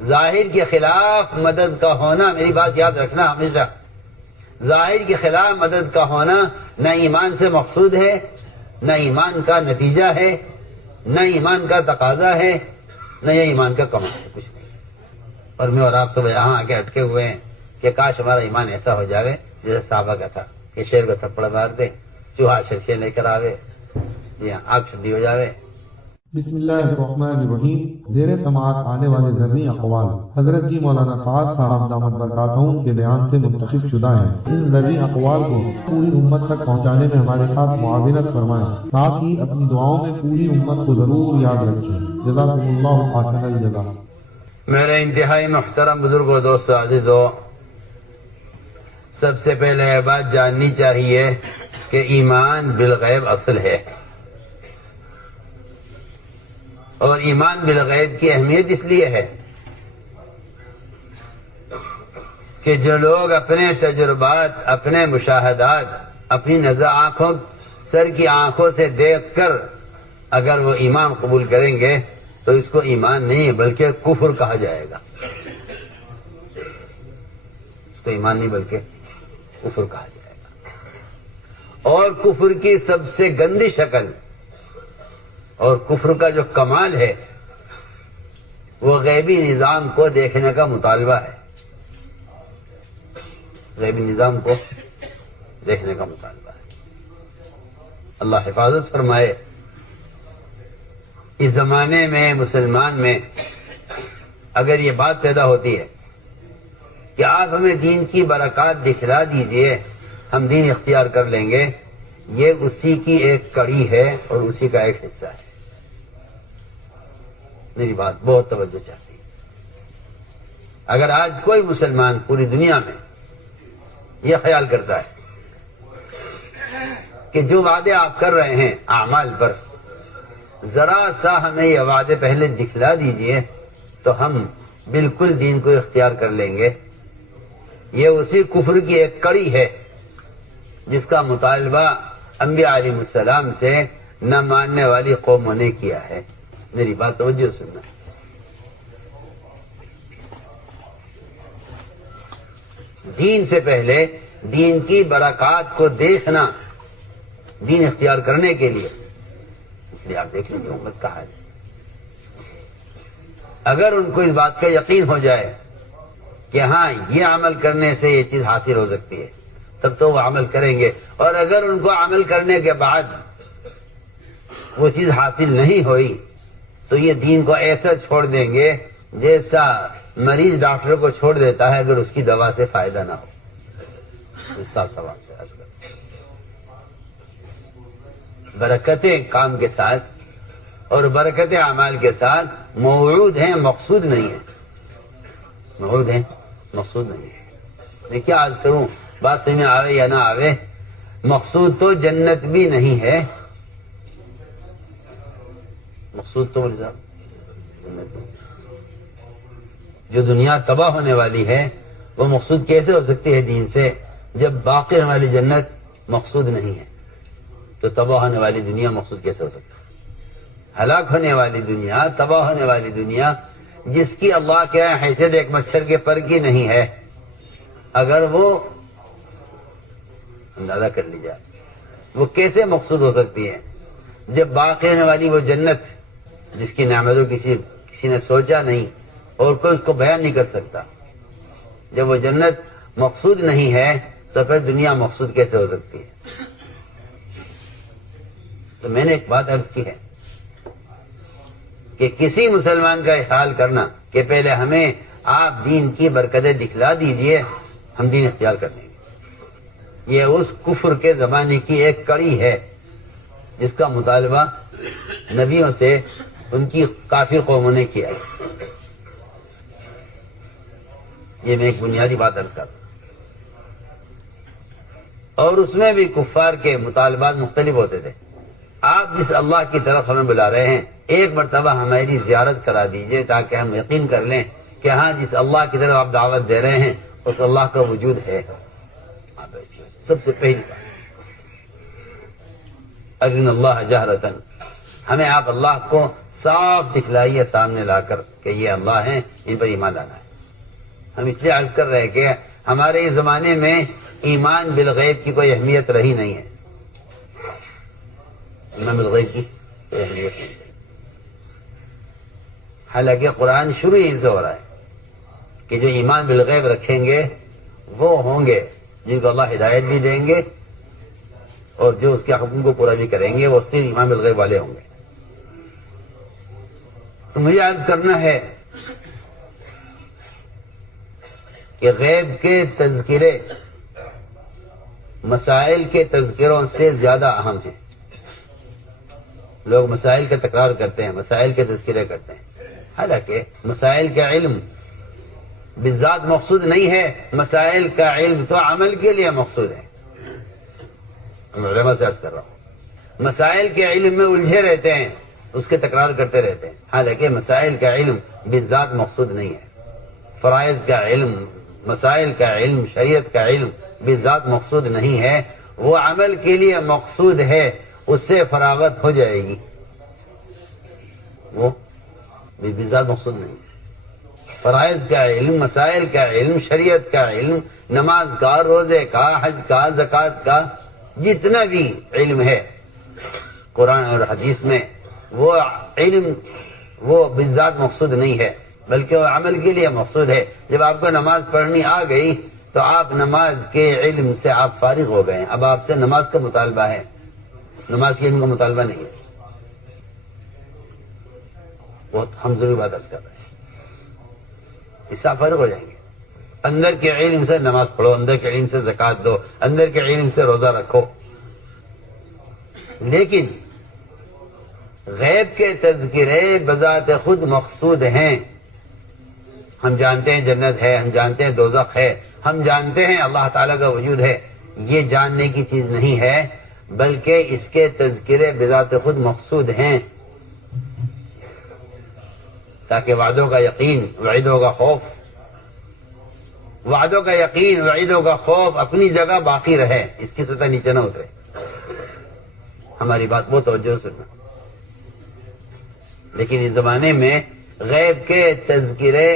ظاہر کے خلاف مدد کا ہونا، میری بات یاد رکھنا ہمیشہ، ظاہر کے خلاف مدد کا ہونا نہ ایمان سے مقصود ہے، نہ ایمان کا نتیجہ ہے، نہ ایمان کا تقاضا ہے، نہ یہ ایمان کا کمال ہے، کچھ نہیں۔ اور میں اور آپ سب یہاں آ کے اٹکے ہوئے ہیں کہ کاش ہمارا ایمان ایسا ہو جاوے جیسے صحابہ کا تھا کہ شیر کو تھپڑ مار دے، چوہا شرشے لے کر آوے، جی ہاں آگ ٹھنڈی ہو جاوے۔ بسم اللہ الرحمن الرحیم۔ زیر سماعت آنے والے ذرنی اقوال حضرت جی مولانا سعد صاحب دامت برکاتہم کے بیان سے منتخب شدہ ہیں۔ ان ذرنی اقوال کو پوری امت تک پہنچانے میں ہمارے ساتھ معاونت فرمائیں، ساتھ ہی اپنی دعاؤں میں پوری امت کو ضرور یاد رکھیں۔ جزاکم اللہ احسن الجزا۔ میرے انتہائی محترم بزرگوں، دوستو، عزیزو، سب سے پہلے یہ بات جاننی چاہیے کہ ایمان بالغیب اصل ہے، اور ایمان بالغیب کی اہمیت اس لیے ہے کہ جو لوگ اپنے تجربات، اپنے مشاہدات، اپنی نظر آنکھوں، سر کی آنکھوں سے دیکھ کر اگر وہ ایمان قبول کریں گے تو اس کو ایمان نہیں بلکہ کفر کہا جائے گا، اس کو ایمان نہیں بلکہ کفر کہا جائے گا۔ اور کفر کی سب سے گندی شکل اور کفر کا جو کمال ہے وہ غیبی نظام کو دیکھنے کا مطالبہ ہے، غیبی نظام کو دیکھنے کا مطالبہ ہے۔ اللہ حفاظت فرمائے، اس زمانے میں مسلمان میں اگر یہ بات پیدا ہوتی ہے کہ آپ ہمیں دین کی برکات دکھلا دیجئے، ہم دین اختیار کر لیں گے، یہ اسی کی ایک کڑی ہے اور اسی کا ایک حصہ ہے۔ میری بات بہت توجہ چاہتی ہے۔ اگر آج کوئی مسلمان پوری دنیا میں یہ خیال کرتا ہے کہ جو وعدے آپ کر رہے ہیں اعمال پر، ذرا سا ہمیں یہ وعدے پہلے دکھلا دیجئے تو ہم بالکل دین کو اختیار کر لیں گے، یہ اسی کفر کی ایک کڑی ہے جس کا مطالبہ انبیاء علیہ السلام سے نہ ماننے والی قوموں نے کیا ہے۔ میری بات توجہ سننا۔ دین سے پہلے دین کی برکات کو دیکھنا دین اختیار کرنے کے لیے، اس لیے آپ دیکھ لیجیے امت کا حال۔ اگر ان کو اس بات کا یقین ہو جائے کہ ہاں یہ عمل کرنے سے یہ چیز حاصل ہو سکتی ہے تب تو وہ عمل کریں گے، اور اگر ان کو عمل کرنے کے بعد وہ چیز حاصل نہیں ہوئی تو یہ دین کو ایسا چھوڑ دیں گے جیسا مریض ڈاکٹر کو چھوڑ دیتا ہے اگر اس کی دوا سے فائدہ نہ ہو۔ اس صاف سوال سے عرض کرتا ہوں، برکتیں کام کے ساتھ اور برکتیں اعمال کے ساتھ موعود ہیں، مقصود نہیں ہیں، موعود ہیں، مقصود نہیں ہے۔ میں کیا عرض کروں، بات سمجھ میں آوے یا نہ آوے، مقصود تو جنت بھی نہیں ہے، مقصود تو جنت نہیں۔ جو دنیا تباہ ہونے والی ہے وہ مقصود کیسے ہو سکتی ہے دین سے، جب باقی ہونے والی جنت مقصود نہیں ہے تو تباہ ہونے والی دنیا مقصود کیسے ہو سکتی ہے؟ ہلاک ہونے والی دنیا، تباہ ہونے والی دنیا جس کی اللہ کے حیثیت ایک مچھر کے پر کی نہیں ہے، اگر وہ اندازہ کر لی جائے وہ کیسے مقصود ہو سکتی ہے جب باقی ہونے والی وہ جنت جس کی نعمتوں کسی نے سوچا نہیں اور کوئی اس کو بیان نہیں کر سکتا، جب وہ جنت مقصود نہیں ہے تو پھر دنیا مقصود کیسے ہو سکتی ہے؟ تو میں نے ایک بات عرض کی ہے کہ کسی مسلمان کا خیال کرنا کہ پہلے ہمیں آپ دین کی برکتیں دکھلا دیجئے ہم دین اختیار کر لیں گے، یہ اس کفر کے زمانے کی ایک کڑی ہے جس کا مطالبہ نبیوں سے ان کی کافر قوموں نے کیا ہے۔ یہ میں ایک بنیادی بات عرض کرتا ہوں، اور اس میں بھی کفار کے مطالبات مختلف ہوتے تھے۔ آپ جس اللہ کی طرف ہمیں بلا رہے ہیں ایک مرتبہ ہماری زیارت کرا دیجئے تاکہ ہم یقین کر لیں کہ ہاں جس اللہ کی طرف آپ دعوت دے رہے ہیں اس اللہ کا وجود ہے۔ سب سے پہلی بات ارنا اللہ جہرتن، ہمیں آپ اللہ کو صاف دکھلائیے سامنے لا کر کہ یہ اللہ ہیں، ان پر ایمان لانا ہے۔ ہم اس لیے عرض کر رہے ہیں کہ ہمارے اس زمانے میں ایمان بالغیب کی کوئی اہمیت رہی نہیں ہے۔ ایمان بالغیب کی کوئی اہمیت نہیں ہے، حالانکہ قرآن شروع ہی سے ہو رہا ہے کہ جو ایمان بالغیب رکھیں گے وہ ہوں گے جن کو اللہ ہدایت بھی دیں گے، اور جو اس کے حکم کو پورا بھی کریں گے وہ صرف ایمان بالغیب والے ہوں گے۔ تو مجھے عرض کرنا ہے کہ غیب کے تذکرے مسائل کے تذکروں سے زیادہ اہم ہیں۔ لوگ مسائل کا تکرار کرتے ہیں، مسائل کے تذکرے کرتے ہیں، حالانکہ مسائل کا علم بالذات مقصود نہیں ہے، مسائل کا علم تو عمل کے لیے مقصود ہے۔ میں علماء سے عرض کر رہا ہوں، مسائل کے علم میں الجھے رہتے ہیں، اس کے تکرار کرتے رہتے ہیں، حالانکہ مسائل کا علم بالذات مقصود نہیں ہے۔ فرائض کا علم، مسائل کا علم، شریعت کا علم بالذات مقصود نہیں ہے، وہ عمل کے لیے مقصود ہے، اس سے فراغت ہو جائے گی، وہ بالذات مقصود نہیں ہے۔ فرائض کا علم، مسائل کا علم، شریعت کا علم، نماز کا، روزے کا، حج کا، زکوٰۃ کا، جتنا بھی علم ہے قرآن اور حدیث میں، وہ علم وہ بالذات مقصود نہیں ہے، بلکہ وہ عمل کے لیے مقصود ہے۔ جب آپ کو نماز پڑھنی آ گئی تو آپ نماز کے علم سے آپ فارغ ہو گئے، اب آپ سے نماز کا مطالبہ ہے، نماز کے علم کا مطالبہ نہیں ہے۔ بہت ہم ضروری بات عرض کر رہے ہیں، اس سے آپ فارغ ہو جائیں گے۔ اندر کے علم سے نماز پڑھو، اندر کے علم سے زکوٰۃ دو، اندر کے علم سے روزہ رکھو، لیکن غیب کے تذکرے بذات خود مقصود ہیں۔ ہم جانتے ہیں جنت ہے، ہم جانتے ہیں دوزخ ہے، ہم جانتے ہیں اللہ تعالیٰ کا وجود ہے، یہ جاننے کی چیز نہیں ہے، بلکہ اس کے تذکرے بذات خود مقصود ہیں، تاکہ وعدوں کا یقین، وعیدوں کا خوف، وعدوں کا یقین، وعیدوں کا خوف اپنی جگہ باقی رہے، اس کی سطح نیچے نہ اترے۔ ہماری بات وہ توجہ سننا۔ لیکن اس زمانے میں غیب کے تذکرے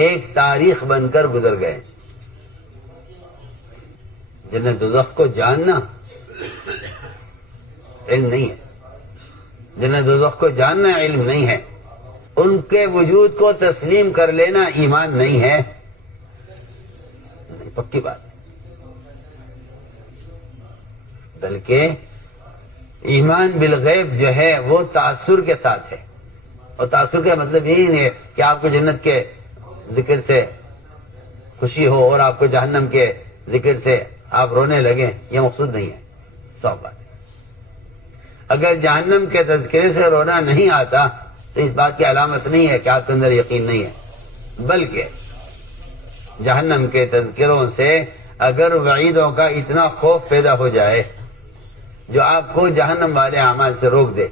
ایک تاریخ بن کر گزر گئے۔ جنت دوزخ کو جاننا علم نہیں ہے، جنت دوزخ کو جاننا علم نہیں ہے، ان کے وجود کو تسلیم کر لینا ایمان نہیں ہے، نہیں، پکی بات ہے۔ بلکہ ایمان بالغیب جو ہے وہ تاثر کے ساتھ ہے، اور تاثر کا مطلب یہی نہیں ہے کہ آپ کو جنت کے ذکر سے خوشی ہو اور آپ کو جہنم کے ذکر سے آپ رونے لگیں، یہ مقصود نہیں ہے، صاف بات ہے۔ اگر جہنم کے تذکرے سے رونا نہیں آتا تو اس بات کی علامت نہیں ہے کہ آپ کے اندر یقین نہیں ہے، بلکہ جہنم کے تذکروں سے اگر وعیدوں کا اتنا خوف پیدا ہو جائے جو آپ کو جہنم والے اعمال سے روک دے،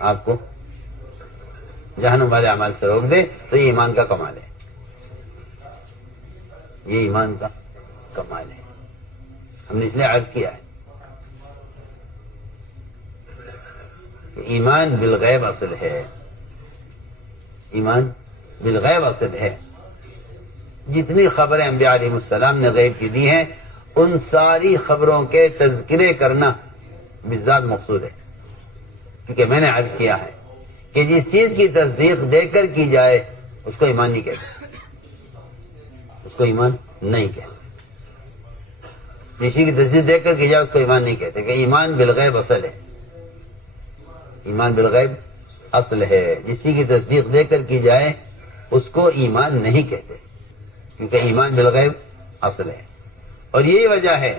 آپ کو جہنم والے اعمال سے روک دے، تو یہ ایمان کا کمال ہے، یہ ایمان کا کمال ہے۔ ہم نے اس لیے عرض کیا ہے کہ ایمان بالغیب اصل ہے، ایمان بالغیب اصل ہے۔ جتنی خبریں انبیاء علیہ السلام نے غیب کی دی ہیں، ان ساری خبروں کے تذکرے کرنا بالذات مقصود ہے، کیونکہ میں نے عرض کیا ہے کہ جس چیز کی تصدیق دیکھ کر کی جائے اس کو ایمان نہیں کہتے، اس کو ایمان نہیں کہتے۔ کسی کی تصدیق دیکھ کر کی جائے اس کو ایمان نہیں کہتے، کہ ایمان بالغیب اصل ہے، ایمان بالغیب اصل ہے۔ جسی کی تصدیق دیکھ کر کی جائے اس کو ایمان نہیں کہتے، کیونکہ ایمان بالغیب اصل ہے۔ اور یہی وجہ ہے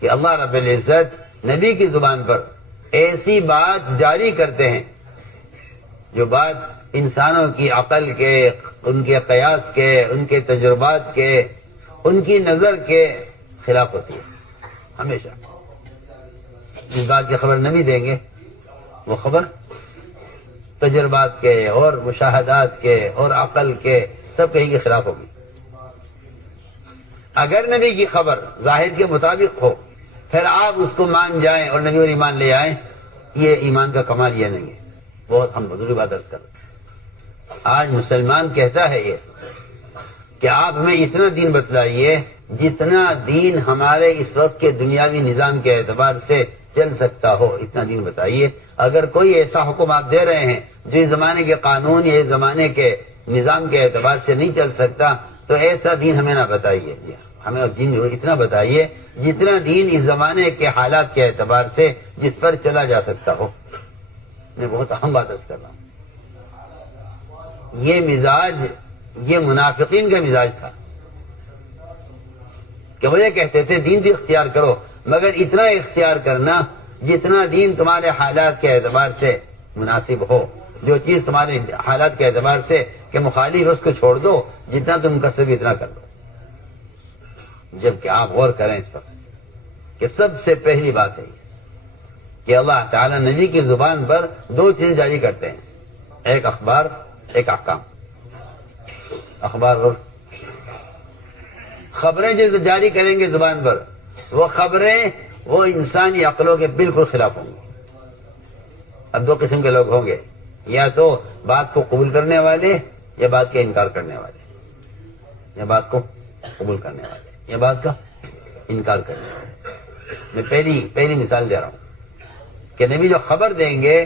کہ اللہ رب العزت نبی کی زبان پر ایسی بات جاری کرتے ہیں جو بات انسانوں کی عقل کے، ان کے قیاس کے، ان کے تجربات کے، ان کی نظر کے خلاف ہوتی ہے۔ ہمیشہ جس بات کی خبر نبی دیں گے وہ خبر تجربات کے اور مشاہدات کے اور عقل کے سب کہیں کے خلاف ہوگی۔ اگر نبی کی خبر ظاہر کے مطابق ہو پھر آپ اس کو مان جائیں اور نبی اور ایمان لے آئیں یہ ایمان کا کمال یہ نہیں ہے. بہت ہم بزرگ بات عرض کر. آج مسلمان کہتا ہے یہ کہ آپ ہمیں اتنا دین بتلائیے جتنا دین ہمارے اس وقت کے دنیاوی نظام کے اعتبار سے چل سکتا ہو، اتنا دین بتائیے. اگر کوئی ایسا حکم آپ دے رہے ہیں جو اس زمانے کے قانون یا اس زمانے کے نظام کے اعتبار سے نہیں چل سکتا تو ایسا دین ہمیں نہ بتائیے. ہمیں دین اتنا بتائیے جتنا دین اس زمانے کے حالات کے اعتبار سے جس پر چلا جا سکتا ہو. میں بہت اہم بات عرض کر رہا ہوں. یہ مزاج یہ منافقین کا مزاج تھا کہ وہ یہ کہتے تھے دین تو اختیار کرو مگر اتنا اختیار کرنا جتنا دین تمہارے حالات کے اعتبار سے مناسب ہو. جو چیز تمہارے حالات کے اعتبار سے کہ مخالف اس کو چھوڑ دو، جتنا تم کر سکو اتنا کر دو. جبکہ آپ غور کریں اس پر کہ سب سے پہلی بات ہے کہ اللہ تعالی نبی کی زبان پر دو چیز جاری کرتے ہیں، ایک اخبار ایک احکام. اخبار اور خبریں جو جاری کریں گے زبان پر، وہ خبریں وہ انسانی عقلوں کے بالکل خلاف ہوں گی. اب دو قسم کے لوگ ہوں گے، یا تو بات کو قبول کرنے والے یا بات کا انکار کرنے والے، یا بات کو قبول کرنے والے یا بات کا انکار کرنے والے. میں پہلی مثال دے رہا ہوں کہ نبی جو خبر دیں گے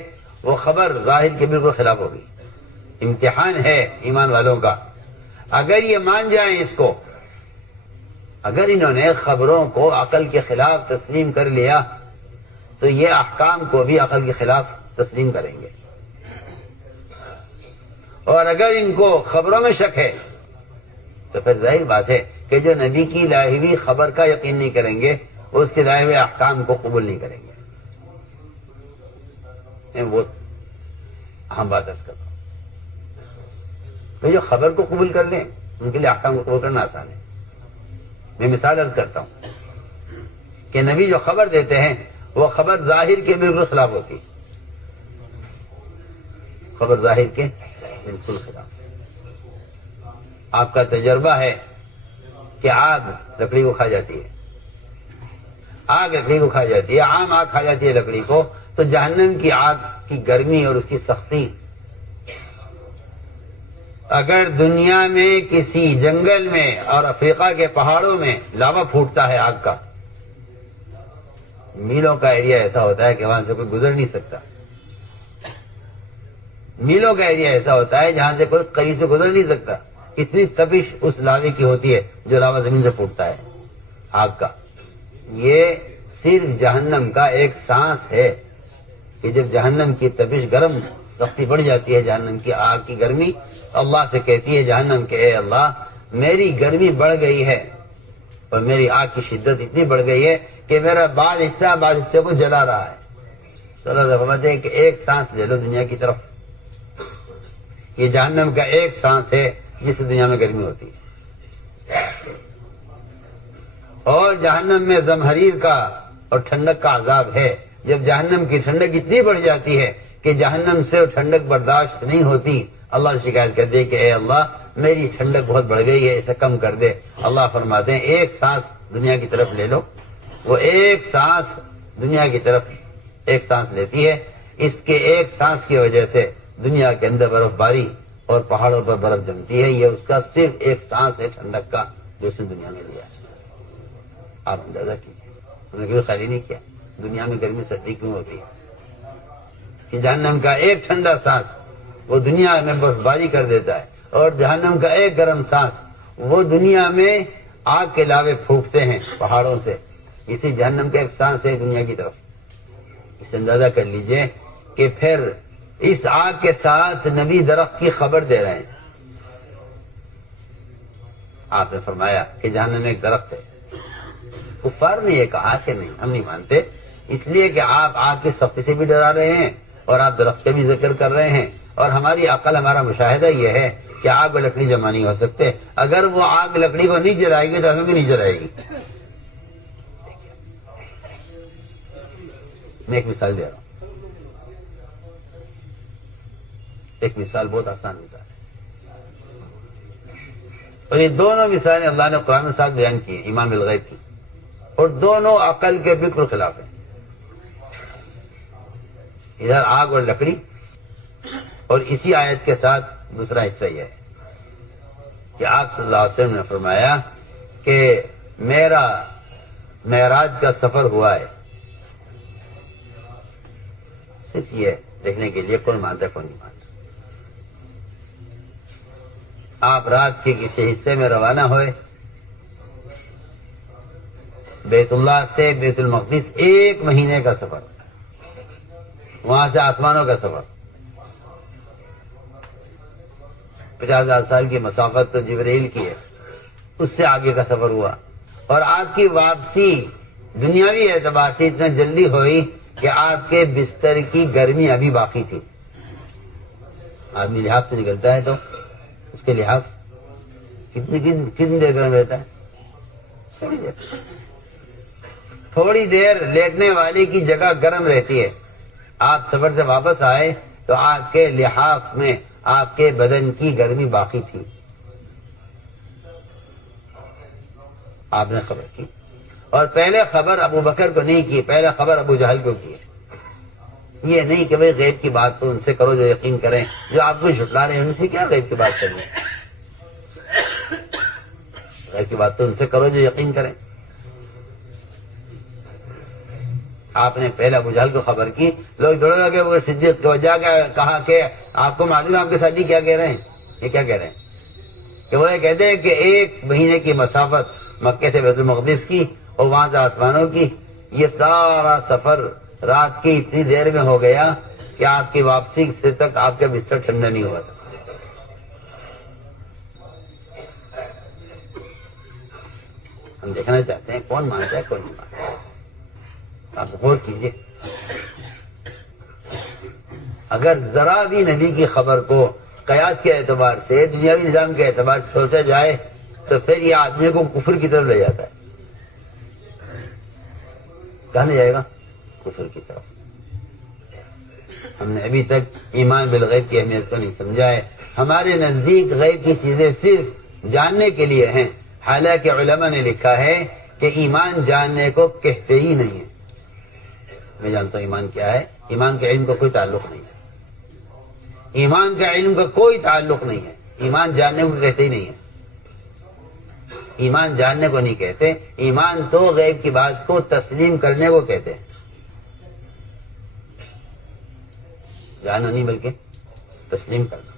وہ خبر ظاہر کے بالکل خلاف ہوگی. امتحان ہے ایمان والوں کا. اگر یہ مان جائیں اس کو، اگر انہوں نے خبروں کو عقل کے خلاف تسلیم کر لیا تو یہ احکام کو بھی عقل کے خلاف تسلیم کریں گے. اور اگر ان کو خبروں میں شک ہے تو پھر ظاہر بات ہے کہ جو نبی کی لائی ہوئی خبر کا یقین نہیں کریں گے وہ اس کے لائے ہوئے احکام کو قبول نہیں کریں گے. میں بہت اہم بات عرض کرتا ہوں. تو جو خبر کو قبول کر لیں ان کے لیے احکام کو قبول کرنا آسان ہے. میں مثال عرض کرتا ہوں کہ نبی جو خبر دیتے ہیں وہ خبر ظاہر کے بالکل خلاف ہوتی. خبر ظاہر کے بالکل خلاف. آپ کا تجربہ ہے کہ آگ لکڑی کو کھا جاتی ہے. آگ لکڑی کو کھا جاتی ہے، عام آگ کھا جاتی ہے لکڑی کو. تو جہنم کی آگ کی گرمی اور اس کی سختی اگر دنیا میں کسی جنگل میں اور افریقہ کے پہاڑوں میں لاوا پھوٹتا ہے آگ کا، میلوں کا ایریا ایسا ہوتا ہے کہ وہاں سے کوئی گزر نہیں سکتا. میلوں کا ایریا ایسا ہوتا ہے جہاں سے کوئی قریب سے گزر نہیں سکتا. اتنی تپش اس لاوے کی ہوتی ہے جو لاوا زمین سے پھوٹتا ہے آگ کا. یہ صرف جہنم کا ایک سانس ہے کہ جب جہنم کی تپش گرم سختی بڑھ جاتی ہے، جہنم کی آگ کی گرمی، اللہ سے کہتی ہے جہنم کہ اے اللہ میری گرمی بڑھ گئی ہے اور میری آگ کی شدت اتنی بڑھ گئی ہے کہ میرا بعض حصے کو جلا رہا ہے. تو اللہ فرماتے ہیں کہ ایک سانس لے لو دنیا کی طرف. یہ جہنم کا ایک سانس ہے جس سے دنیا میں گرمی ہوتی ہے. اور جہنم میں زمہریر کا اور ٹھنڈک کا عذاب ہے. جب جہنم کی ٹھنڈک اتنی بڑھ جاتی ہے کہ جہنم سے وہ ٹھنڈک برداشت نہیں ہوتی، اللہ سے شکایت کر دے کہ اے اللہ میری ٹھنڈک بہت بڑھ گئی ہے، اسے کم کر دے. اللہ فرماتے ہیں ایک سانس دنیا کی طرف لے لو. وہ ایک سانس دنیا کی طرف ایک سانس لیتی ہے. اس کے ایک سانس کی وجہ سے دنیا کے اندر برف باری اور پہاڑوں پر برف جمتی ہے. یہ اس کا صرف ایک سانس ہے ٹھنڈک کا جو اس نے دنیا میں لیا ہے. آپ اندازہ کیجیے ہم نے کبھی خیال نہیں کیا دنیا میں گرمی سردی کیوں ہوتی ہے کہ جہنم کا ایک ٹھنڈا سانس وہ دنیا میں برف باری کر دیتا ہے اور جہنم کا ایک گرم سانس وہ دنیا میں آگ کے لاوے پھونکتے ہیں پہاڑوں سے. اسی جہنم کا ایک سانس ہے دنیا کی طرف. اسے اندازہ کر لیجئے کہ پھر اس آگ کے ساتھ نبی درخت کی خبر دے رہے ہیں. آپ نے فرمایا کہ جہنم میں ایک درخت ہے. کفار نے یہ کہا کہ نہیں ہم نہیں مانتے، اس لیے کہ آپ آگ کی سختی سے بھی ڈرا رہے ہیں اور آپ درخت کا بھی ذکر کر رہے ہیں اور ہماری عقل ہمارا مشاہدہ یہ ہے کہ آگ میں لکڑی جمع نہیں ہو سکتے. اگر وہ آگ لکڑی کو نہیں جلائے گی تو ہمیں بھی نہیں جلائے گی. میں ایک مثال دے رہا ہوں. ایک مثال بہت آسان مثال ہے اور یہ دونوں مثالیں اللہ نے قرآن کے ساتھ بیان کی ہیں امام الغیب کی اور دونوں عقل کے بالکل خلاف ہیں. ادھر آگ اور لکڑی. اور اسی آیت کے ساتھ دوسرا حصہ یہ ہے کہ آپ صلی اللہ علیہ وسلم نے فرمایا کہ میرا معراج کا سفر ہوا ہے صرف یہ دیکھنے کے لیے کون مانتا ہے کون نہیں مانتا. آپ رات کے کسی حصے میں روانہ ہوئے, بیت اللہ سے بیت المقدس 1 مہینے کا سفر, وہاں سے آسمانوں کا سفر, 50,000 سال کی مسافت تو جبرائیل کی ہے, اس سے آگے کا سفر ہوا. اور آپ کی واپسی دنیاوی اعتبار سے اتنا جلدی ہوئی کہ آپ کے بستر کی گرمی ابھی باقی تھی. آدمی لحاظ سے نکلتا ہے تو اس کے لحاظ کتنی دیر گرم رہتا ہے؟ تھوڑی دیر لیٹنے والے کی جگہ گرم رہتی ہے. آپ سفر سے واپس آئے تو آپ کے لحاف میں آپ کے بدن کی گرمی باقی تھی. آپ نے خبر کی, اور پہلے خبر ابو بکر کو نہیں کی, پہلے خبر ابو جہل کو کی. یہ نہیں کہ بھئی غیب کی بات تو ان سے کرو جو یقین کریں, جو آپ کو جھٹلا رہے ہیں ان سے کیا غیب کی بات کرنی ہے. غیب کی بات تو ان سے کرو جو یقین کریں. آپ نے پہلے ابو جہل کو خبر کی, لوگ دوڑے لگے وہ صدیق کو جا کے کہا کہ آپ کو معلوم ہے آپ کے ساتھ کیا کہہ رہے ہیں, یہ کیا کہہ رہے ہیں کہ وہ یہ کہتے ہیں کہ 1 مہینے کی مسافت مکے سے بیت المقدس کی اور وہاں سے آسمانوں کی, یہ سارا سفر رات کی اتنی دیر میں ہو گیا کہ آپ کی واپسی سے تک آپ کا بستر ٹھنڈا نہیں ہوا تھا. ہم دیکھنا چاہتے ہیں کون مانتا ہے کون نہیں مانتا. آپ غور کیجیے, اگر ذرا بھی نبی کی خبر کو قیاس کے اعتبار سے دنیاوی نظام کے اعتبار سے سوچا جائے تو پھر یہ آدمی کو کفر کی طرف لے جاتا ہے. کہاں لے جائے گا؟ کفر کی طرف. ہم نے ابھی تک ایمان بالغیب کی اہمیت کو نہیں سمجھا ہے. ہمارے نزدیک غیب کی چیزیں صرف جاننے کے لیے ہیں, حالانکہ علماء نے لکھا ہے کہ ایمان جاننے کو کہتے ہی نہیں ہے. میں جانتا ہوں ایمان کیا ہے, ایمان کے علم کا کوئی تعلق نہیں ہے. ایمان کا علم کا کوئی تعلق نہیں ہے. ایمان جاننے کو کہتے ہی نہیں ہے. ایمان جاننے کو نہیں کہتے, ایمان تو غیب کی بات کو تسلیم کرنے کو کہتے ہیں. جاننا نہیں بلکہ تسلیم کرنا.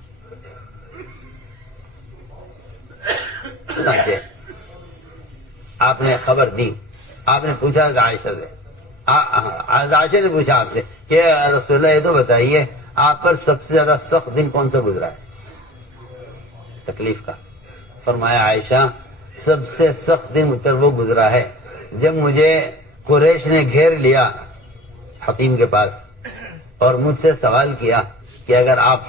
آپ نے خبر دی, آپ نے پوچھا کہ عائشہ سے, عائشہ نے پوچھا آپ سے کہ رسول اللہ یہ تو بتائیے آپ پر سب سے زیادہ سخت دن کون سا گزرا ہے تکلیف کا؟ فرمایا عائشہ سب سے سخت دن مجھ پر وہ گزرا ہے جب مجھے قریش نے گھیر لیا حتیم کے پاس اور مجھ سے سوال کیا کہ اگر آپ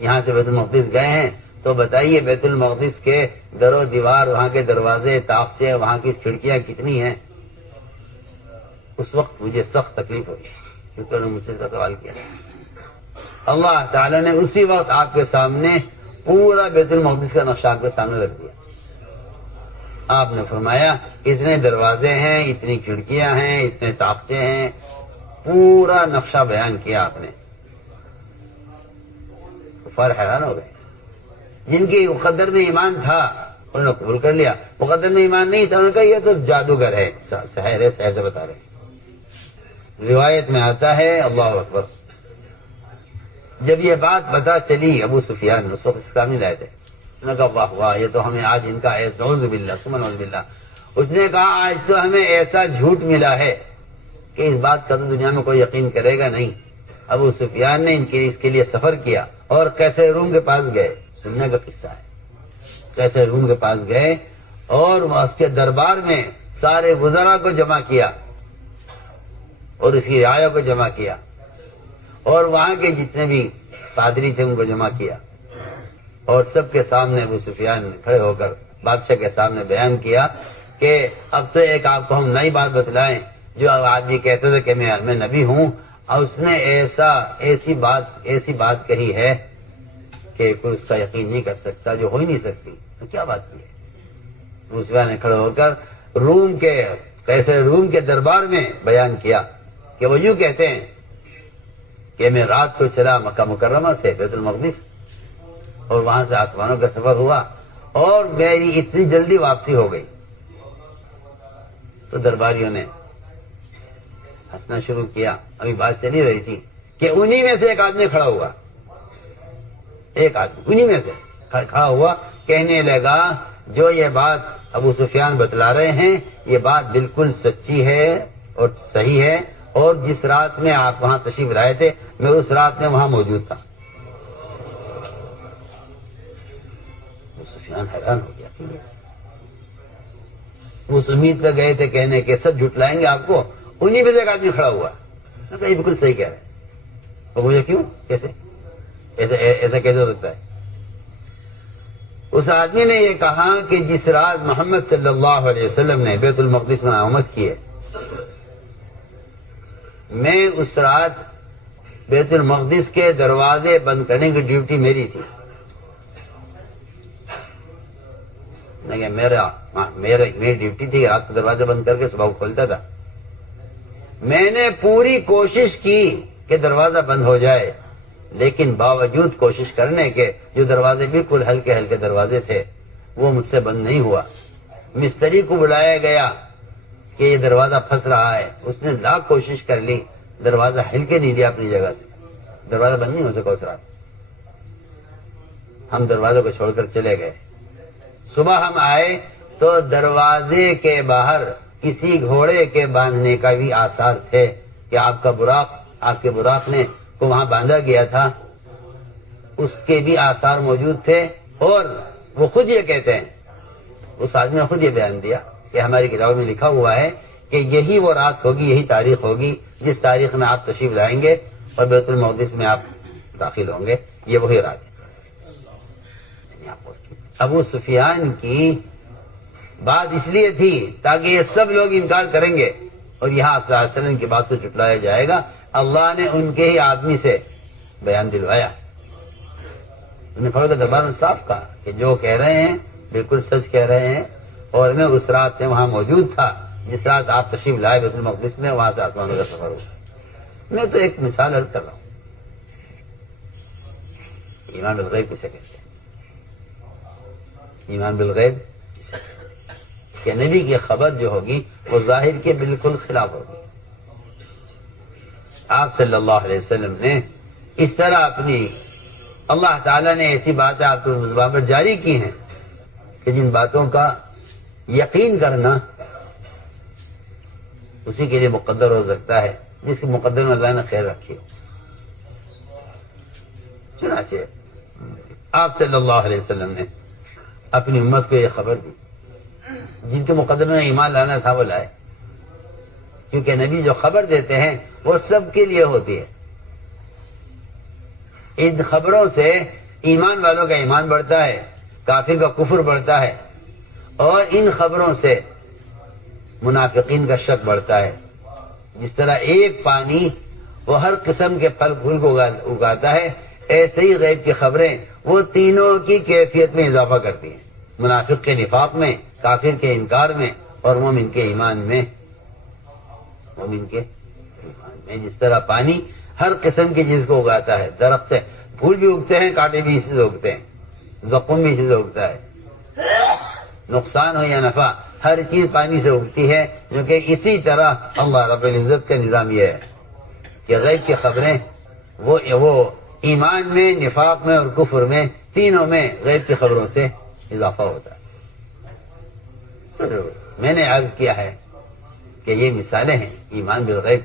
یہاں سے بیت المقدس گئے ہیں تو بتائیے بیت المقدس کے در و دیوار, وہاں کے دروازے, تاقچے, وہاں کی کھڑکیاں کتنی ہیں؟ اس وقت مجھے سخت تکلیف ہوئی کیونکہ انہوں نے مجھ سے اس کا سوال کیا. اللہ تعالیٰ نے اسی وقت آپ کے سامنے پورا بیت المقدس کا نقشہ آپ کے سامنے رکھ دیا. آپ نے فرمایا اتنے دروازے ہیں, اتنی کھڑکیاں ہیں, اتنے تاقچے ہیں, پورا نقشہ بیان کیا آپ نے. کفار حیران ہو گئے. جن کی مقدر میں ایمان تھا انہوں نے قبول کر لیا, مقدر میں ایمان نہیں تھا انہوں نے کہا یہ تو جادوگر ہے, سحر ہے, سحر سے بتا رہے ہیں. روایت میں آتا ہے اللہ اکبر, جب یہ بات پتہ چلی ابو سفیان اس وقت اسلام نہیں لائے تھے, انہوں نے کہا واہ واہ یہ تو ہمیں آج ان کا نعوذ باللہ ثم نعوذ باللہ. اس نے کہا آج تو ہمیں ایسا جھوٹ ملا ہے کہ اس بات کا تو دنیا میں کوئی یقین کرے گا نہیں. ابو سفیان نے اس کے لیے سفر کیا اور کیسے روم کے پاس گئے, سننے کا قصہ ہے. کیسے روم کے پاس گئے اور اس کے دربار میں سارے وزراء کو جمع کیا اور اس کی رعایا کو جمع کیا اور وہاں کے جتنے بھی پادری تھے ان کو جمع کیا اور سب کے سامنے ابو سفیان نے کھڑے ہو کر بادشاہ کے سامنے بیان کیا کہ اب تو ایک آپ کو ہم نئی بات بتلائیں. جو آدمی کہتے تھے کہ میں نبی ہوں, اور اس نے ایسی بات کہی ہے کہ کوئی اس کا یقین نہیں کر سکتا, جو ہو ہی نہیں سکتی. تو کیا بات کی ہے؟ ابو سفیان نے کھڑے ہو کر روم کے دربار میں بیان کیا کہ وہ یوں کہتے ہیں کہ میں رات کو چلا مکہ مکرمہ سے بیت المقدس اور وہاں سے آسمانوں کا سفر ہوا اور میری اتنی جلدی واپسی ہو گئی. تو درباریوں نے ہنسنا شروع کیا. ابھی بات چلی رہی تھی کہ انہی میں سے ایک آدمی کھڑا ہوا, ایک آدمی انہی میں سے کھڑا ہوا, کہنے لگا جو یہ بات ابو سفیان بتلا رہے ہیں یہ بات بالکل سچی ہے اور صحیح ہے, اور جس رات میں آپ وہاں تشریف لائے تھے میں اس رات میں وہاں موجود تھا. ابو سفیان حیران ہو گیا. اس امید پہ گئے تھے کہنے کے سب جھٹلائیں گے آپ کو, انہی میں سے ایک آدمی کھڑا ہوا. میں کہا یہ بالکل صحیح کہہ رہے ہیں. اور مجھے کیوں, کیسے ایسا کیسے ہو سکتا ہے؟ اس آدمی نے یہ کہا کہ جس رات محمد صلی اللہ علیہ وسلم نے بیت المقدس میں آمد کی ہے, میں اس رات بیت المقدس کے دروازے بند کرنے کی ڈیوٹی میری تھی. میری ڈیوٹی تھی رات کو دروازے بند کر کے صبح کو کھولتا تھا. میں نے پوری کوشش کی کہ دروازہ بند ہو جائے, لیکن باوجود کوشش کرنے کے جو دروازے بالکل ہلکے ہلکے دروازے تھے وہ مجھ سے بند نہیں ہوا. مستری کو بلایا گیا کہ یہ دروازہ پھنس رہا ہے, اس نے لاکھ کوشش کر لی, دروازہ ہل کے نہیں دیا اپنی جگہ سے, دروازہ بند نہیں ہو سکا اس رات. ہم دروازے کو چھوڑ کر چلے گئے. صبح ہم آئے تو دروازے کے باہر کسی گھوڑے کے باندھنے کا بھی آثار تھے کہ آپ کے براق نے کو وہاں باندھا گیا تھا, اس کے بھی آثار موجود تھے. اور وہ خود یہ کہتے ہیں, اس آدمی نے خود یہ بیان دیا کہ ہماری کتابوں میں لکھا ہوا ہے کہ یہی وہ رات ہوگی, یہی تاریخ ہوگی جس تاریخ میں آپ تشریف لائیں گے اور بیت المقدس میں آپ داخل ہوں گے, یہ وہی رات ہے. ابو سفیان کی بات اس لیے تھی تاکہ یہ سب لوگ انکار کریں گے اور یہاں صلی اللہ علیہ وسلم کی بات سے جھٹلایا جائے گا. اللہ نے ان کے ہی آدمی سے بیان دلوایا. انہوں نے فاروق دربار میں صاف کہا کہ جو کہہ رہے ہیں بالکل سچ کہہ رہے ہیں, اور میں اس رات میں وہاں موجود تھا جس رات آپ تشریف لائے بیت المقدس میں, وہاں سے آسمانوں کا سفر ہوا. میں تو ایک مثال عرض کر رہا ہوں. ایمان بالغیب کسے کہتے ہیں؟ ایمان بالغیب کہ نبی کی خبر جو ہوگی وہ ظاہر کے بالکل خلاف ہوگی. آپ صلی اللہ علیہ وسلم نے اس طرح اپنی اللہ تعالیٰ نے ایسی باتیں آپ کو زبان پر جاری کی ہیں کہ جن باتوں کا یقین کرنا اسی کے لیے مقدر ہو سکتا ہے جس کے مقدر میں اللہ نے خیر رکھی ہو. چنانچہ آپ صلی اللہ علیہ وسلم نے اپنی امت کو یہ خبر دی, جن کے مقدر میں ایمان لانا تھا وہ لائے, کیونکہ نبی جو خبر دیتے ہیں وہ سب کے لیے ہوتی ہے. ان خبروں سے ایمان والوں کا ایمان بڑھتا ہے, کافر کا کفر بڑھتا ہے, اور ان خبروں سے منافقین کا شک بڑھتا ہے. جس طرح ایک پانی وہ ہر قسم کے پھل پھول کو اگاتا ہے, ایسے ہی غیب کی خبریں وہ تینوں کی کیفیت میں اضافہ کرتی ہیں, منافق کے نفاق میں, کافر کے انکار میں, اور مومن کے ایمان میں. جس طرح پانی ہر قسم کی چیز کو اگاتا ہے, درخت سے پھول بھی اگتے ہیں, کانٹے بھی اسی سے اگتے ہیں, زخم بھی اسی سے اگتا ہے, نقصان ہو یا نفع ہر چیز پانی سے اگتی ہے. کیونکہ اسی طرح اللہ رب العزت کا نظام یہ ہے کہ غیب کی خبریں وہ ایمان میں, نفاق میں اور کفر میں, تینوں میں غیب کی خبروں سے اضافہ ہوتا ہے. میں نے عرض کیا ہے کہ یہ مثالیں ہیں ایمان بالغیب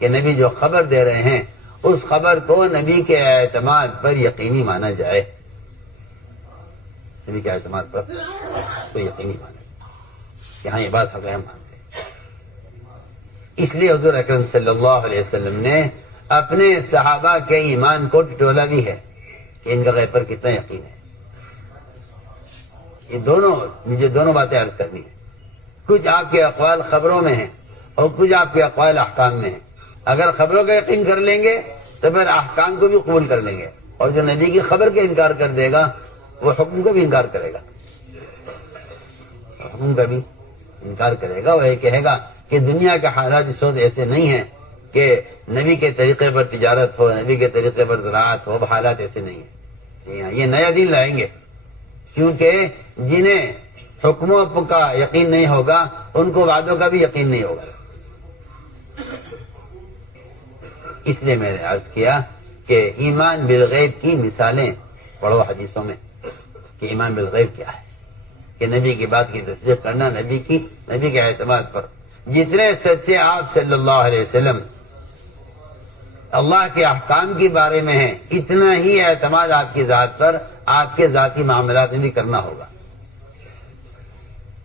کہ نبی جو خبر دے رہے ہیں اس خبر کو نبی کے اعتماد پر یقینی مانا جائے. نبی کے اعتماد پر تو یقینی مانا جائے کہ ہاں یہ بات حق ہے, ہم مانتے ہیں. اس لیے حضور اکرم صلی اللہ علیہ وسلم نے اپنے صحابہ کے ایمان کو ٹٹولا بھی ہے کہ ان کا غیب پر کتنا یقین ہے. یہ مجھے دونوں باتیں عرض کرنی ہیں. کچھ آپ کے اقوال خبروں میں ہیں اور کچھ آپ کے اقوال احکام میں ہیں. اگر خبروں کا یقین کر لیں گے تو پھر احکام کو بھی قبول کر لیں گے, اور جو نبی کی خبر کا انکار کر دے گا وہ حکم کا بھی انکار کرے گا. حکم کا بھی انکار کرے گا, وہ یہ کہے گا کہ دنیا کے حالات اس وقت ایسے نہیں ہیں کہ نبی کے طریقے پر تجارت ہو، نبی کے طریقے پر زراعت ہو، حالات ایسے نہیں ہیں. جی ہاں، یہ نیا دین لائیں گے، کیونکہ جنہیں حکموں کا یقین نہیں ہوگا ان کو وعدوں کا بھی یقین نہیں ہوگا. اس لیے میں نے عرض کیا کہ ایمان بالغیب کی مثالیں پڑھو حدیثوں میں کہ ایمان بالغیب کیا ہے، کہ نبی کی بات کی تصدیق کرنا، نبی کے اعتماد پر. جتنے سچے آپ صلی اللہ علیہ وسلم اللہ کے احکام کے بارے میں ہیں، اتنا ہی اعتماد آپ کی ذات پر، آپ کے ذاتی معاملات میں بھی کرنا ہوگا.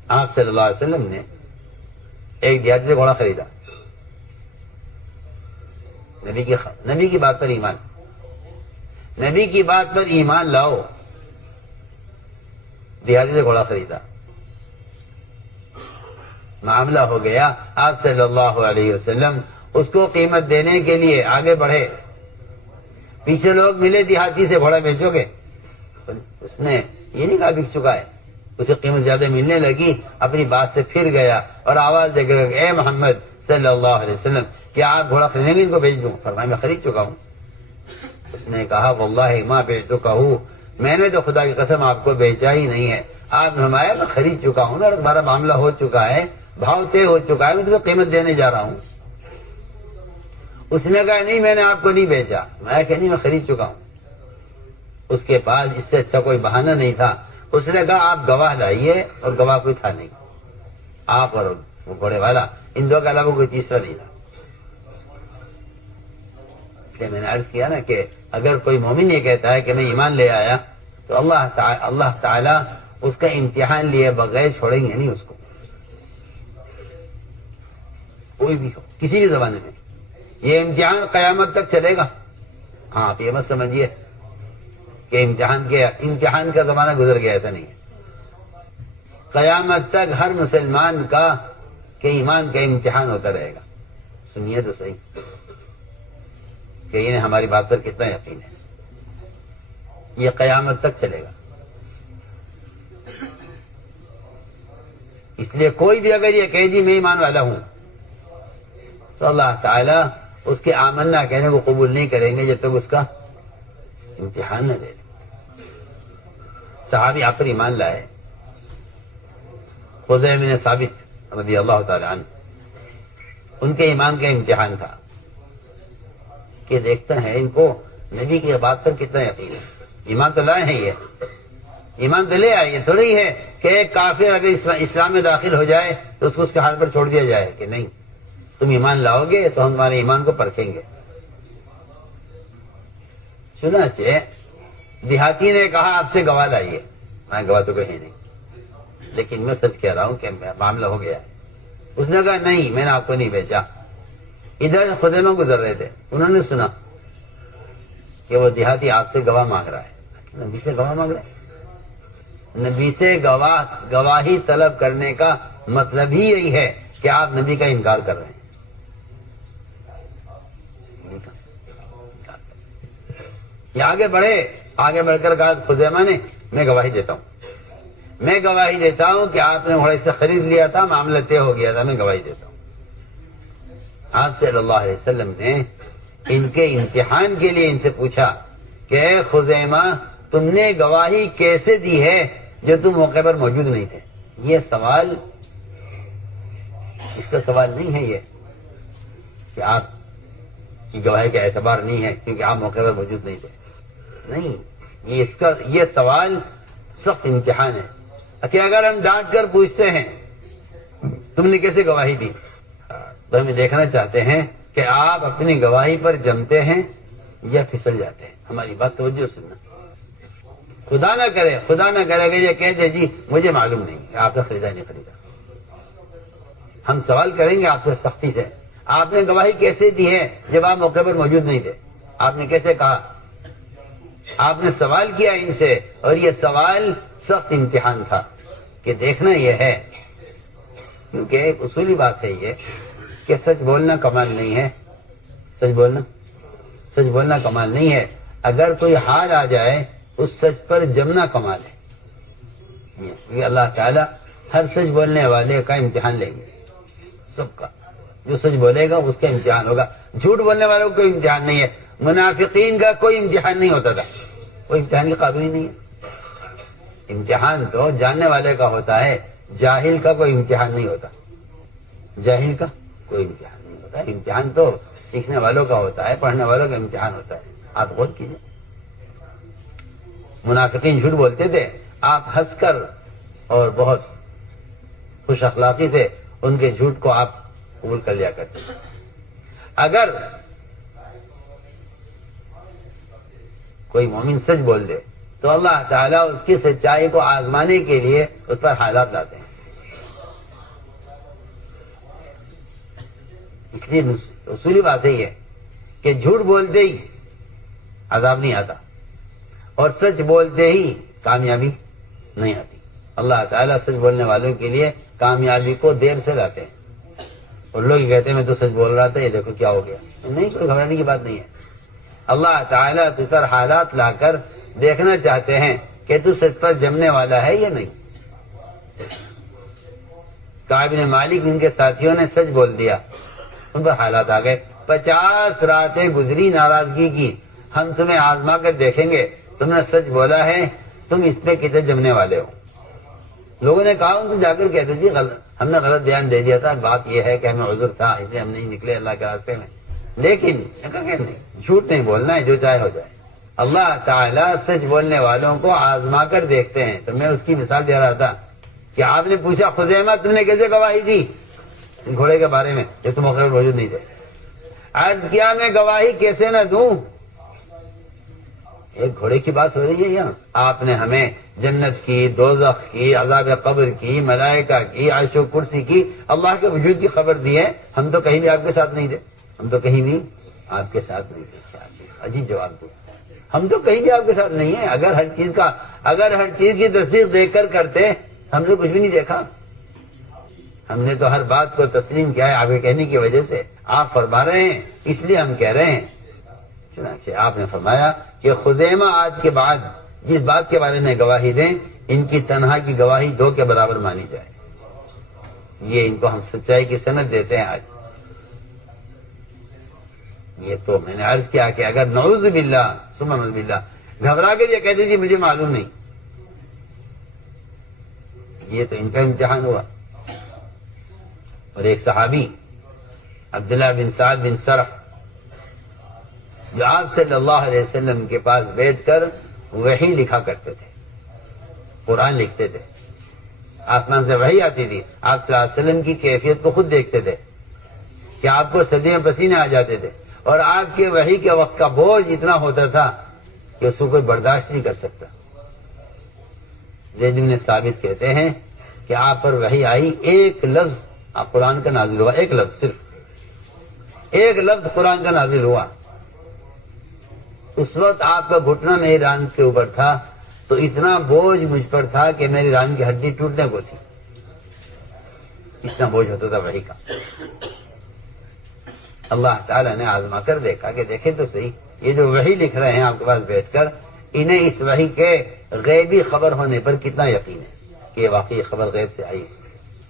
آپ صلی اللہ علیہ وسلم نے ایک دیہاتی سے گھوڑا خریدا، نبی کی بات پر ایمان، نبی کی بات پر ایمان لاؤ. دیہاتی سے گھوڑا خریدا، معاملہ ہو گیا. آپ صلی اللہ علیہ وسلم اس کو قیمت دینے کے لیے آگے بڑھے. پیچھے لوگ ملے، دیہاتی سے گھوڑا بیچو گے؟ اس نے یہ نہیں کہا بک چکا ہے. اسے قیمت زیادہ ملنے لگی، اپنی بات سے پھر گیا اور آواز دے کر اے محمد صلی اللہ علیہ وسلم، کیا آپ گھوڑا خریدیں گے؟ ان کو بیچ دوں؟ فرمایا میں خرید چکا ہوں. اس نے کہا واللہ ما بعتک، میں نے تو خدا کی قسم آپ کو بیچا ہی نہیں ہے. آپ نے فرمایا میں خرید چکا ہوں نا، تمہارا معاملہ ہو چکا ہے، بھاؤ طے ہو چکا ہے، میں تمہیں قیمت دینے جا رہا ہوں. اس نے کہا نہیں میں نے آپ کو نہیں بیچا. میں کہ نہیں میں خرید چکا ہوں. اس کے پاس اس سے اچھا کوئی بہانہ نہیں تھا. اس نے کہا آپ گواہ لائیے، اور گواہ کوئی تھا نہیں، آپ اور وہ گھوڑے والا، ان دو کے علاوہ کوئی تیسرا نہیں تھا. اس لیے میں نے عرض کیا نا کہ اگر کوئی مومن یہ کہتا ہے کہ میں ایمان لے آیا تو اللہ تعالیٰ اس کا امتحان لیے بغیر چھوڑیں گے نہیں اس کو، کوئی بھی ہو کسی بھی زمانے میں. یہ امتحان قیامت تک چلے گا. ہاں آپ یہ مت سمجھیے کہ امتحان کا زمانہ گزر گیا، ایسا نہیں ہے. قیامت تک ہر مسلمان کا کہ ایمان کا امتحان ہوتا رہے گا. سنیے تو صحیح کہ انہیں ہماری بات پر کتنا یقین ہے. یہ قیامت تک چلے گا. اس لیے کوئی بھی اگر یہ کہے جی میں ایمان والا ہوں تو اللہ تعالیٰ اس کے آمنا کہنے کو قبول نہیں کریں گے جب تک اس کا امتحان نہ دے. صحابی آپ پر ایمان لائے، خزیمہ بن ثابت رضی اللہ تعالی عنہ، ان کے ایمان کا امتحان تھا کہ دیکھتے ہیں ان کو نبی کی بات پر کتنا یقین ہے. ایمان تو لائے ہیں، یہ ایمان تو لے آئے. یہ تھوڑی ہے کہ ایک کافر اگر اسلام میں داخل ہو جائے تو اس کو اس کے حال پر چھوڑ دیا جائے کہ نہیں تم ایمان لاؤ گے تو ہم تمہارے ایمان کو پرکھیں گے. چنانچہ دیہاتی نے کہا آپ سے گواہ لائیے. میں گواہ تو کہیں نہیں، لیکن میں سچ کہہ رہا ہوں کہ معاملہ ہو گیا ہے. اس نے کہا نہیں میں نے آپ کو نہیں بیچا. ادھر خزیمہ گزر رہے تھے، انہوں نے سنا کہ وہ دیہاتی آپ سے گواہ مانگ رہا ہے. نبی سے گواہ مانگ رہا ہے؟ نبی سے گواہی طلب کرنے کا مطلب ہی یہی ہے کہ آپ نبی کا انکار کر رہے ہیں. یہ آگے بڑھ کر کہا خزیمہ نے میں گواہی دیتا ہوں کہ آپ نے گھوڑے سے خرید لیا تھا، معاملہ طے ہو گیا تھا، میں گواہی دیتا ہوں. آپ صلی اللہ علیہ وسلم نے ان کے امتحان کے لیے ان سے پوچھا کہ اے خزیمہ تم نے گواہی کیسے دی ہے جو تم موقع پر موجود نہیں تھے. یہ سوال اس کا سوال نہیں ہے یہ کہ آپ کی گواہی کا اعتبار نہیں ہے کیونکہ آپ موقع پر موجود نہیں تھے. نہیں، یہ سوال سخت امتحان ہے کہ اگر ہم ڈانٹ کر پوچھتے ہیں تم نے کیسے گواہی دی تو ہم دیکھنا چاہتے ہیں کہ آپ اپنی گواہی پر جمتے ہیں یا پھسل جاتے ہیں. ہماری بات توجہ سننا. خدا نہ کرے کہ یہ کہہ دے جی مجھے معلوم نہیں کہ آپ نے خریدا نہیں خریدا. ہم سوال کریں گے آپ سے سختی سے آپ نے گواہی کیسے دی ہے جب آپ موقع پر موجود نہیں تھے؟ آپ نے کیسے کہا؟ آپ نے سوال کیا ان سے، اور یہ سوال سخت امتحان تھا کہ دیکھنا یہ ہے، کیونکہ ایک اصولی بات ہے یہ کہ سچ بولنا کمال نہیں ہے. سچ بولنا کمال نہیں ہے. اگر کوئی حال آ جائے اس سچ پر جمنا کمال ہے. یہ اللہ تعالیٰ ہر سچ بولنے والے کا امتحان لیں گے، سب کا. جو سچ بولے گا اس کا امتحان ہوگا. جھوٹ بولنے والوں کا کوئی امتحان نہیں ہے. منافقین کا کوئی امتحان نہیں ہوتا تھا, کوئی امتحان کی قابل نہیں ہے. امتحان تو جاننے والے کا ہوتا ہے, جاہل کا کوئی امتحان نہیں ہوتا. جاہل کا کوئی امتحان نہیں ہوتا. امتحان تو سیکھنے والوں کا ہوتا ہے, پڑھنے والوں کا امتحان ہوتا ہے. آپ غور کیجیے, منافقین جھوٹ بولتے تھے, آپ ہنس کر اور بہت خوش اخلاقی سے ان کے جھوٹ کو آپ قبول کر لیا کرتے تھے. اگر کوئی مومن سچ بول دے تو اللہ تعالیٰ اس کی سچائی کو آزمانے کے لیے اس پر حالات لاتے ہیں. اس لیے اصولی بات یہ ہے کہ جھوٹ بولتے ہی عذاب نہیں آتا اور سچ بولتے ہی کامیابی نہیں آتی. اللہ تعالیٰ سچ بولنے والوں کے لیے کامیابی کو دیر سے لاتے ہیں. اور لوگ یہ کہتے ہیں میں تو سچ بول رہا تھا, یہ دیکھو کیا ہو گیا. نہیں, کوئی گھبرانے کی بات نہیں ہے. اللہ تعالیٰ تجھ پر حالات لا کر دیکھنا چاہتے ہیں کہ تو سچ پر جمنے والا ہے یا نہیں. کعب بن مالک ان کے ساتھیوں نے سچ بول دیا, ان پر حالات آ گئے. 50 راتیں گزری ناراضگی کی, ہم تمہیں آزما کر دیکھیں گے, تم نے سچ بولا ہے, تم اس پہ کتنے جمنے والے ہو. لوگوں نے کہا ان سے جا کر کہتے جی ہم نے غلط بیان دے دیا تھا, بات یہ ہے کہ ہمیں عذر تھا اس لیے ہم نہیں نکلے اللہ کے راستے میں. لیکن نہیں, جھوٹ نہیں بولنا ہے, جو چاہے ہو جائے. اللہ تعالیٰ سچ بولنے والوں کو آزما کر دیکھتے ہیں. تو میں اس کی مثال دے رہا تھا کہ آپ نے پوچھا خزیمہ تم نے کیسے گواہی دی گھوڑے کے بارے میں جب تم موقع موجود نہیں تھے. عرض کیا میں گواہی کیسے نہ دوں, ایک گھوڑے کی بات ہو رہی ہے یہاں. آپ نے ہمیں جنت کی, دوزخ کی, عذاب قبر کی, ملائکہ کی, عرش و کرسی کی, اللہ کے وجود کی خبر دی ہے. ہم تو کہیں بھی آپ کے ساتھ نہیں تھے, ہم تو کہیں بھی آپ کے ساتھ نہیں تھے. عجیب جواب دو, ہم تو کہیں بھی آپ کے ساتھ نہیں ہیں. اگر ہر چیز کی تصدیق دیکھ کر کرتے, ہم نے کچھ بھی نہیں دیکھا. ہم نے تو ہر بات کو تسلیم کیا ہے آپ کے کہنے کی وجہ سے. آپ فرما رہے ہیں اس لیے ہم کہہ رہے ہیں. چنانچہ آپ نے فرمایا کہ خزیمہ آج کے بعد جس بات کے بارے میں گواہی دیں, ان کی تنہا کی گواہی 2 کے برابر مانی جائے. یہ ان کو ہم سچائی کی سند دیتے ہیں آج. یہ تو میں نے عرض کیا کہ اگر نعوذ باللہ ثم نعوذ باللہ گھبرا کے یہ کہتے جی مجھے معلوم نہیں, یہ تو ان کا امتحان ہوا. اور ایک صحابی عبداللہ بن سعد بن سرح جو آپ صلی اللہ علیہ وسلم کے پاس بیٹھ کر وحی لکھا کرتے تھے, قرآن لکھتے تھے, آسمان سے وحی آتی تھی. آپ صلی اللہ علیہ وسلم کی کیفیت کو خود دیکھتے تھے کہ آپ کو سردیوں پسینے آ جاتے تھے اور آپ کے وحی کے وقت کا بوجھ اتنا ہوتا تھا کہ اس کو کوئی برداشت نہیں کر سکتا. زید بن ثابت کہتے ہیں کہ آپ پر وحی آئی, ایک لفظ آپ قرآن کا نازل ہوا, ایک لفظ, صرف ایک لفظ قرآن کا نازل ہوا. اس وقت آپ کا گھٹنا میری ران کے اوپر تھا تو اتنا بوجھ مجھ پر تھا کہ میری ران کی ہڈی ٹوٹنے کو تھی. اتنا بوجھ ہوتا تھا وحی کا. اللہ تعالیٰ نے آزما کر دیکھا کہ دیکھیں تو صحیح, یہ جو وحی لکھ رہے ہیں آپ کے پاس بیٹھ کر, انہیں اس وحی کے غیبی خبر ہونے پر کتنا یقین ہے کہ یہ واقعی خبر غیب سے آئی.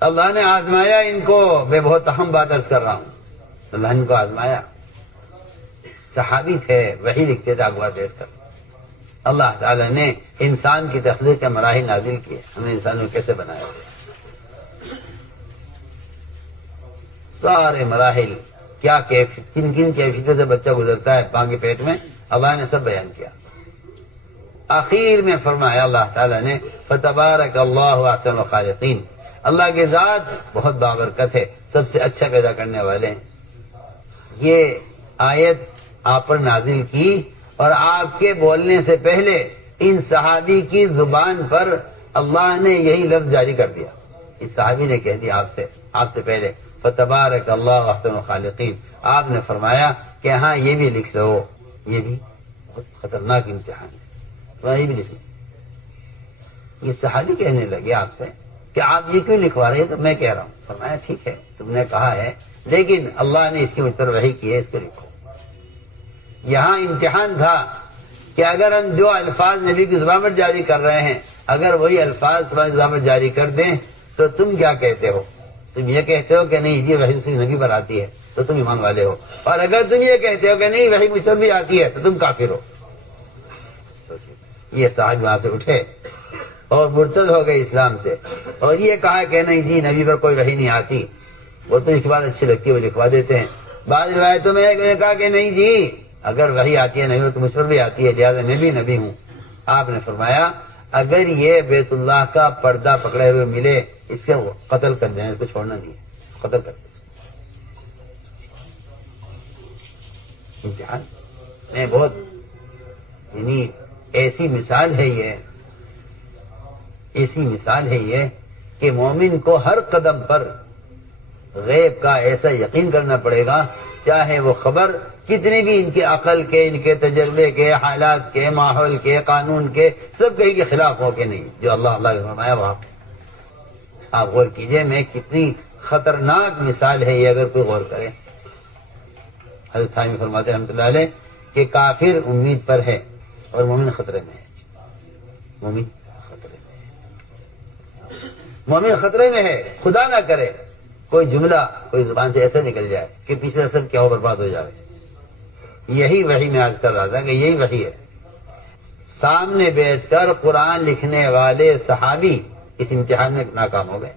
اللہ نے آزمایا ان کو. میں بہت اہم بات عرض کر رہا ہوں, اللہ نے ان کو آزمایا. صحابی تھے, وحی لکھتے تھے اخبار بیٹھ کر. اللہ تعالیٰ نے انسان کی تخلیق کے مراحل نازل کیے, ہم نے انسان کو کیسے بنایا, سارے مراحل, کیا کن کن کیفیتوں سے بچہ گزرتا ہے ماں کے پیٹ میں, اللہ نے سب بیان کیا. آخر میں فرمایا اللہ تعالیٰ نے فتبارک اللہ احسن الخالقین, اللہ کی ذات بہت بابرکت ہے, سب سے اچھا پیدا کرنے والے ہیں. یہ آیت آپ پر نازل کی اور آپ کے بولنے سے پہلے ان صحابی کی زبان پر اللہ نے یہی لفظ جاری کر دیا. اس صحابی نے کہہ دیا آپ سے پہلے فتبارک اللہ احسن الخالقین. آپ نے فرمایا کہ ہاں یہ بھی لکھ لو, یہ بھی بہت خطرناک امتحان ہے, تو یہ بھی لکھ لو. یہ صحابی کہنے لگے آپ سے کہ آپ یہ کیوں لکھوا رہے ہیں, تو میں کہہ رہا ہوں. فرمایا ٹھیک ہے تم نے کہا ہے, لیکن اللہ نے اس کی مجھ پر وحی کی ہے, اس کو لکھو. یہاں امتحان تھا کہ اگر ہم جو الفاظ نبی کی زبان پر جاری کر رہے ہیں, اگر وہی الفاظ تمہاری زبان پر جاری کر دیں تو تم کیا کہتے ہو. تم یہ کہتے ہو کہ نہیں جی وحی دوسری نبی پر آتی ہے تو تم ایمان والے ہو، اور اگر تم یہ کہتے ہو کہ نہیں وحی مجھ پر بھی آتی ہے تو تم کافر ہو۔ یہ صحابی وہاں سے اٹھے اور مرتد ہو گئے اسلام سے، اور یہ کہا کہ نہیں جی نبی پر کوئی وحی نہیں آتی، وہ تو اس بات اچھی لگتی ہے وہ لکھوا دیتے ہیں۔ بعض روایتوں میں کہا کہ نہیں جی اگر وحی آتی ہے نبی تو مجھ پر بھی آتی ہے، لہٰذا میں بھی نبی ہوں۔ آپ نے فرمایا اگر یہ بیت اللہ کا پردہ پکڑے ہوئے ملے اس کے قتل کر دیں، اس کو چھوڑنا نہیں ہے، قتل کر دیں۔ امتحان میں بہت یعنی ایسی مثال ہے یہ، ایسی مثال ہے یہ کہ مومن کو ہر قدم پر غیب کا ایسا یقین کرنا پڑے گا، چاہے وہ خبر کتنی بھی ان کے عقل کے، ان کے تجربے کے، حالات کے، ماحول کے، قانون کے، سب کہیں کے خلاف ہو کہ نہیں، جو اللہ نے فرمایا وہاں آپ غور کیجئے میں کتنی خطرناک مثال ہے یہ اگر کوئی غور کرے۔ حضرت تھانوی فرماتے ہیں رحمۃ اللہ علیہ کہ کافر امید پر ہے اور مومن خطرے میں ہے، مومن خطرے میں ہے، مومن خطرے میں ہے۔ خدا نہ کرے کوئی جملہ کوئی زبان سے ایسا نکل جائے کہ پیچھے سب کیا ہو برباد ہو جائے۔ یہی وحی میں آج کر رہا تھا کہ یہی وحی ہے۔ سامنے بیٹھ کر قرآن لکھنے والے صحابی اس امتحان میں ناکام ہو گئے۔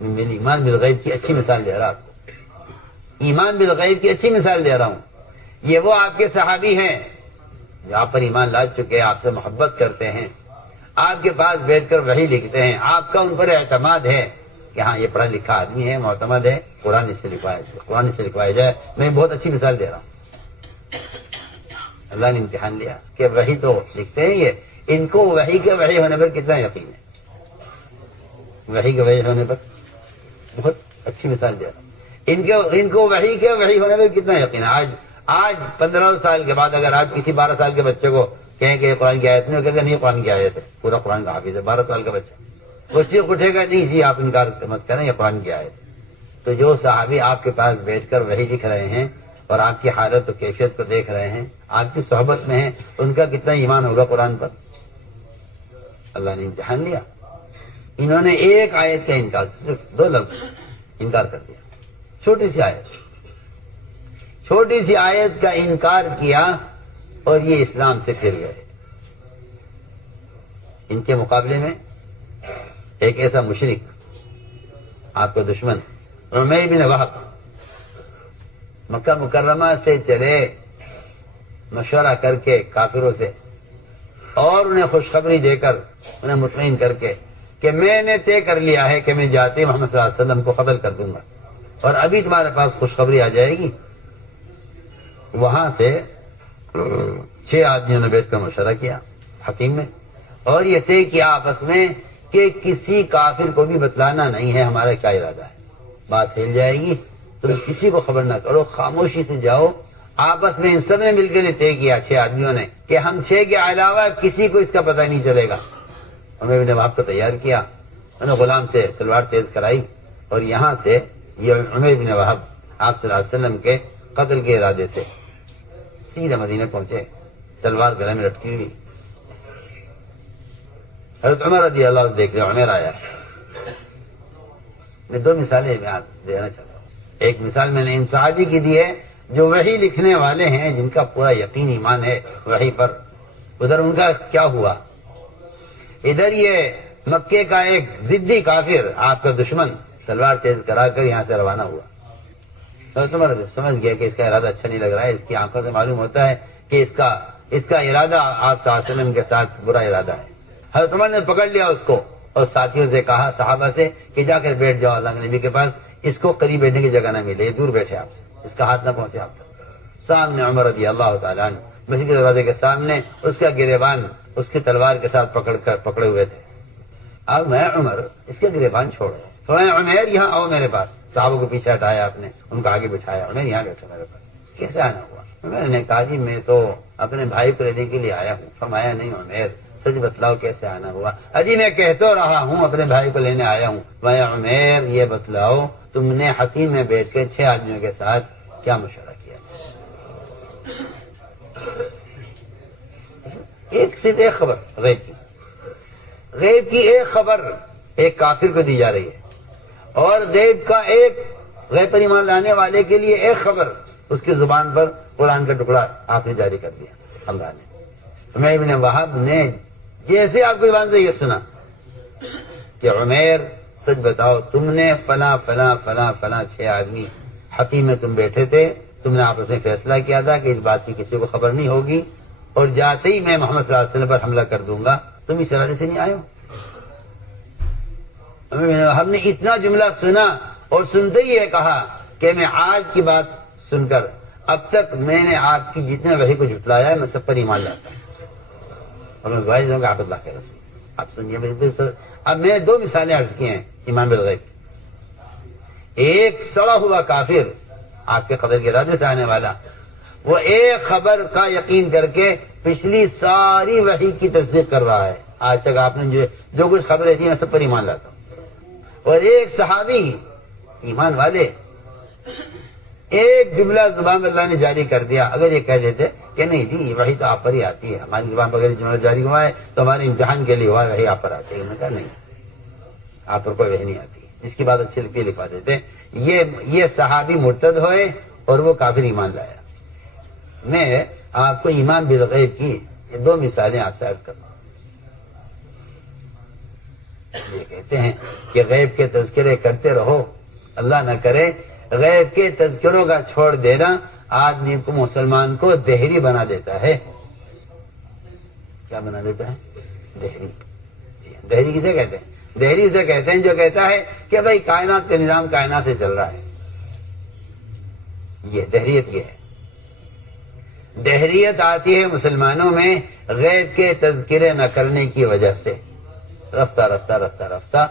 میں ایمان بالغیب کی اچھی مثال دے رہا ہوں، ایمان بالغیب کی اچھی مثال دے رہا ہوں۔ یہ وہ آپ کے صحابی ہیں جو آپ پر ایمان لا چکے، آپ سے محبت کرتے ہیں، آپ کے پاس بیٹھ کر وحی لکھتے ہیں، آپ کا ان پر اعتماد ہے کہ ہاں یہ پڑھا لکھا آدمی ہے، معتمد ہے، قرآن اس سے لکھوایا جائے، قرآن اس سے لکھوایا جائے۔ میں بہت اچھی مثال دے رہا ہوں۔ اللہ نے امتحان لیا کہ وحی تو لکھتے ہیں یہ، ان کو وحی کے وحی ہونے پر کتنا یقین ہے، وحی کے وحی ہونے پر بہت اچھی مثال دے رہا ہوں۔ ان کو وحی کے وحی ہونے پر کتنا یقین ہے۔ آج 15 سال کے بعد اگر آپ کسی 12 سال کے بچے کو کہیں کہ قرآن کی آیت نہیں، کہتے نہیں قرآن کی آیت ہے، پورا قرآن کا حافظ ہے 12 سال کا بچہ، وہ چیخ اٹھے گا نہیں جی آپ انکار مت کریں یہ قرآن کی آیت ہے۔ تو جو صحابی آپ کے پاس بیٹھ کر وحی لکھ رہے ہیں اور آپ کی حالت و کیفیت کو دیکھ رہے ہیں، آپ کی صحبت میں ہیں، ان کا کتنا ایمان ہوگا قرآن پر۔ اللہ نے امتحان لیا، انہوں نے ایک آیت کا انکار، صرف 2 لفظ انکار کر دیا، چھوٹی سی آیت، چھوٹی سی آیت کا انکار کیا اور یہ اسلام سے پھر گئے۔ ان کے مقابلے میں ایک ایسا مشرک آپ کا دشمن عمیر بن وہب مکہ مکرمہ سے چلے مشورہ کر کے کافروں سے اور انہیں خوشخبری دے کر انہیں مطمئن کر کے کہ میں نے طے کر لیا ہے کہ میں جاتے محمد صلی اللہ علیہ وسلم کو قتل کر دوں گا اور ابھی تمہارے پاس خوشخبری آ جائے گی۔ وہاں سے 6 آدمیوں نے بیٹھ کر مشورہ کیا حکیم میں اور یہ طے کیا آپس میں کہ کسی کافر کو بھی بتلانا نہیں ہے ہمارا کیا ارادہ ہے، بات پھیل جائے گی تم کسی کو خبر نہ کرو، خاموشی سے جاؤ۔ آپس میں ان سب نے مل کر طے کیا 6 آدمیوں نے کہ ہم 6 کے علاوہ کسی کو اس کا پتہ نہیں چلے گا۔ عمر بن وہب کو تیار کیا، انہوں نے غلام سے تلوار تیز کرائی اور یہاں سے یہ عمر بن وہب آپ صلی اللہ علیہ وسلم کے قتل کے ارادے سے سیدھے مدینے پہنچے، تلوار گلے میں لٹکی ہوئی۔ حضرت عمر رضی اللہ عنہ دیکھ لیں، عمر آیا۔ میں 2 مثالیں میں دینا چاہتا ہوں۔ ایک مثال میں نے ان صحابی کی دی ہے جو وحی لکھنے والے ہیں، جن کا پورا یقین ایمان ہے وحی پر، ادھر ان کا کیا ہوا۔ ادھر یہ مکے کا ایک ضدی کافر آپ کا دشمن تلوار تیز کرا کر یہاں سے روانہ ہوا۔ حضرت عمر سمجھ گیا کہ اس کا ارادہ اچھا نہیں لگ رہا ہے، اس کی آنکھوں سے معلوم ہوتا ہے کہ اس کا ارادہ آپ صلی اللہ علیہ وسلم کے ساتھ برا ارادہ ہے۔ حضرت عمر نے پکڑ لیا اس کو اور ساتھیوں سے کہا، صحابہ سے، کہ جا کر بیٹھ جاؤ اللہ کے نبی کے پاس، اس کو قریب بیٹھنے کی جگہ نہ ملے، یہ دور بیٹھے آپ سے، اس کا ہاتھ نہ پہنچے آپ تک۔ سامنے عمر رضی اللہ تعالیٰ عنہ مسجد کے دروازے کے سامنے اس کا گریبان اس کی تلوار کے ساتھ پکڑے ہوئے تھے۔ اب میں عمر اس کے گریبان چھوڑ فرمایا عمر یہاں آؤ میرے پاس۔ صحابوں کو پیچھے ہٹایا آپ نے، ان کو آگے بٹھایا، عمر یہاں بیٹھو میرے پاس۔ کیسے آنا ہوا؟ میں نے کہا جی میں تو اپنے بھائی کو لینے کے لیے آیا ہوں۔ فرمایا نہیں عمر سچ بتلاؤ کیسے آنا ہوا؟ اجی میں کہہ تو رہا ہوں اپنے بھائی کو لینے آیا ہوں۔ میں عمر یہ بتلاؤ تم نے حتیم میں بیٹھ کے 6 آدمیوں کے ساتھ کیا مشورہ کیا؟ صرف ایک خبر غیب کی ایک خبر ایک کافر کو دی جا رہی ہے اور غیب کا ایک غیب پر ایمان لانے والے کے لیے ایک خبر اس کی زبان پر قرآن کا ٹکڑا آپ نے جاری کر دیا اللہ نے. عمیر بن وہب نے جیسے آپ کو زبان سے یہ سنا کہ عمیر سچ بتاؤ تم نے فلاں فلاں فلاں فلاں 6 آدمی حتیم میں تم بیٹھے تھے, تم نے آپس میں فیصلہ کیا تھا کہ اس بات کی کسی کو خبر نہیں ہوگی اور جاتے ہی میں محمد صلی اللہ علیہ وسلم پر حملہ کر دوں گا, تم اس ارادے سے نہیں آئے ہو. ہم نے اتنا جملہ سنا اور سنتے ہی یہ کہا کہ میں آج کی بات سن کر اب تک میں نے آپ کی جتنے وحی کو جھٹلایا ہے میں سب پر ایمان لاتا ہوں اور میں گواہی دوں گا آپ اللہ کے رسول. آپ سنیے, اب میں نے 2 مثالیں عرض کی ہیں ایمان بالغیب. ایک سڑا ہوا کافر آپ کے قدر کے ارادے سے آنے والا, وہ ایک خبر کا یقین کر کے پچھلی ساری وحی کی تصدیق کر رہا ہے. آج تک آپ نے جو کچھ خبریں تھیں میں سب پر ایمان لاتا ہوں. اور ایک صحابی ایمان والے ایک جملہ زبان اللہ نے جاری کر دیا, اگر یہ کہہ دیتے کہ نہیں جی وحی تو آپ پر ہی آتی ہے, ہماری زبان پر اگر جملہ جاری ہوا ہے تو ہمارے امتحان کے لیے ہوا ہے, وحی آپ پر آتی ہے. میں کہا نہیں, آپ پر کوئی وحی نہیں آتی. جس کی بات اچھی لگتی ہے لکھوا دیتے. یہ صحابی مرتد ہوئے اور وہ کافر ایمان لایا. میں آپ کو ایمان بالغیب کی یہ 2 مثالیں آپ سے عرض کرتا ہوں. یہ کہتے ہیں کہ غیب کے تذکرے کرتے رہو, اللہ نہ کرے غیب کے تذکروں کا چھوڑ دینا آدمی کو مسلمان کو دہری بنا دیتا ہے. کیا بنا دیتا ہے؟ دہری. دہری کسے کہتے ہیں؟ دہری اسے کہتے ہیں جو کہتا ہے کہ بھائی کائنات کا نظام کائنات سے چل رہا ہے. یہ دہریت یہ ہے. دہریت آتی ہے مسلمانوں میں غیب کے تذکرے نہ کرنے کی وجہ سے. رفتہ رفتہ رفتہ رفتہ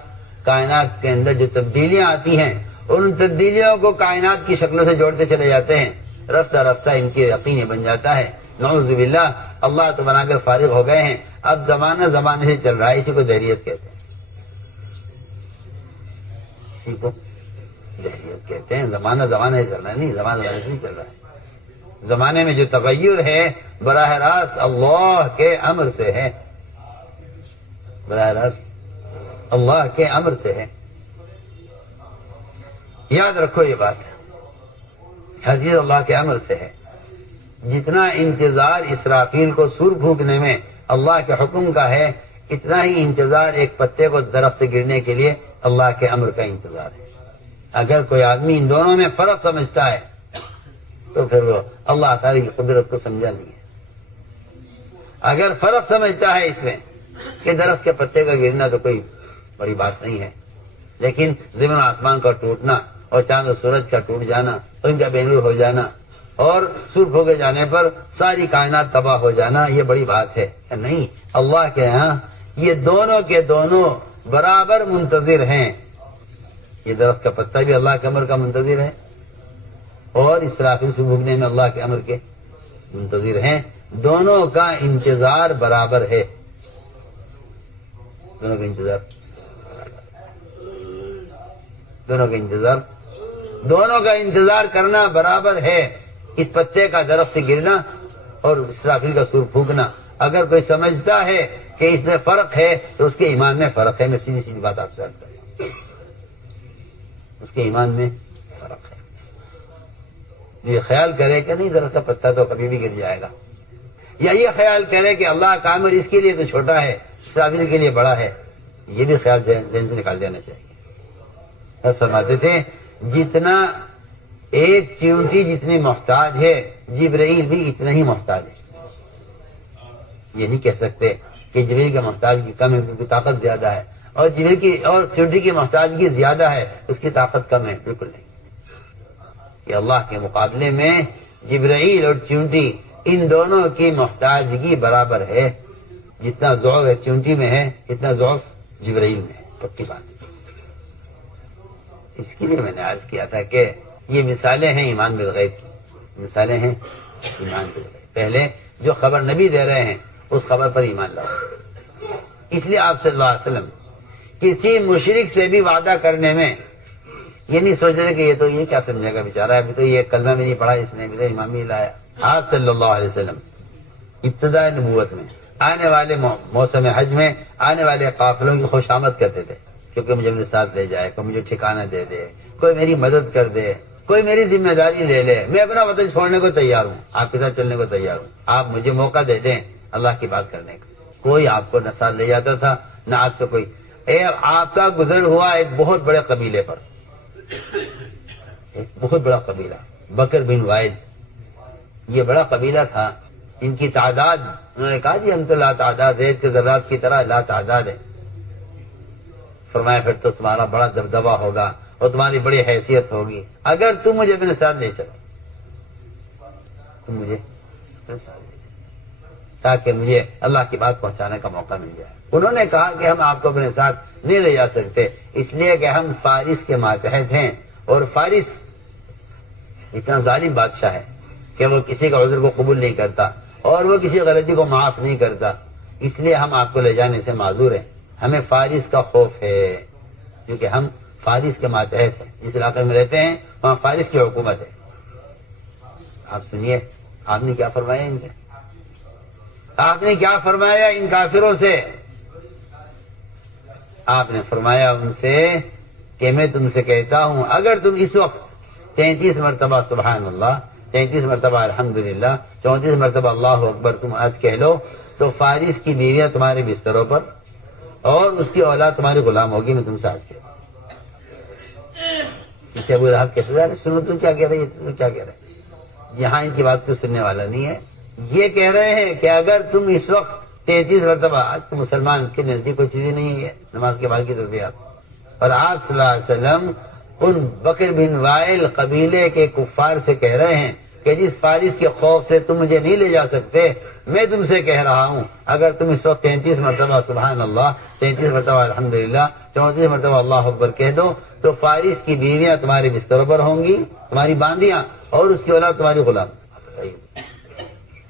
کائنات کے اندر جو تبدیلیاں آتی ہیں ان تبدیلیوں کو کائنات کی شکلوں سے جوڑتے چلے جاتے ہیں. رفتہ رفتہ ان کے یقین بن جاتا ہے. نعوذ باللہ, اللہ تو بنا کر فارغ ہو گئے ہیں, اب زمانہ زمانے سے چل رہا ہے. اسی کو دہریت کہتے ہیں. اسی کو دہریت کہتے ہیں. زمانہ زمانے سے چل رہا ہے, نہیں زمانہ زمانے سے نہیں چل رہا ہے. زمانے میں جو تغیر ہے براہ راست اللہ کے امر سے ہے. براہ راست اللہ کے امر سے ہے. یاد رکھو یہ بات, ہر چیز اللہ کے امر سے ہے. جتنا انتظار اسرافیل کو سور پھونکنے میں اللہ کے حکم کا ہے, اتنا ہی انتظار ایک پتے کو درخت سے گرنے کے لیے اللہ کے امر کا انتظار ہے. اگر کوئی آدمی ان دونوں میں فرق سمجھتا ہے تو پھر وہ اللہ تعالی کی قدرت کو سمجھا نہیں ہے. اگر فرق سمجھتا ہے اس میں کہ درخت کے پتے کا گرنا تو کوئی بڑی بات نہیں ہے, لیکن زمین و آسمان کا ٹوٹنا اور چاند و سورج کا ٹوٹ جانا اور ان کا بے نور ہو جانا اور سور پھونکے جانے پر ساری کائنات تباہ ہو جانا یہ بڑی بات ہے. نہیں, اللہ کے یہاں یہ دونوں کے دونوں برابر منتظر ہیں. یہ درخت کا پتا بھی اللہ کے امر کا منتظر ہے اور اسرافیل سے بھوکنے میں اللہ کے امر کے منتظر ہیں. دونوں کا انتظار برابر ہے. دونوں کا انتظار دونوں کا انتظار کرنا برابر ہے. اس پتے کا درخت سے گرنا اور اسرافیل کا سور پھونکنا. اگر کوئی سمجھتا ہے کہ اس میں فرق ہے تو اس کے ایمان میں فرق ہے. میں سیدھی سیدھی بات آپ سے عرض کرتا ہوں, اس کے ایمان میں فرق ہے. یہ خیال کرے کہ نہیں درخت کا پتا تو کبھی بھی گر جائے گا, یا یہ خیال کرے کہ اللہ کا امر اس کے لیے تو چھوٹا ہے اسرافیل کے لیے بڑا ہے, یہ بھی خیال ذہن سے نکال دینا چاہیے. فرماتے تھے جتنا ایک چیونٹی جتنی محتاج ہے جبرائیل بھی اتنا ہی محتاج ہے. یہ نہیں کہہ سکتے کہ جبرائیل کا محتاج کی کم ہے کیونکہ طاقت زیادہ ہے, اور جبرائیل کی اور چیونٹی کی محتاجگی زیادہ ہے اس کی طاقت کم ہے. بالکل نہیں. کہ اللہ کے مقابلے میں جبرائیل اور چیونٹی ان دونوں کی محتاجگی برابر ہے. جتنا ضعف ایک چیونٹی میں ہے اتنا ضعف جبرائیل میں ہے. پکی بات. اس کے لیے میں نے عرض کیا تھا کہ یہ مثالیں ہیں ایمان بالغیب کی, مثالیں ہیں ایمان بالغیب. پہلے جو خبر نبی دے رہے ہیں اس خبر پر ایمان لاؤ. اس لیے آپ صلی اللہ علیہ وسلم کسی مشرک سے بھی وعدہ کرنے میں یہ نہیں سوچ رہے کہ یہ تو یہ کیا سمجھے گا بیچارہ, ابھی تو یہ کلمہ بھی نہیں پڑھا اس نے, ابھی تو ایمان بھی لایا. آپ صلی اللہ علیہ وسلم ابتداء نبوت میں آنے والے موسم حج میں آنے والے قافلوں کی خوش آمد کرتے تھے. کہ کوئی مجھے اپنے ساتھ لے جائے، کوئی مجھے ٹھکانہ دے دے، کوئی میری مدد کر دے، کوئی میری ذمہ داری لے لے، میں اپنا وطن چھوڑنے کو تیار ہوں، آپ کے ساتھ چلنے کو تیار ہوں، آپ مجھے موقع دے دیں اللہ کی بات کرنے کا۔ کوئی آپ کو نہ ساتھ لے جاتا تھا نہ آپ سے کوئی۔ آپ کا گزر ہوا ایک بہت بڑے قبیلے پر، ایک بہت بڑا قبیلہ بکر بن وائل، یہ بڑا قبیلہ تھا، ان کی تعداد انہوں نے کہا جی ہم تو لا تعداد، ریت کے ذرات کی طرح لا تعداد ہے۔ فرمایا پھر تو تمہارا بڑا دبدبہ ہوگا اور تمہاری بڑی حیثیت ہوگی اگر تم مجھے اپنے ساتھ لے چلو، تم مجھے اپنے ساتھ لے چلو تاکہ مجھے اللہ کی بات پہنچانے کا موقع مل جائے۔ انہوں نے کہا کہ ہم آپ کو اپنے ساتھ نہیں لے جا سکتے، اس لیے کہ ہم فارس کے ماتحت ہیں، اور فارس اتنا ظالم بادشاہ ہے کہ وہ کسی کا عذر کو قبول نہیں کرتا اور وہ کسی غلطی کو معاف نہیں کرتا، اس لیے ہم آپ کو لے جانے سے معذور ہیں، ہمیں فارس کا خوف ہے، کیونکہ ہم فارس کے ماتحت ہیں، جس علاقے میں رہتے ہیں وہاں فارس کی حکومت ہے۔ آپ سنیے آپ نے کیا فرمایا ان سے، آپ نے کیا فرمایا ان کافروں سے؟ آپ نے فرمایا ان سے کہ میں تم سے کہتا ہوں اگر تم اس وقت 33 مرتبہ سبحان اللہ، 33 مرتبہ الحمدللہ، 34 مرتبہ اللہ اکبر تم آج کہہ لو تو فارس کی بیویاں تمہارے بستروں پر اور اس کی اولاد تمہاری غلام ہوگی، میں تم سے آج کہہ پیچھے ابو لہب کہتے تھے سنو تو کیا کہہ رہے ہیں، کیا کہہ رہے ہیں؟ یہاں ان کی بات کو سننے والا نہیں ہے، یہ کہہ رہے ہیں کہ اگر تم اس وقت 33 مرتبہ، آج تو مسلمان کے نزدیک کوئی چیز نہیں ہے نماز کے بعد کی تسبیحات، اور آپ صلی اللہ علیہ وسلم ان بکر بن وائل قبیلے کے کفار سے کہہ رہے ہیں کہ جس فارس کے خوف سے تم مجھے نہیں لے جا سکتے، میں تم سے کہہ رہا ہوں اگر تم اس وقت 33 مرتبہ سبحان اللہ، 33 مرتبہ الحمدللہ، 34 مرتبہ اللہ اکبر کہہ دو تو فارس کی بیویاں تمہارے بستروں پر ہوں گی، تمہاری باندیاں، اور اس کی اولاد تمہاری غلام۔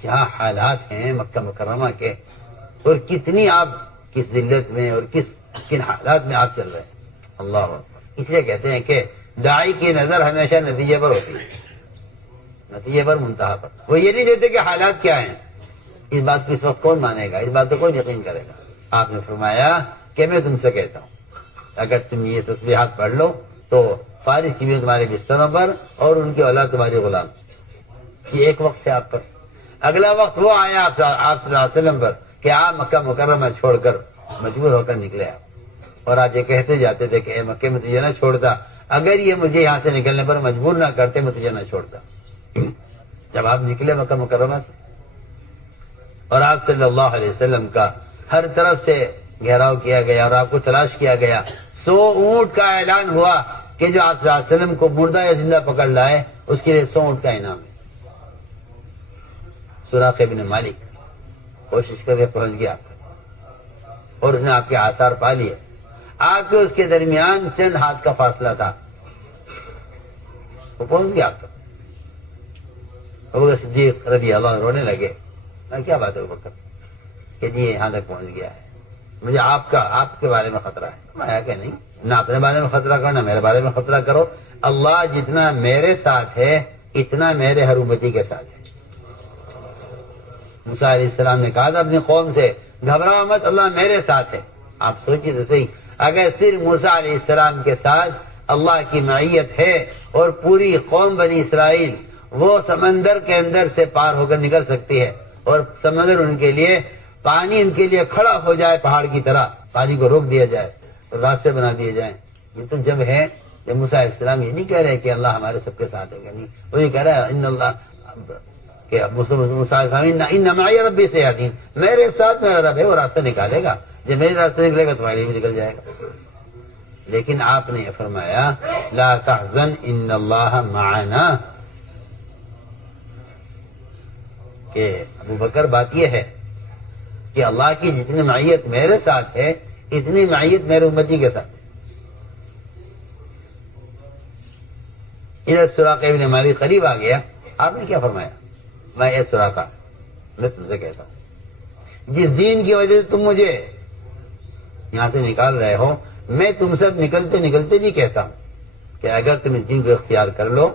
کیا حالات ہیں مکہ مکرمہ کے، اور کتنی آپ کس ذلت میں اور کن حالات میں آپ چل رہے ہیں، اللہ اکبر۔ اس لیے کہتے ہیں کہ داعی کی نظر ہمیشہ نتیجے پر ہوتی ہے، نتیجے پر، منتہا پر، وہ یہ نہیں دیتے کہ حالات کیا ہیں۔ اس بات کو اس وقت کون مانے گا، اس بات کو کون یقین کرے گا؟ آپ نے فرمایا کہ میں تم سے کہتا ہوں اگر تم یہ تسبیحات پڑھ لو تو فارس کی بھی تمہارے بستروں پر اور ان کی اولاد تمہاری غلام۔ یہ ایک وقت ہے آپ پر، اگلا وقت وہ آیا آپ صلی اللہ علیہ وسلم پر کہ آپ مکہ مکرمہ چھوڑ کر مجبور ہو کر نکلے آپ، اور آپ یہ کہتے جاتے تھے کہ اے مکہ میں تجھے نہ چھوڑتا، اگر یہ مجھے یہاں سے نکلنے پر مجبور نہ کرتے میں تجھے نہ چھوڑتا۔ جب آپ نکلے مکہ مکرمہ سے اور آپ صلی اللہ علیہ وسلم کا ہر طرف سے گھیراؤ کیا گیا اور آپ کو تلاش کیا گیا، 100 اونٹ کا اعلان ہوا کہ جو آپ صلی اللہ علیہ وسلم کو مردہ یا زندہ پکڑ لائے اس کے لیے 100 اونٹ کا انعام ہے۔ سراقہ بن مالک کوشش کر کے پہنچ گیا آپ تک اور اس نے آپ کے آثار پا لیے، آپ کے اس کے درمیان چند ہاتھ کا فاصلہ تھا، وہ پہنچ گیا آپ تک۔ ابو بکر صدیق رضی اللہ عنہ رونے لگے، کیا بات ہے ابو بکر کہ جی یہاں تک پہنچ گیا ہے، مجھے آپ کے بارے میں خطرہ ہے۔ میں کہ نہیں، نہ اپنے بارے میں خطرہ کرو نہ میرے بارے میں خطرہ کرو، اللہ جتنا میرے ساتھ ہے اتنا میرے ہر امتی کے ساتھ ہے۔ موسیٰ علیہ السلام نے کہا تھا اپنی قوم سے گھبراؤ مت، اللہ میرے ساتھ ہے۔ آپ سوچیے تو صحیح، اگر صرف موسیٰ علیہ السلام کے ساتھ اللہ کی معیت ہے اور پوری قوم بنی اسرائیل وہ سمندر کے اندر سے پار ہو کر نکل سکتی ہے اور سمندر ان کے لیے پانی ان کے لیے کھڑا ہو جائے پہاڑ کی طرح، پانی کو روک دیا جائے اور راستے بنا دیے جائیں، یہ تو جب ہے جب موسیٰ علیہ السلام یہ نہیں کہہ رہے کہ اللہ ہمارے سب کے ساتھ ہے، کہ نہیں، وہ یہ کہہ رہا ہے ان اللہ کہ موسیٰ علیہ السلام ان معی ربی سیہدین، میرے ساتھ میرا رب ہے وہ راستہ نکالے گا، جب میرے راستے نکلے گا تمہارے لیے بھی نکل جائے گا۔ لیکن آپ نے یہ فرمایا لا تحزن ان اللہ معنا، کہ ابو بکر بات یہ ہے کہ اللہ کی جتنی معیت میرے ساتھ ہے اتنی معیت میرے امتی کے ساتھ ہے۔ ادھر سراقہ بن مالک قریب آ گیا، آپ نے کیا فرمایا؟ میں اے سراقہ میں تم سے کہتا ہوں جس دین کی وجہ سے تم مجھے یہاں سے نکال رہے ہو، میں تم سے نکلتے نکلتے نہیں کہتا ہوں کہ اگر تم اس دین کو اختیار کر لو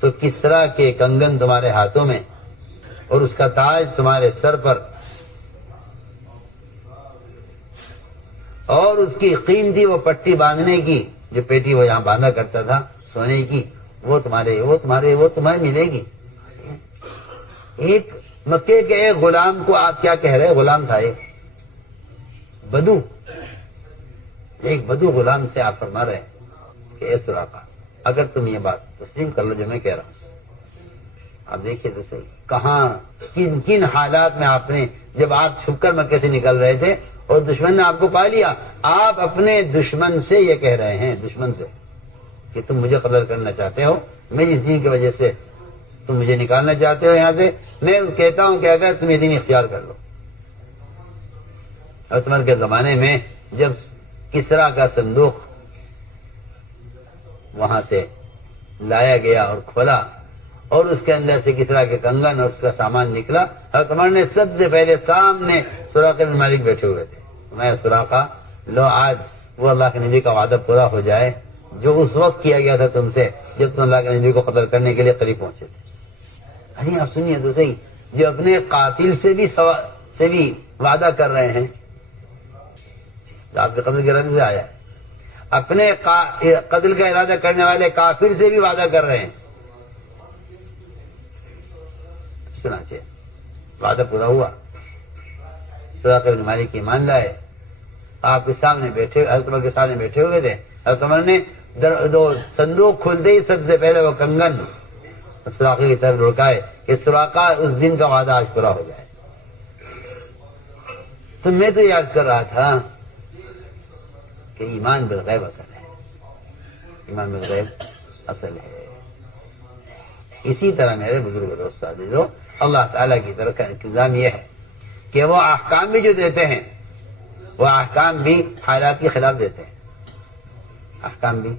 تو کسرا کے کنگن تمہارے ہاتھوں میں اور اس کا تاج تمہارے سر پر، اور اس کی قیمتی وہ پٹی باندھنے کی جو پیٹی وہ یہاں باندھا کرتا تھا سونے کی، وہ تمہیں ملے گی۔ ایک مکے کے ایک غلام کو آپ کیا کہہ رہے؟ غلام تھا ایک بدو غلام سے آپ فرما رہے ہیں کہ اے سراقہ، اگر تم یہ بات تسلیم کر لو جو میں کہہ رہا ہوں، آپ دیکھیے تو صحیح کہاں کن حالات میں آپ نے، جب آپ چھپ کر مکے سے نکل رہے تھے اور دشمن نے آپ کو پا لیا، آپ اپنے دشمن سے یہ کہہ رہے ہیں، دشمن سے، کہ تم مجھے قتل کرنا چاہتے ہو، میری اس دین کی وجہ سے تم مجھے نکالنا چاہتے ہو یہاں سے، میں کہتا ہوں کہ اگر تم یہ دین اختیار کر لو۔ عثمان کے زمانے میں جب کسرا کا صندوق وہاں سے لایا گیا اور کھولا اور اس کے اندر سے کسرا کے کنگن اور اس کا سامان نکلا، عمر نے سب سے پہلے سامنے سراقہ بن مالک بیٹھے ہوئے تھے، میں سراقہ لو آج وہ اللہ کے نبی کا وعدہ پورا ہو جائے جو اس وقت کیا گیا تھا تم سے جب تم اللہ کے نبی کو قتل کرنے کے لیے قریب پہنچے تھے۔ ارے آپ سنیے تو صحیح، جو اپنے قاتل سے بھی وعدہ کر رہے ہیں، آپ کے قتل کے ارادے سے آیا ہے، اپنے قتل کا ارادہ کرنے والے کافر سے بھی وعدہ کر رہے ہیں، چنانچہ وعدہ پورا ہوا، سراقہ بن مالک ایمان لائے، آپ کے سامنے بیٹھے، حضرت عمر کے سامنے بیٹھے ہوئے تھے، حضرت عمر نے صندوق کھلتے ہی سب سے پہلے وہ کنگن سراقہ کی طرف لڑکائے کہ سراقہ اس دن کا وعدہ آج پورا ہو جائے۔ تو میں تو یہ عرض کر رہا تھا کہ ایمان بالغیب اصل ہے، ایمان بالغیب اصل ہے۔ اسی طرح میرے بزرگ دوست عزیزو، اللہ تعالیٰ کی طرف کا انتظام یہ ہے کہ وہ احکام بھی جو دیتے ہیں وہ احکام بھی حالات کے خلاف دیتے ہیں، احکام بھی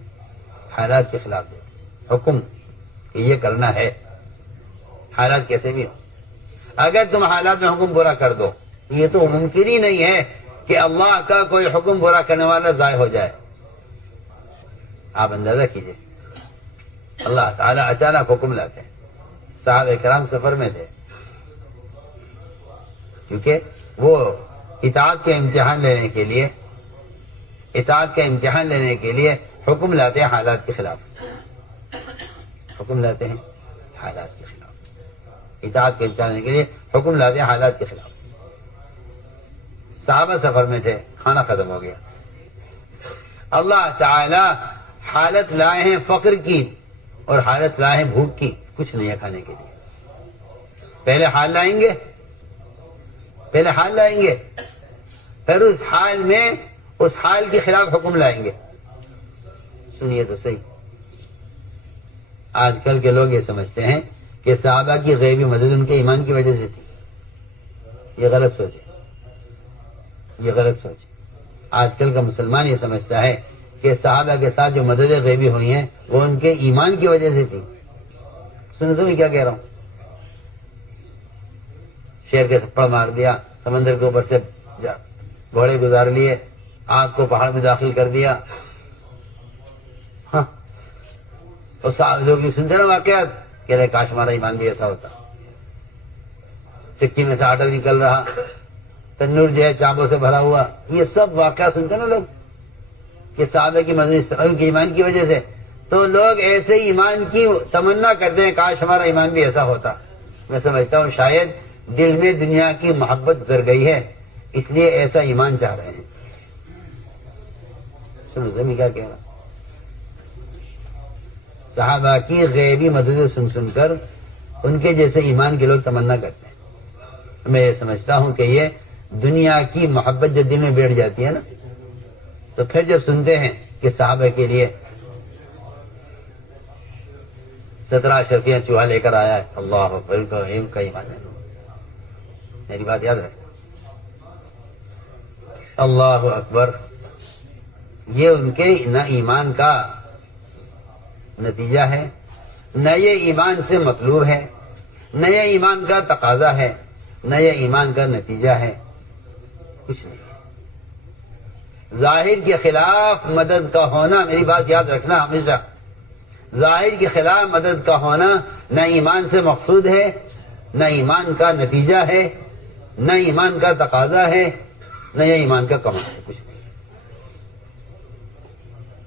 حالات کے خلاف دیتے ہیں، حکم کہ یہ کرنا ہے، حالات کیسے بھی ہو۔ اگر تم حالات میں حکم برا کر دو، یہ تو ممکن ہی نہیں ہے کہ اللہ کا کوئی حکم برا کرنے والا ضائع ہو جائے۔ آپ اندازہ کیجئے، اللہ تعالیٰ اچانک حکم لاتے ہیں، صحابہ کرام سفر میں تھے، کیونکہ وہ اطاعت کے امتحان لینے کے لیے حکم لاتے ہیں حالات کے خلاف، حکم لاتے ہیں حالات کے خلاف، اطاعت کے امتحان لینے کے لیے حکم لاتے ہیں حالات کے خلاف۔ صحابہ سفر میں تھے، کھانا ختم ہو گیا، اللہ تعالی حالت لائے ہیں فقر کی اور حالت لائے ہیں بھوک کی، کچھ نہیں ہے کھانے کے لیے۔ پہلے حال لائیں گے، پھر اس حال کے خلاف حکم لائیں گے۔ سنیے تو صحیح، آج کل کے لوگ یہ سمجھتے ہیں کہ صحابہ کی غیبی مدد ان کے ایمان کی وجہ سے تھی، یہ غلط سوچ ہے۔ آج کل کا مسلمان یہ سمجھتا ہے کہ صحابہ کے ساتھ جو مدد غیبی ہوئی ہیں وہ ان کے ایمان کی وجہ سے تھی۔ سنو تو میں کیا کہہ رہا ہوں، شیر کے تھپڑ مار دیا، سمندر کے اوپر سے گھوڑے گزار لیے، آگ کو پہاڑ میں داخل کر دیا، ہاں، اور لوگ سنتے نا واقعات، کہہ رہے کاش ہمارا ایمان بھی ایسا ہوتا، چکی میں سے آٹا نکل رہا، تنور جو ہے چاندوں سے بھرا ہوا، یہ سب واقعات سنتے نا لوگ کہ صحابہ کی مدد ان کے ایمان کی وجہ سے، تو لوگ ایسے ایمان کی تمنا کرتے ہیں کاش ہمارا ایمان بھی ایسا ہوتا۔ میں سمجھتا ہوں شاید دل میں دنیا کی محبت گر گئی ہے، اس لیے ایسا ایمان چاہ رہے ہیں۔ سنو میں کیا کہہ رہا، صحابہ کی غیبی مدد سن کر ان کے جیسے ایمان کے لوگ تمنا کرتے ہیں۔ میں یہ سمجھتا ہوں کہ یہ دنیا کی محبت جب دل میں بیٹھ جاتی ہے نا، تو پھر جب سنتے ہیں کہ صحابہ کے لیے 17 اشرفیاں چوہا لے کر آیا ہے، اللہ اکبر، کا ایمان ہے، میری بات یاد رکھیں، اللہ اکبر، یہ ان کے نہ ایمان کا نتیجہ ہے، نہ یہ ایمان سے مطلوب ہے، نہ یہ ایمان کا تقاضا ہے، نہ یہ ایمان کا نتیجہ ہے، کچھ نہیں۔ ظاہر کے خلاف مدد کا ہونا، میری بات یاد رکھنا ہمیشہ، ظاہر کے خلاف مدد کا ہونا نہ ایمان سے مقصود ہے، نہ ایمان کا نتیجہ ہے، نہ ایمان کا تقاضا ہے، نہ یہ ایمان کا کمال ہے، کچھ نہیں۔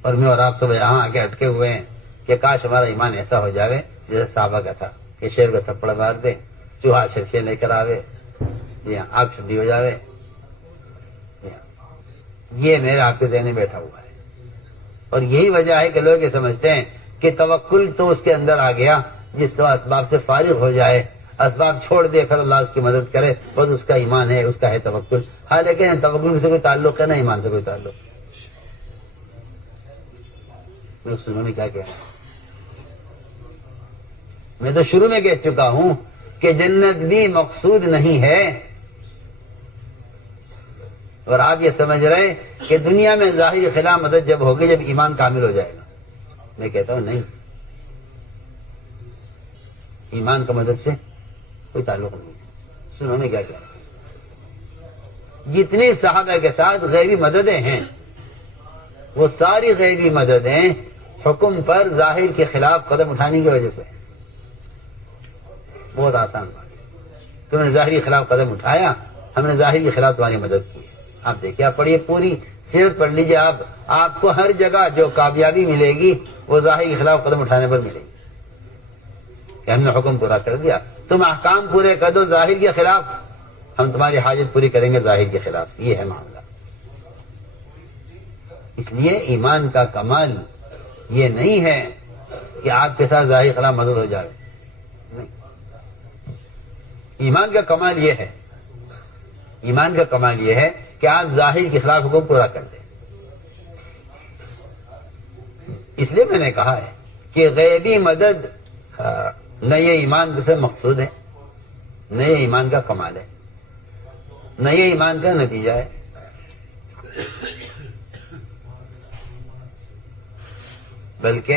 اور میں اور آپ سب یہاں آ کے اٹکے ہوئے ہیں کہ کاش ہمارا ایمان ایسا ہو جاوے جیسے صحابہ کا تھا کہ شیر کو تھپڑ مار دے، چوہا شرشے لے کر آوے، جی ہاں آگ ٹھنڈی ہو جاوے۔ یہ میرے آپ کے ذہن میں بیٹھا ہوا ہے، اور یہی وجہ ہے کہ لوگ یہ سمجھتے ہیں کہ توکل تو اس کے اندر آ گیا جس کو اسباب سے فارغ ہو جائے، اسباب چھوڑ دے پھر اللہ اس کی مدد کرے، بس اس کا ایمان ہے، اس کا ہے توکل۔ حالانکہ توکل سے کوئی تعلق ہے نہ ایمان سے کوئی تعلق۔ انہوں نے کیا کہا؟ میں تو شروع میں کہہ چکا ہوں کہ جنت بھی مقصود نہیں ہے، اور آپ یہ سمجھ رہے کہ دنیا میں ظاہری خلا مدد جب ہوگی جب ایمان کامل ہو جائے گا۔ میں کہتا ہوں نہیں، ایمان کا مدد سے کوئی تعلق نہیں ہے۔ انہوں نے کیا کہا؟ جتنی صحابہ کے ساتھ غیبی مددیں ہیں وہ ساری غیبی مددیں حکم پر ظاہر کے خلاف قدم اٹھانے کی وجہ سے۔ بہت آسان بات ہے، تم نے ظاہری خلاف قدم اٹھایا، ہم نے ظاہری کے خلاف تمہاری مدد کی۔ آپ دیکھیے، آپ پڑھیے، پوری سیرت پڑھ لیجیے، آپ کو ہر جگہ جو کامیابی ملے گی وہ ظاہر کے خلاف قدم اٹھانے پر ملے گی کہ ہم نے حکم پورا کر دیا، تم احکام پورے کر دو ظاہر کے خلاف، ہم تمہاری حاجت پوری کریں گے ظاہر کے خلاف۔ یہ ہے معاملہ۔ اس لیے ایمان کا کمال یہ نہیں ہے کہ آپ کے ساتھ ظاہر خلاف مدد ہو جائے، نہیں۔ ایمان کا کمال یہ ہے، ایمان کا کمال یہ ہے کہ آپ ظاہر کے خلاف حکم پورا کر دیں۔ اس لیے میں نے کہا ہے کہ غیبی مدد نہ یہ ایمان سے مقصود ہے، نہ یہ ایمان کا کمال ہے، نہ یہ ایمان کا نتیجہ ہے۔ بلکہ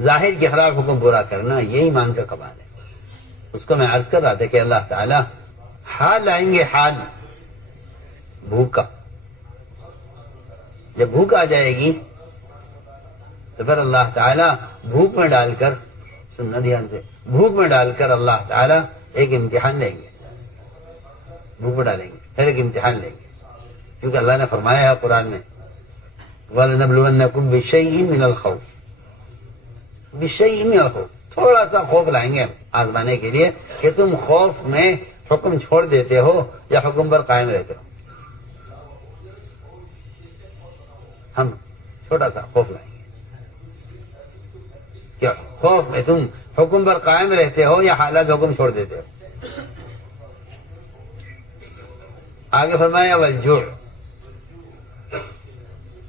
ظاہر کے خلاف حکم پورا کرنا یہ ایمان کا کمال ہے۔ اس کو میں عرض کر رہا تھا کہ اللہ تعالیٰ حال آئیں گے، حال بھوک کا۔ جب بھوک آ جائے گی تو پھر اللہ تعالیٰ بھوک میں ڈال کر، سننا دھیان سے، بھوک میں ڈال کر اللہ تعالیٰ ایک امتحان لیں گے، بھوک میں ڈالیں گے، پھر ایک امتحان لیں گے، کیونکہ اللہ نے فرمایا ہے قرآن میں وَلَنَبْلُوَنَّكُمْ بِشَيْءٍ مِّنَ الْخَوْفِ، بِشَيْءٍ مِّنَ الْخَوْفِ، تھوڑا سا خوف لائیں گے ہم آزمانے کے لیے کہ تم خوف میں حکم چھوڑ دیتے ہو یا حکم پر قائم رہتے ہو۔ ہم چھوٹا سا خوف لائیں گے کہ خوف میں تم حکم پر قائم رہتے ہو یا حالات حکم چھوڑ دیتے ہو۔ آگے فرمایا والجوع،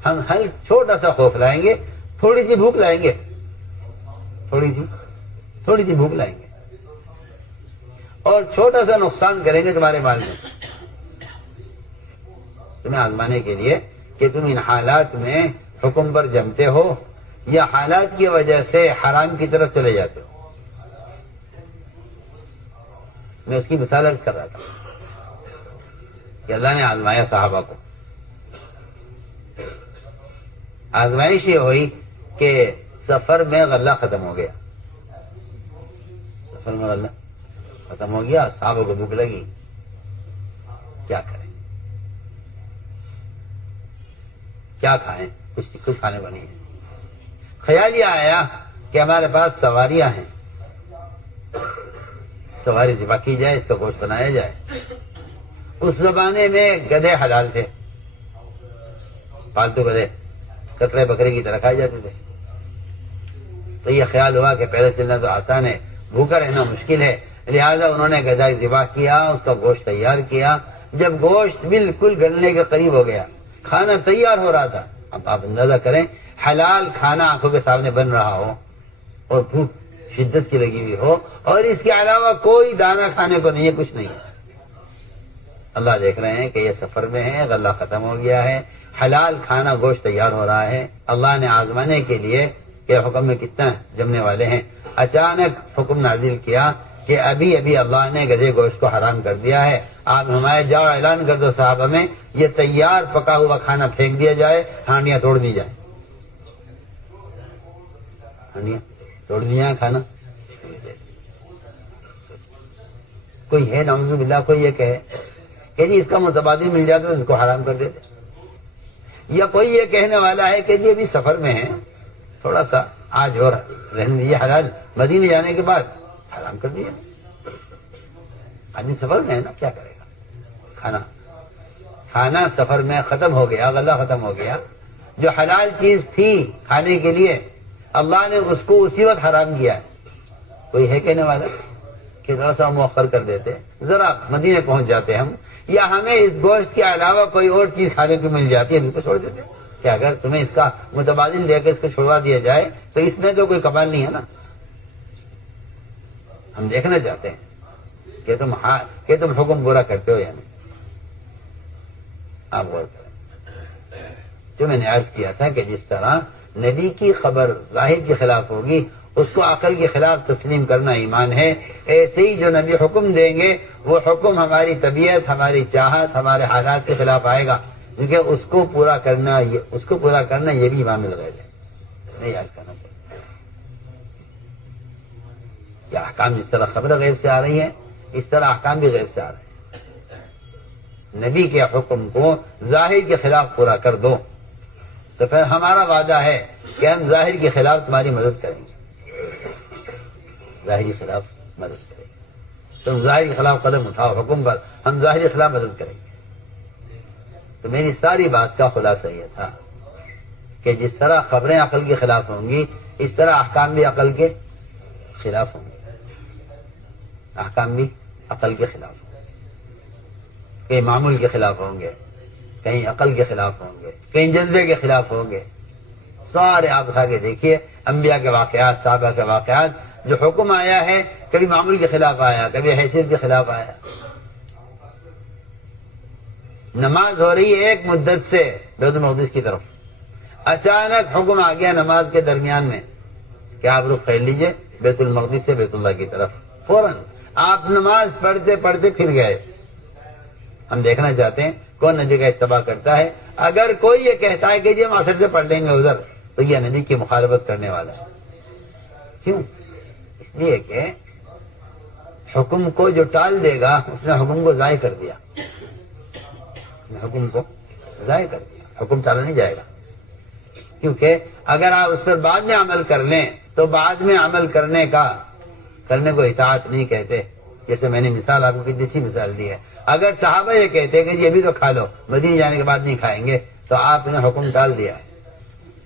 ہم ہل چھوٹا سا خوف لائیں گے، تھوڑی سی بھوک لائیں گے، تھوڑی سی بھوک لائیں گے، اور چھوٹا سا نقصان کریں گے تمہارے مال میں، تمہیں آزمانے کے لیے کہ تم ان حالات میں حکم پر جمتے ہو یا حالات کی وجہ سے حرام کی طرف چلے جاتے ہو۔ میں اس کی مثال عرض کر رہا تھا کہ اللہ نے آزمایا صحابہ کو۔ آزمائش یہ ہوئی کہ سفر میں غلہ ختم ہو گیا، سفر میں غلہ ختم ہو گیا، صحابہ کو بھوک لگی، کیا کریں، کیا کھائیں، کچھ کھانے کو نہیں ہے۔ خیال یہ آیا کہ ہمارے پاس سواریاں ہیں، سواری ذبح کی جائے، اس کا گوشت بنایا جائے۔ اس زمانے میں گدھے حلال تھے، پالتو گدھے کترے بکرے کی طرح کھائے جاتے تھے۔ تو یہ خیال ہوا کہ پہلے چلنا تو آسان ہے، بھوکا رہنا مشکل ہے، لہذا انہوں نے گدھا ذبح کیا، اس کا گوشت تیار کیا۔ جب گوشت بالکل گلنے کے قریب ہو گیا، کھانا تیار ہو رہا تھا، اب آپ اندازہ کریں حلال کھانا آنکھوں کے سامنے بن رہا ہو اور بھوک شدت کی لگی ہوئی ہو، اور اس کے علاوہ کوئی دانہ کھانے کو نہیں ہے، کچھ نہیں ہے۔ اللہ دیکھ رہے ہیں کہ یہ سفر میں ہے، غلہ ختم ہو گیا ہے، حلال کھانا گوشت تیار ہو رہا ہے۔ اللہ نے آزمانے کے لیے کہ حکم میں کتنا جمنے والے ہیں، اچانک حکم نازل کیا کہ ابھی ابھی اللہ نے گدھے گوشت کو حرام کر دیا ہے، آپ ہمارے جاؤ اعلان کر دو صحابہ میں یہ تیار پکا ہوا کھانا پھینک دیا جائے، ہانڈیاں توڑ دی جائیں، ہانڈیاں توڑ دی جائیں، کھانا کوئی ہے نعوذ باللہ کوئی یہ کہے کہ جی اس کا متبادل مل جاتا تو اس کو حرام کر دیتے، یا کوئی یہ کہنے والا ہے کہ جی ابھی سفر میں ہے، تھوڑا سا آج اور رہنے دیجیے، حلال مدینے جانے کے بعد حرام کر دیا، آدمی سفر میں ہے نا، کیا کرے گا؟ کھانا سفر میں ختم ہو گیا، غلہ ختم ہو گیا، جو حلال چیز تھی کھانے کے لیے اللہ نے اس کو اسی وقت حرام کیا ہے۔ کوئی ہے کہنے والا کہ ذرا سا مؤخر کر دیتے، ذرا مدینے پہنچ جاتے ہم، یا ہمیں اس گوشت کے علاوہ کوئی اور چیز کھانے کو مل جاتی ہے، ہم اس کو چھوڑ دیتے کہ اگر تمہیں اس کا متبادل دے کے اس کو چھوڑوا دیا جائے تو اس میں تو کوئی کمال نہیں ہے نا۔ ہم دیکھنا چاہتے ہیں کہ تم حکم پورا کرتے ہو یا نہیں۔ آپ غور کریں، جو میں نے عرض کیا تھا کہ جس طرح نبی کی خبر ظاہر کے خلاف ہوگی، اس کو عقل کے خلاف تسلیم کرنا ایمان ہے، ایسے ہی جو نبی حکم دیں گے وہ حکم ہماری طبیعت، ہماری چاہت، ہمارے حالات کے خلاف آئے گا، کیونکہ اس کو پورا کرنا یہ بھی ایمان الغیب ہے، نہیں یاد کرنا چاہیے کہ احکام جس طرح خبر غیب سے آ رہی ہے اس طرح احکام بھی غیب سے آ رہے ہیں۔ نبی کے حکم کو ظاہر کے خلاف پورا کر دو تو پھر ہمارا وعدہ ہے کہ ہم ظاہر کے خلاف تمہاری مدد کریں گے، ظاہر کے خلاف مدد کریں گے، تم ظاہر کے خلاف قدم اٹھاؤ حکم پر، ہم ظاہر کے خلاف مدد کریں گے۔ تو میری ساری بات کا خلاصہ یہ تھا کہ جس طرح خبریں عقل کے خلاف ہوں گی اس طرح احکام بھی عقل کے خلاف ہوں گے، احکام بھی عقل کے خلاف ہوں گے، کہیں معمول کے خلاف ہوں گے، کہیں عقل کے خلاف ہوں گے، کہیں جذبے کے خلاف ہوں گے۔ سارے آپ اٹھا کے دیکھیے، انبیاء کے واقعات، صحابہ کے واقعات، جو حکم آیا ہے کبھی معمول کے خلاف آیا، کبھی حیثیت کے خلاف آیا۔ نماز ہو رہی ہے ایک مدت سے بیت المقدس کی طرف، اچانک حکم آ گیا نماز کے درمیان میں کہ آپ رخ پھیر لیجئے بیت المقدس سے بیت اللہ کی طرف، فوراً آپ نماز پڑھتے پڑھتے پھر گئے۔ ہم دیکھنا چاہتے ہیں کون نبی کا اتباع کرتا ہے۔ اگر کوئی یہ کہتا ہے کہ جی ہم عصر سے پڑھ لیں گے ادھر، تو یہ نبی کی مخالفت کرنے والا ہے۔ کیوں؟ اس لیے کہ حکم کو جو ٹال دے گا اس نے حکم کو ضائع کر دیا، حکم کو ضائع کر دیا، حکم ٹالا نہیں جائے گا۔ کیونکہ اگر آپ اس پر بعد میں عمل کر لیں تو بعد میں عمل کرنے کو اطاعت نہیں کہتے۔ جیسے میں نے مثال آپ کو کتنی سی مثال دی ہے، اگر صحابہ یہ کہتے کہ جی ابھی تو کھا لو، مدینے جانے کے بعد نہیں کھائیں گے، تو آپ نے حکم ٹال دیا،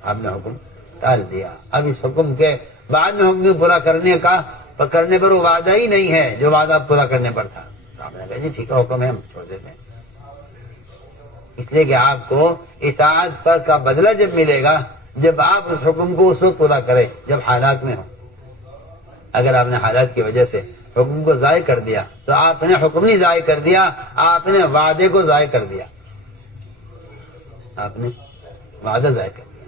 آپ نے حکم ٹال دیا۔ اب اس حکم کے بعد میں حکم پورا کرنے پر وہ وعدہ ہی نہیں ہے جو وعدہ پورا کرنے پر تھا۔ صاحب نے کہا جی ٹھیک ہے حکم ہے، ہم چھوڑ دیتے ہیں۔ اس لیے کہ آپ کو اطاعت پر کا بدلہ جب ملے گا جب آپ اس حکم کو اس وقت پورا کریں جب حالات میں ہو۔ اگر آپ نے حالات کی وجہ سے حکم کو ضائع کر دیا تو آپ نے حکم نہیں ضائع کر دیا، آپ نے وعدے کو ضائع کر دیا، آپ نے وعدہ ضائع کر دیا،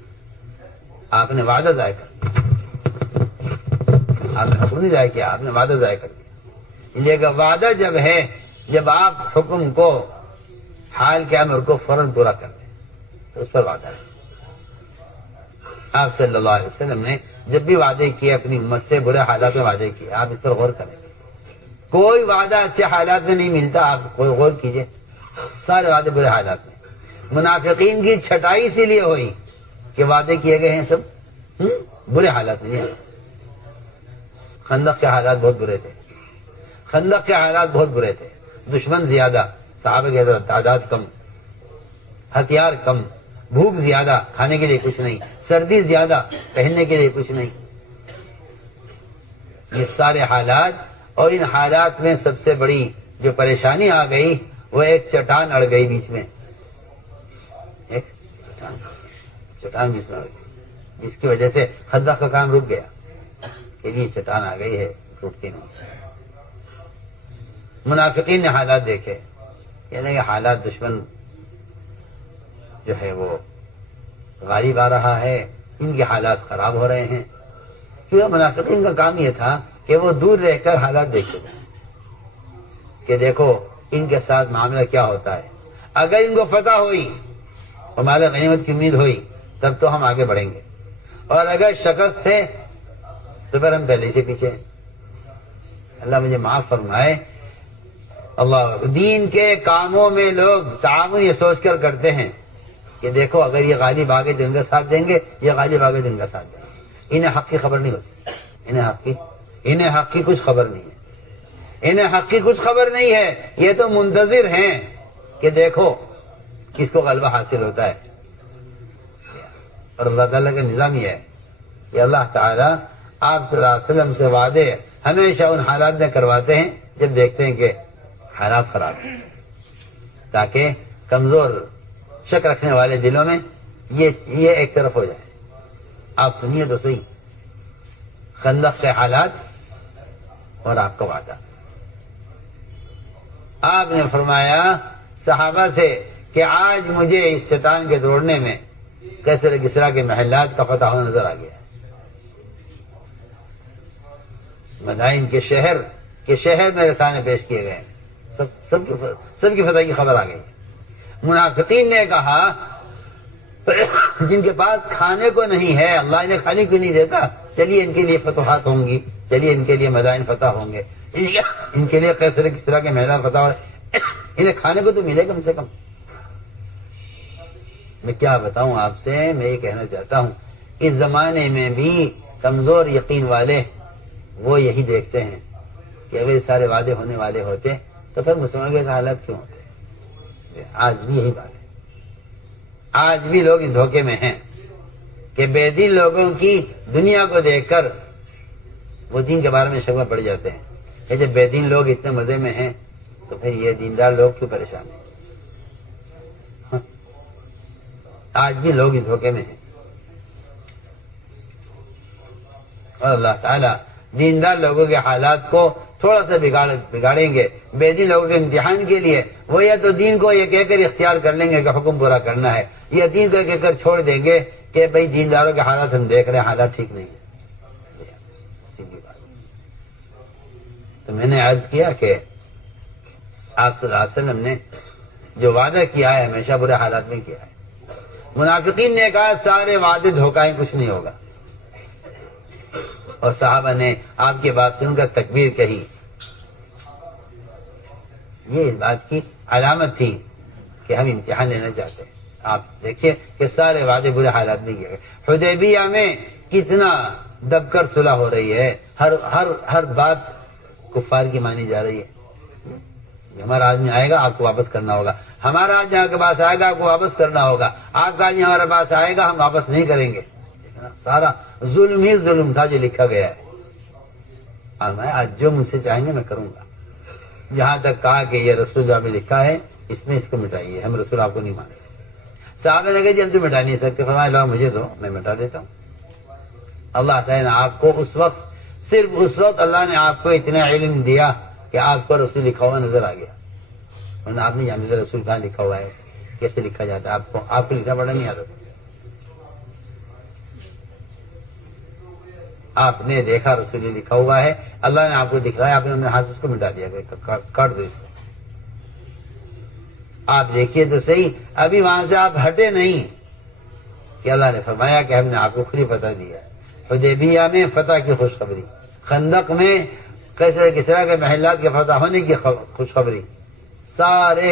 آپ نے وعدہ ضائع کر دیا، آپ نے حکم نہیں ضائع کیا، آپ نے وعدہ ضائع کر دیا۔ لیکن وعدہ جب ہے جب آپ حکم کو حال کے امر کو فوراً پورا کر دیں تو اس پر وعدہ ہے۔ آپ صلی اللہ علیہ وسلم نے جب بھی وعدے کیے اپنی امت سے برے حالات میں وعدے کیے، آپ اس پر غور کریں۔ کوئی وعدہ اچھے حالات میں نہیں ملتا، آپ غور کیجئے، سارے وعدے برے حالات میں۔ منافقین کی چھٹائی اسی لیے ہوئی کہ وعدے کیے گئے ہیں سب برے حالات میں نہیں۔ خندق کے حالات بہت برے تھے، خندق کے حالات بہت برے تھے، دشمن زیادہ، صحابہ کی تعداد کم، ہتھیار کم، بھوک زیادہ، کھانے کے لیے کچھ نہیں، سردی زیادہ، پہننے کے لیے کچھ نہیں۔ یہ سارے حالات، اور ان حالات میں سب سے بڑی جو پریشانی آ گئی وہ ایک چٹان اڑ گئی بیچ میں، ایک چٹان بیچ میں اڑ گئی، جس کی وجہ سے خندق کا کام رک گیا کہ یہ چٹان آ گئی ہے، ٹوٹتی نہیں۔ منافقین نے حالات دیکھے، یعنی کہ حالات دشمن جو ہے وہ غالب آ رہا ہے، ان کے حالات خراب ہو رہے ہیں۔ کیونکہ منافقین کا کام یہ تھا کہ وہ دور رہ کر حالات دیکھتے تھے کہ دیکھو ان کے ساتھ معاملہ کیا ہوتا ہے، اگر ان کو فتح ہوئی اور مال غنیمت کی امید ہوئی تب تو ہم آگے بڑھیں گے، اور اگر شکست ہے تو پھر ہم پہلے سے پیچھے ہیں۔ اللہ مجھے معاف فرمائے، اللہ دین کے کاموں میں لوگ تعاون یہ سوچ کر کرتے ہیں کہ دیکھو اگر یہ غالب آگے تو ان کا ساتھ دیں گے، یہ غالب آگے تو ان کا ساتھ دیں گے. انہیں حق کی خبر نہیں ہوتی، انہیں حق کی کچھ خبر نہیں ہے، انہیں حق کی کچھ خبر نہیں ہے. یہ تو منتظر ہیں کہ دیکھو کس کو غلبہ حاصل ہوتا ہے. اور اللہ تعالیٰ کا نظام یہ ہے کہ اللہ تعالیٰ آپ صلی اللہ علیہ وسلم سے وعدے ہمیشہ ان حالات میں کرواتے ہیں جب دیکھتے ہیں کہ حالات خراب ہیں، تاکہ کمزور شک رکھنے والے دلوں میں یہ ایک طرف ہو جائے. آپ سنیے تو صحیح، خندق کے حالات اور آپ کا وعدہ. آپ نے فرمایا صحابہ سے کہ آج مجھے اس شیطان کے دوڑنے میں کیسر کسرا کے محلات کا فتح ہونا نظر آ گیا. مدائن کے شہر میرے سامنے پیش کیے گئے، سب کی فتح کی خبر آ گئی. منافقین نے کہا جن کے پاس کھانے کو نہیں ہے، اللہ انہیں کھانے کو نہیں دیتا، چلیے ان کے لیے فتوحات ہوں گی، چلیے ان کے لیے مدائن فتح ہوں گے، ان کے لیے کیسر کسرا کے محلات فتح ہو، انہیں کھانے کو تو ملے کم سے کم. میں کیا بتاؤں آپ سے، میں یہ کہنا چاہتا ہوں اس زمانے میں بھی کمزور یقین والے وہ یہی دیکھتے ہیں کہ اگر یہ سارے وعدے ہونے والے ہوتے تو پھر مسلمانوں کے حالات کیوں ہوتے. آج بھی یہی بات ہے، آج بھی لوگ اس دھوکے میں ہیں کہ بے دین لوگوں کی دنیا کو دیکھ کر وہ دین کے بارے میں شبہ پڑ جاتے ہیں کہ جب بے دین لوگ اتنے مزے میں ہیں تو پھر یہ دیندار لوگ کیوں پریشان ہیں. آج بھی لوگ اس دھوکے میں ہیں. اور اللہ تعالیٰ دیندار لوگوں کے حالات کو تھوڑا سا بگاڑیں گے بے دین لوگوں کے امتحان کے لیے. وہ یا تو دین کو یہ کہہ کر اختیار کر لیں گے کہ حکم پورا کرنا ہے، یا دین کو کہہ کر چھوڑ دیں گے کہ بھئی دینداروں کے حالات ہم دیکھ رہے ہیں، حالات ٹھیک نہیں ہیں. سیدھی بات. تو میں نے عرض کیا کہ آپ صلی اللہ علیہ وسلم نے جو وعدہ کیا ہے ہمیشہ برے حالات میں کیا ہے. منافقین نے کہا سارے وعدے دھوکائیں، کچھ نہیں ہوگا. اور صحابہ نے آپ کی بات سن کر تکبیر کہی. یہ اس بات کی علامت تھی کہ ہم امتحان لینا چاہتے ہیں. آپ دیکھیے کہ سارے وعدے برے حالات میں کیے گئے. حدیبیہ میں کتنا دب کر صلح ہو رہی ہے، ہر بات کفار کی مانی جا رہی ہے. ہمارا آدمی آئے گا آپ کو واپس کرنا ہوگا، ہمارا آدمی آپ کے پاس آئے گا آپ کو واپس کرنا ہوگا، آپ کا آدمی ہمارے پاس آئے گا ہم واپس نہیں کریں گے. سارا ظلم ہی ظلم تھا جو لکھا گیا ہے. اور میں آج جو مجھ سے چاہیں گے میں کروں گا. جہاں تک کہا کہ یہ رسول جو آپ نے لکھا ہے اس میں اس کو مٹائیے، ہم رسول آپ کو نہیں مانیں. صحابہ نے کہا جی ہم تو مٹا نہیں سکتے. فرمایا لاؤ مجھے دو میں مٹا دیتا ہوں. اللہ تعالیٰ نے آپ کو صرف اس وقت اللہ نے آپ کو اتنا علم دیا کہ آپ کو رسول لکھا ہوا نظر آ گیا. ورنہ آپ نہیں جانتے رسول کہاں لکھا ہوا ہے، کیسے لکھا جاتا ہے. آپ کو لکھا پڑھا نہیں آتا. آپ نے دیکھا رسول لکھا ہوا ہے، اللہ نے آپ کو دکھلایا، آپ نے اپنے ہاتھ اس کو مٹا دیا، کاٹ دو اس کو. آپ دیکھیے تو صحیح، ابھی وہاں سے آپ ہٹے نہیں کہ اللہ نے فرمایا کہ ہم نے آپ کو کھلی فتح دیا. حدیبیہ میں فتح کی خوشخبری، خندق میں کیسر کسرا کے محلات کے فتح ہونے کی خوشخبری. سارے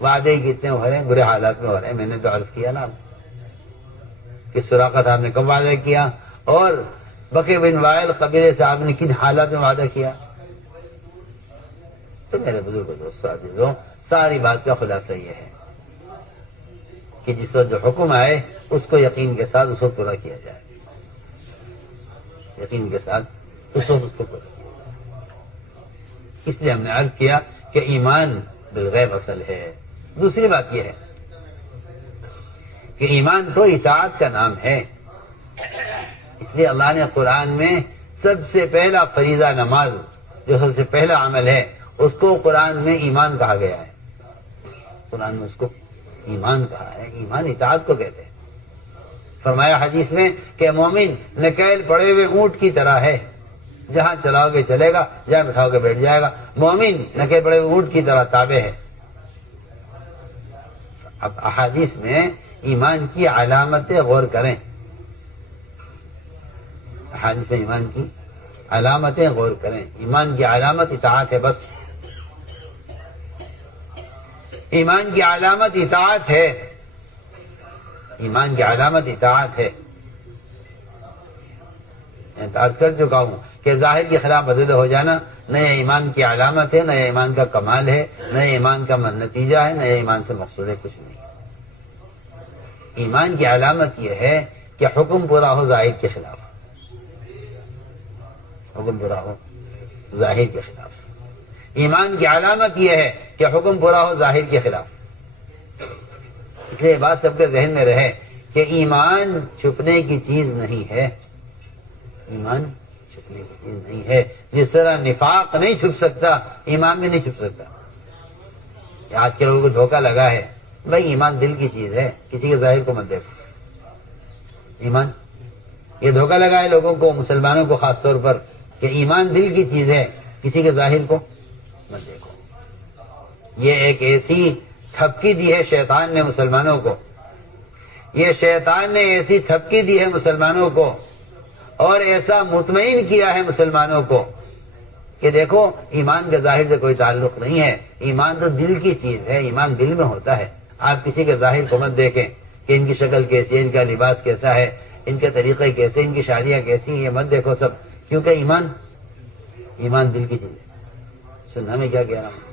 وعدے کتنے ہو رہے ہیں، برے حالات میں ہو رہے ہیں. میں نے تو عرض کیا نا کہ سراقہ صاحب نے کب وعدہ کیا اور بکر بن وائل قبیلے سے آپ نے کن حالات میں وعدہ کیا. تو میرے بزرگ دوستوں عزیزوں، ساری بات کا خلاصہ یہ ہے کہ جس وقت جو حکم آئے اس کو یقین کے ساتھ اس وقت پورا کیا جائے. یقین کے ساتھ اس وقت اس کو پورا کیا جائے. اس لیے ہم نے عرض کیا کہ ایمان بالغیب اصل ہے. دوسری بات یہ ہے کہ ایمان تو اطاعت کا نام ہے. اس لیے اللہ نے قرآن میں سب سے پہلا فریضہ نماز جو سب سے پہلا عمل ہے اس کو قرآن میں ایمان کہا گیا ہے. قرآن میں اس کو ایمان کہا ہے. ایمان اطاعت کو کہتے ہیں. فرمایا حدیث میں کہ مومن نکیل پڑے ہوئے اونٹ کی طرح ہے، جہاں چلاؤ گے چلے گا، جہاں بٹھاؤ گے بیٹھ جائے گا. مومن نکیل پڑے ہوئے اونٹ کی طرح تابع ہے. اب احادیث میں ایمان کی علامتیں غور کریں. احادیث میں ایمان کی علامتیں غور کریں. ایمان کی علامت اطاعت ہے. بس ایمان کی علامت اطاعت ہے. ایمان کی علامت اطاعت ہے. میں عرض کر چکا ہوں کہ ظاہر کے خلاف بدل ہو جانا نہ ایمان کی علامت ہے، نہ ایمان کا کمال ہے، نہ ایمان کا نتیجہ ہے، نہ ایمان سے مقصود ہے، کچھ نہیں. ایمان کی علامت یہ ہے کہ حکم پورا ہو ظاہر کے خلاف، حکم پورا ہو ظاہر کے خلاف. ایمان کی علامت یہ ہے کہ حکم پورا ہو ظاہر کے خلاف. اس لیے بات سب کے ذہن میں رہے کہ ایمان چھپنے کی چیز نہیں ہے. ایمان چھپنے کی چیز نہیں ہے. جس طرح نفاق نہیں چھپ سکتا، ایمان بھی نہیں چھپ سکتا. آج کے لوگوں کو دھوکہ لگا ہے، بھائی ایمان دل کی چیز ہے، کسی کے ظاہر کو مت دیکھو. ایمان، یہ دھوکہ لگا ہے لوگوں کو، مسلمانوں کو خاص طور پر، کہ ایمان دل کی چیز ہے، کسی کے ظاہر کو مت دیکھو. یہ ایک ایسی تھپکی دی ہے شیطان نے مسلمانوں کو، یہ شیطان نے ایسی تھپکی دی ہے مسلمانوں کو اور ایسا مطمئن کیا ہے مسلمانوں کو کہ دیکھو ایمان کا ظاہر سے کوئی تعلق نہیں ہے، ایمان تو دل کی چیز ہے، ایمان دل میں ہوتا ہے. آپ کسی کے ظاہر کو مت دیکھیں کہ ان کی شکل کیسی ہے، ان کا لباس کیسا ہے، ان کے طریقے کیسے، ان کی شادیاں کیسی ہیں، یہ مت دیکھو سب، کیونکہ ایمان دل کی چیز ہے. سننا میں کیا کہہ رہا ہوں؟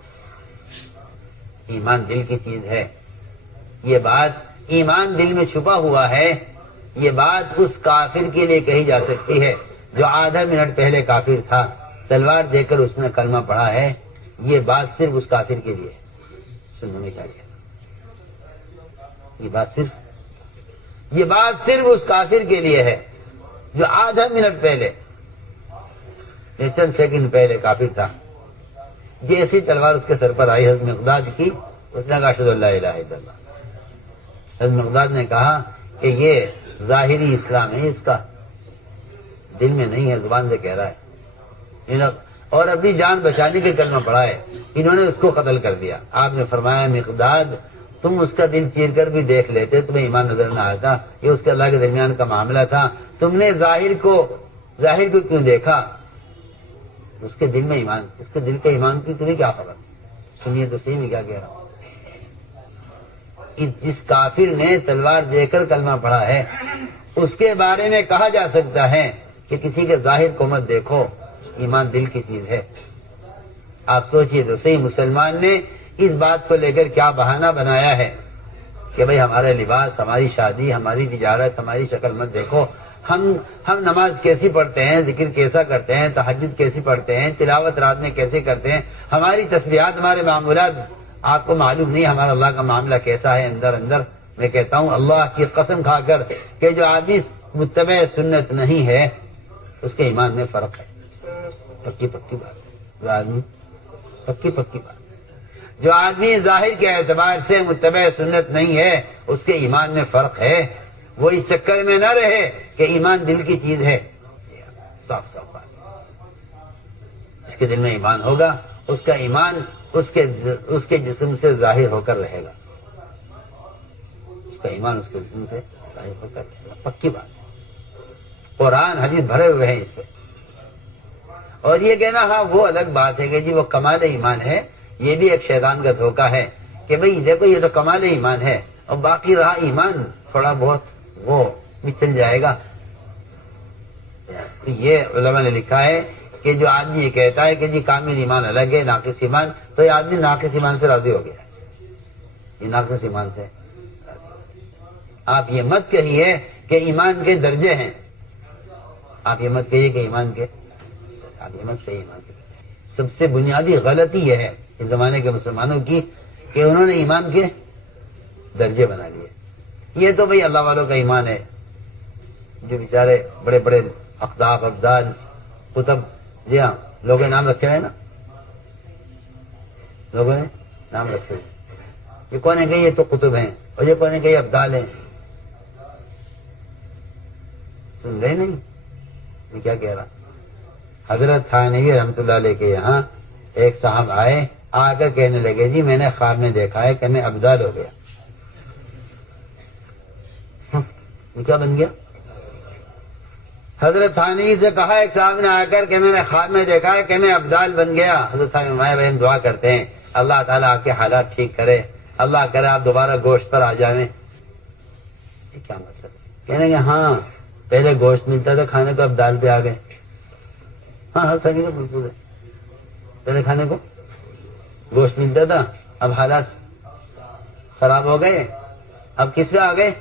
ایمان دل کی چیز ہے. یہ بات ایمان دل میں چھپا ہوا ہے، یہ بات اس کافر کے لیے کہی جا سکتی ہے جو آدھا منٹ پہلے کافر تھا، تلوار دے کر اس نے کلمہ پڑھا ہے. یہ بات صرف اس کافر کے لیے ہے. سننے میں کیا کہہ رہا ہوں؟ یہ بات صرف اس کافر کے لیے ہے جو آدھا منٹ پہلے، چند سیکنڈ پہلے کافر تھا. جیسی تلوار اس کے سر پر آئی حضرت مقداد کی، اس نے کہا اشہد ان لا الہ الا اللہ. حضرت مقداد نے کہا کہ یہ ظاہری اسلام ہے، اس کا دل میں نہیں ہے، زبان سے کہہ رہا ہے، اور اپنی جان بچانے کے کلمہ پڑھا ہے. انہوں نے اس کو قتل کر دیا. آپ نے فرمایا مقداد تم اس کا دل چیر کر بھی دیکھ لیتے، تمہیں ایمان نظر نہ آتا، یہ اس کے اللہ کے درمیان کا معاملہ تھا. تم نے ظاہر کو کیوں دیکھا؟ اس کے دل میں ایمان، اس کے دل کے ایمان کی تمہیں کیا خبر؟ سنیے تو صحیح میں کیا کہہ رہا ہوں. جس کافر نے تلوار دے کر کلمہ پڑھا ہے اس کے بارے میں کہا جا سکتا ہے کہ کسی کے ظاہر کو مت دیکھو، ایمان دل کی چیز ہے. آپ سوچئے تو صحیح، مسلمان نے اس بات کو لے کر کیا بہانہ بنایا ہے کہ بھئی ہمارا لباس، ہماری شادی، ہماری تجارت، ہماری شکل مت دیکھو. ہم نماز کیسی پڑھتے ہیں، ذکر کیسا کرتے ہیں، تہجد کیسی پڑھتے ہیں، تلاوت رات میں کیسے کرتے ہیں، ہماری تسبیحات، ہمارے معمولات، آپ کو معلوم نہیں ہمارا اللہ کا معاملہ کیسا ہے اندر. میں کہتا ہوں اللہ کی قسم کھا کر کہ جو آدمی متبع سنت نہیں ہے اس کے ایمان میں فرق ہے. پکی بات. جو آدمی پکی بات، جو آدمی ظاہر کے اعتبار سے متبع سنت نہیں ہے اس کے ایمان میں فرق ہے. وہ اس چکر میں نہ رہے کہ ایمان دل کی چیز ہے. صاف بات. اس کے دل میں ایمان ہوگا، اس کا ایمان اس کے جسم سے ظاہر ہو کر رہے گا. اس کا ایمان اس کے جسم سے ظاہر ہو کر رہے گا. پکی بات. قرآن حدیث بھرے ہوئے ہیں اس سے. اور یہ کہنا ہاں وہ الگ بات ہے کہ جی وہ کمال ایمان ہے، یہ بھی ایک شیطان کا دھوکہ ہے کہ بھئی دیکھو یہ تو کمال ایمان ہے اور باقی رہا ایمان تھوڑا بہت وہ مچل جائے گا. تو یہ علماء نے لکھا ہے کہ جو آدمی یہ کہتا ہے کہ جی کامل ایمان الگ ہے، ناقص ایمان، تو یہ آدمی ناقص ایمان سے راضی ہو گیا. یہ ناقص ایمان سے آپ یہ مت کہیے کہ ایمان کے درجے ہیں. آپ یہ مت کہیے کہ ایمان کے سب سے بنیادی غلطی یہ ہے اس زمانے کے مسلمانوں کی کہ انہوں نے ایمان کے درجے بنا لیے. یہ تو بھئی اللہ والوں کا ایمان ہے، جو بیچارے بڑے بڑے اقطاب، ابدال، قطب، جی ہاں لوگوں نے نام رکھے ہوئے نا، لوگوں نے نام رکھے ہوئے. یہ کون ہے کہ یہ تو قطب ہیں اور یہ کون ہے کہ یہ ابدال ہیں. سن رہے نہیں میں کیا کہہ رہا؟ حضرت تھانوی رحمۃ اللہ علیہ کے یہاں ایک صاحب آئے، آ کر کہنے لگے جی میں نے خواب میں دیکھا ہے کہ میں ابدال ہو گیا. یہ کیا بن گیا؟ حضرت تھانوی سے کہا ایک صاحب نے آ کر کہ میں نے خواب میں دیکھا ہے کہ میں ابدال بن گیا. حضرت تھانوی بہن دعا کرتے ہیں اللہ تعالیٰ آپ کے حالات ٹھیک کرے، اللہ کرے آپ دوبارہ گوشت پر آ جائیں. کیا مطلب؟ کہنے کہ ہاں پہلے گوشت ملتا تھا کھانے کو، اب دال پہ آ گئے. ہاں صحیح ہے، بالکل ہے. پہلے کھانے کو گوشت ملتا تھا، اب حالات خراب ہو گئے، اب کس پہ آ گئے؟